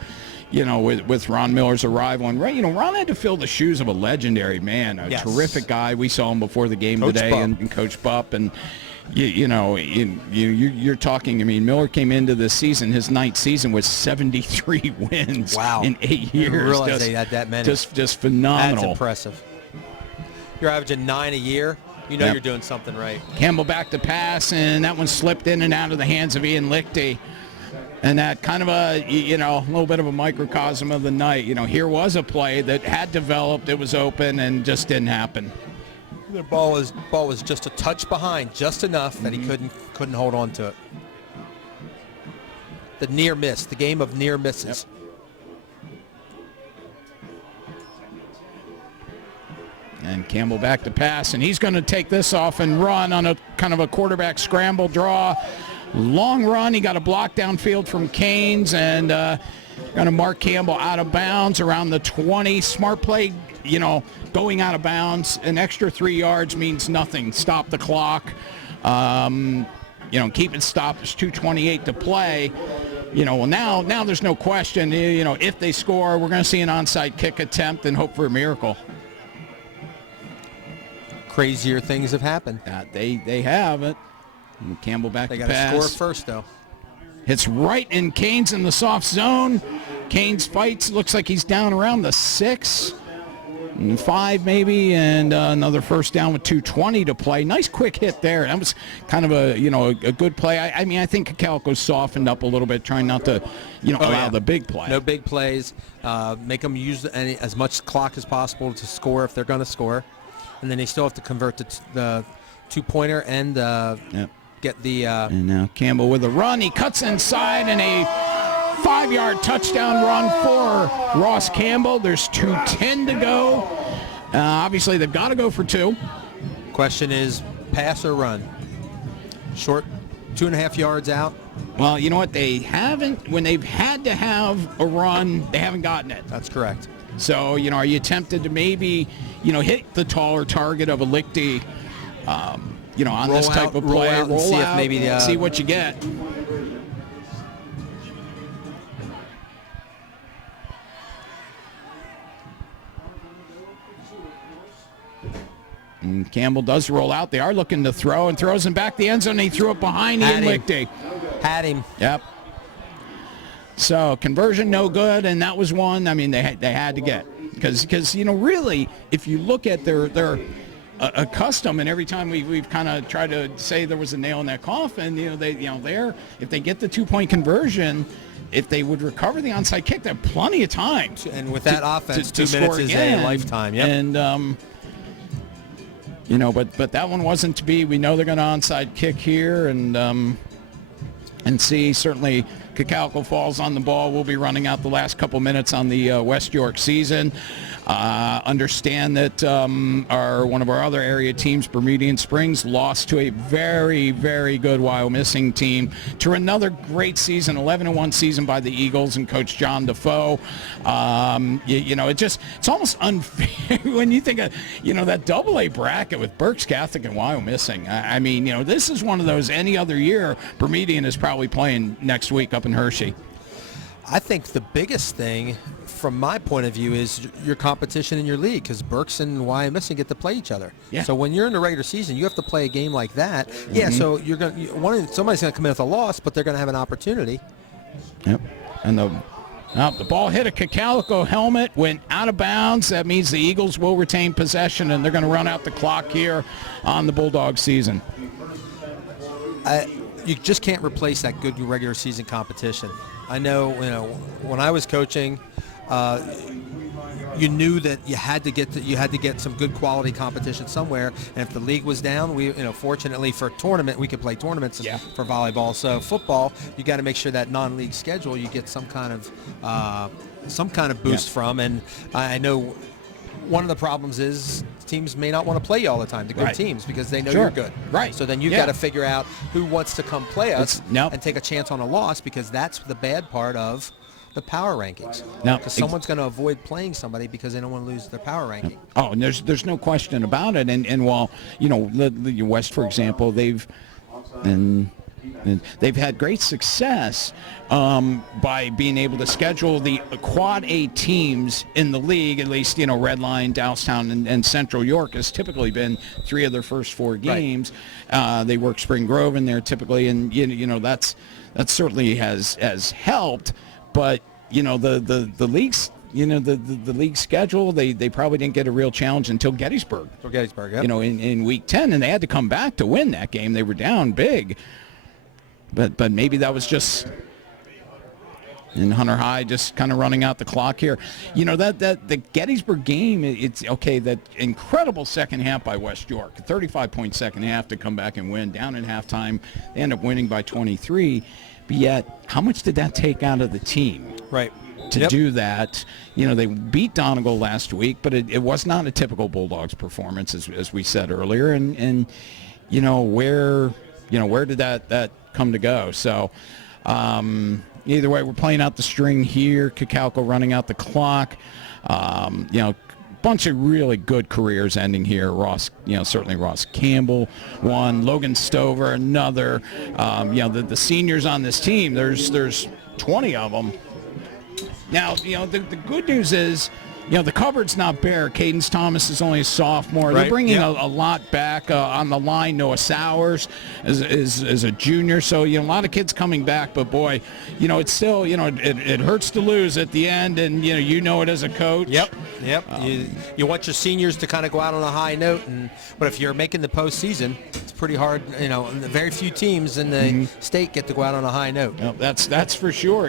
with Ron Miller's arrival, and Ron had to fill the shoes of a legendary man, a terrific guy. We saw him before the game Coach today, Bupp. and Coach Bupp, and you're talking. I mean, Miller came into this season. His 9th season was 73 wins. Wow. In 8 years. I didn't realize they had that many. Just phenomenal. That's impressive. You're averaging 9 a year. Yep. You're doing something right. Campbell back to pass, and that one slipped in and out of the hands of Ian Lichty. And that kind of a little bit of a microcosm of the night. Here was a play that had developed, it was open, and just didn't happen. The ball was just a touch behind, just enough that he couldn't hold on to it. The near miss, the game of near misses. Yep. And Campbell back to pass, and he's going to take this off and run on a kind of a quarterback scramble draw. Long run. He got a block downfield from Canes, and going to mark Campbell out of bounds around the 20. Smart play, going out of bounds. An extra 3 yards means nothing. Stop the clock. Keep it stopped. There's 2:28 to play. Now there's no question. If they score, we're going to see an onside kick attempt and hope for a miracle. Crazier things have happened. They have it. And Campbell back They to got to pass. score first, though. It's right in Canes in the soft zone. Canes fights. Looks like he's down around the 6, 5 maybe, and another first down with 2:20 to play. Nice quick hit there. That was kind of a good play. I mean, I think Calico softened up a little bit, trying not to allow the big play. No big plays. Make them use as much clock as possible to score if they're going to score. And then they still have to convert the two-pointer and get the... And now Campbell with a run. He cuts inside and a 5-yard touchdown run for Ross Campbell. There's 2:10 to go. Obviously, they've got to go for 2. Question is, pass or run? Short, 2.5 yards out. Well, you know what? They haven't, when they've had to have a run, they haven't gotten it. That's correct. So, are you tempted to maybe, hit the taller target of a Lichty, on this type of play? Roll out and see if maybe see what you get. And Campbell does roll out. They are looking to throw and throws him back the end zone. He threw it behind Ian Lichty. Had him. Yep. So conversion no good, and that was one. I mean, they had to get because really, if you look at their custom, and every time we've kind of tried to say there was a nail in that coffin, if they get the 2-point conversion. If they would recover the onside kick, they have plenty of time. And with that offense, to 2 minutes is again. a lifetime. Yep. And but that one wasn't to be. We know they're going to onside kick here, and see certainly Cocalico falls on the ball. We'll be running out the last couple minutes on the West York season. Understand that one of our other area teams, Bermudian Springs, lost to a very, very good Wyomissing team to another great season, 11-1 season by the Eagles and Coach John Defoe. It's almost unfair when you think of, that AA bracket with Berks Catholic and Wyomissing. I mean, this is one of those any other year Bermudian is probably playing next week up in Hershey. I think the biggest thing from my point of view is your competition in your league, because Berks and Wyomissing get to play each other. Yeah. So when you're in the regular season, you have to play a game like that. Mm-hmm. Yeah, so somebody's going to come in with a loss, but they're going to have an opportunity. Yep. And the ball hit a Cocalico helmet, went out of bounds. That means the Eagles will retain possession, and they're going to run out the clock here on the Bulldog season. You just can't replace that good regular season competition. I know, when I was coaching, you knew that you had to get some good quality competition somewhere. And if the league was down, fortunately for tournament, we could play tournaments for volleyball. So football, you got to make sure that non-league schedule you get some kind of boost from. And I know one of the problems is teams may not want to play you all the time, the good teams, because they know you're good. Right. So then you've got to figure out who wants to come play us and take a chance on a loss, because that's the bad part of the power rankings. Because someone's going to avoid playing somebody because they don't want to lose their power ranking. Oh, and there's no question about it. And while, the West, for example, they've had great success by being able to schedule the Quad A teams in the league. At least, Redline, Downstown, and Central York has typically been 3 of their first 4 games. Right. They work Spring Grove in there typically, and that certainly has helped. But the leagues. The league schedule, they probably didn't get a real challenge until Gettysburg. Yep. In week 10, and they had to come back to win that game. They were down big. But maybe that was just in Hunter High just kind of running out the clock here. That the Gettysburg game, it's okay, that incredible second half by West York, a 35-point second half to come back and win. Down at halftime, they end up winning by 23. But yet, how much did that take out of the team? Right. To do that, they beat Donegal last week, but it was not a typical Bulldogs performance, as we said earlier. And where did that come to go? So either way, we're playing out the string here. Cocalico running out the clock. Bunch of really good careers ending here. Ross, certainly Ross Campbell, one. Logan Stover, another. The seniors on this team, there's 20 of them. Now, the good news is, the cupboard's not bare. Cadence Thomas is only a sophomore. Right. They're bringing a lot back on the line. Noah Sowers is a junior. So, a lot of kids coming back. But, boy, it's still, it hurts to lose at the end. And, it as a coach. Yep. You want your seniors to kind of go out on a high note. But if you're making the postseason, it's pretty hard. Very few teams in the state get to go out on a high note. Well, that's for sure,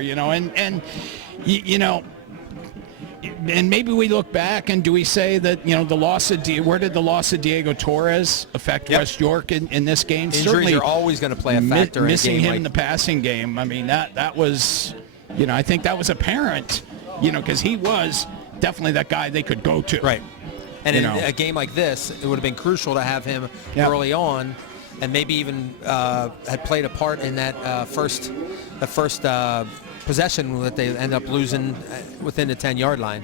And maybe we look back and do we say that, the loss of where did the loss of Diego Torres affect West York in this game? Injuries Certainly are always going to play a factor missing in a game him in the passing game. I mean, that was, I think that was apparent, because he was definitely that guy they could go to. Right. And in a game like this, it would have been crucial to have him early on, and maybe even had played a part in that first possession that they end up losing within the 10-yard line.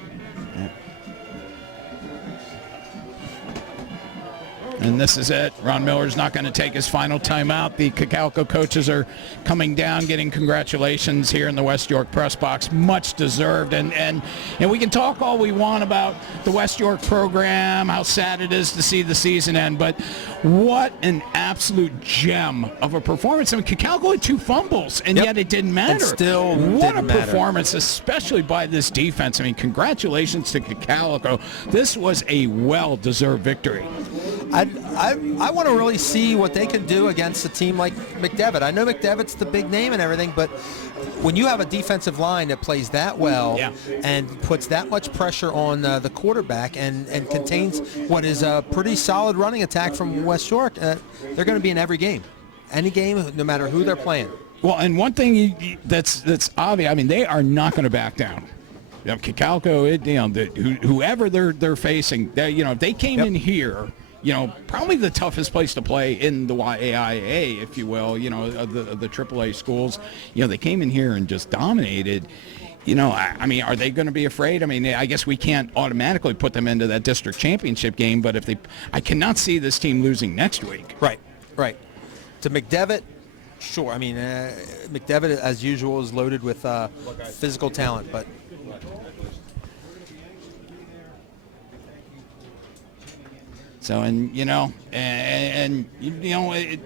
And this is it. Ron Miller's not going to take his final timeout. The Cocalico coaches are coming down, getting congratulations here in the West York press box. Much deserved. And we can talk all we want about the West York program, how sad it is to see the season end, but what an absolute gem of a performance. I mean, Cocalico had 2 fumbles, and yet it didn't matter. And still what didn't a matter. performance, especially by this defense. I mean, congratulations to Cocalico. This was a well-deserved victory. I want to really see what they can do against a team like McDevitt. I know McDevitt's the big name and everything, but when you have a defensive line that plays that well and puts that much pressure on the quarterback and contains what is a pretty solid running attack from West York, they're going to be in every game. Any game, no matter who they're playing. Well, and one thing that's obvious, I mean, they are not going to back down. You know, Cocalico, whoever they're facing, if they came in here, probably the toughest place to play in the YAIA, if you will, of the AAA schools. They came in here and just dominated. I mean, are they going to be afraid? I mean, I guess we can't automatically put them into that district championship game, but I cannot see this team losing next week. Right. To McDevitt, sure. I mean, McDevitt, as usual, is loaded with physical talent, but so,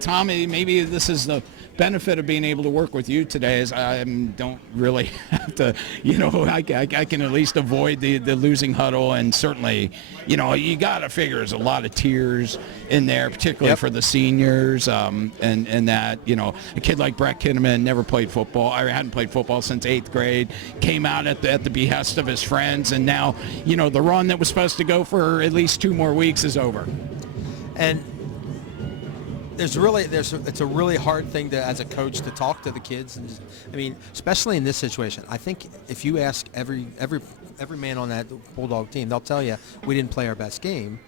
Tommy, maybe this is the benefit of being able to work with you today, is I don't really have to, I can at least avoid the losing huddle, and certainly, you got to figure there's a lot of tears in there, particularly for the seniors, and that, a kid like Brett Kinnaman never played football. I hadn't played football since 8th grade, came out at the behest of his friends, and now, the run that was supposed to go for at least 2 more weeks is over. And it's a really hard thing as a coach to talk to the kids, and I mean, especially in this situation. I think if you ask every man on that Bulldog team, they'll tell you we didn't play our best game,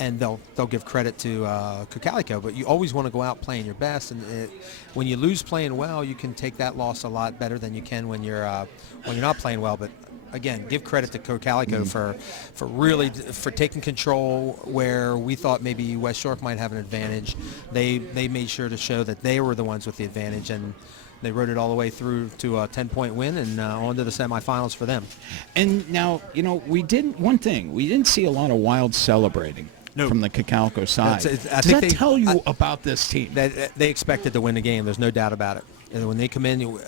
and they'll give credit to Cocalico. But you always want to go out playing your best, and when you lose playing well, you can take that loss a lot better than you can when you're not playing well. But again, give credit to Cocalico for taking control where we thought maybe West York might have an advantage. They made sure to show that they were the ones with the advantage, and they rode it all the way through to a 10-point win and on to the semifinals for them. And now, we didn't see a lot of wild celebrating from the Cocalico side. Does that tell you about this team? They expected to win the game. There's no doubt about it. And when they come in,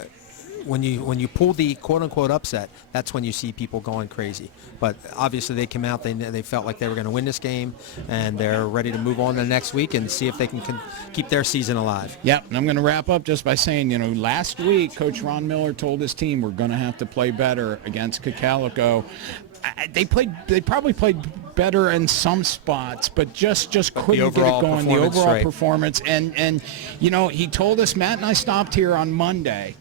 when you pull the quote-unquote upset, that's when you see people going crazy. But obviously they came out, they felt like they were going to win this game, and they're ready to move on to the next week and see if they can keep their season alive. Yeah, and I'm going to wrap up just by saying, last week Coach Ron Miller told his team we're going to have to play better against Cocalico. They probably played better in some spots, but just couldn't get it going. The overall performance, and he told us, Matt and I stopped here on Monday,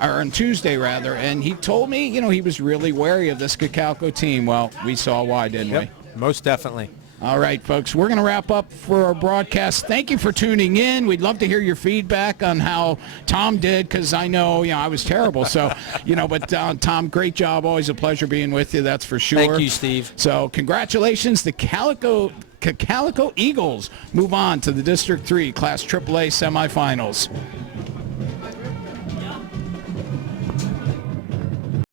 or on Tuesday rather, and he told me, he was really wary of this Cocalico team. Well, we saw why, didn't we? Most definitely. All right, folks, we're going to wrap up for our broadcast. Thank you for tuning in. We'd love to hear your feedback on how Tom did, because I know, I was terrible. So, but Tom, great job. Always a pleasure being with you, that's for sure. Thank you, Steve. So congratulations. The Cocalico Eagles move on to the District 3 Class AAA semifinals.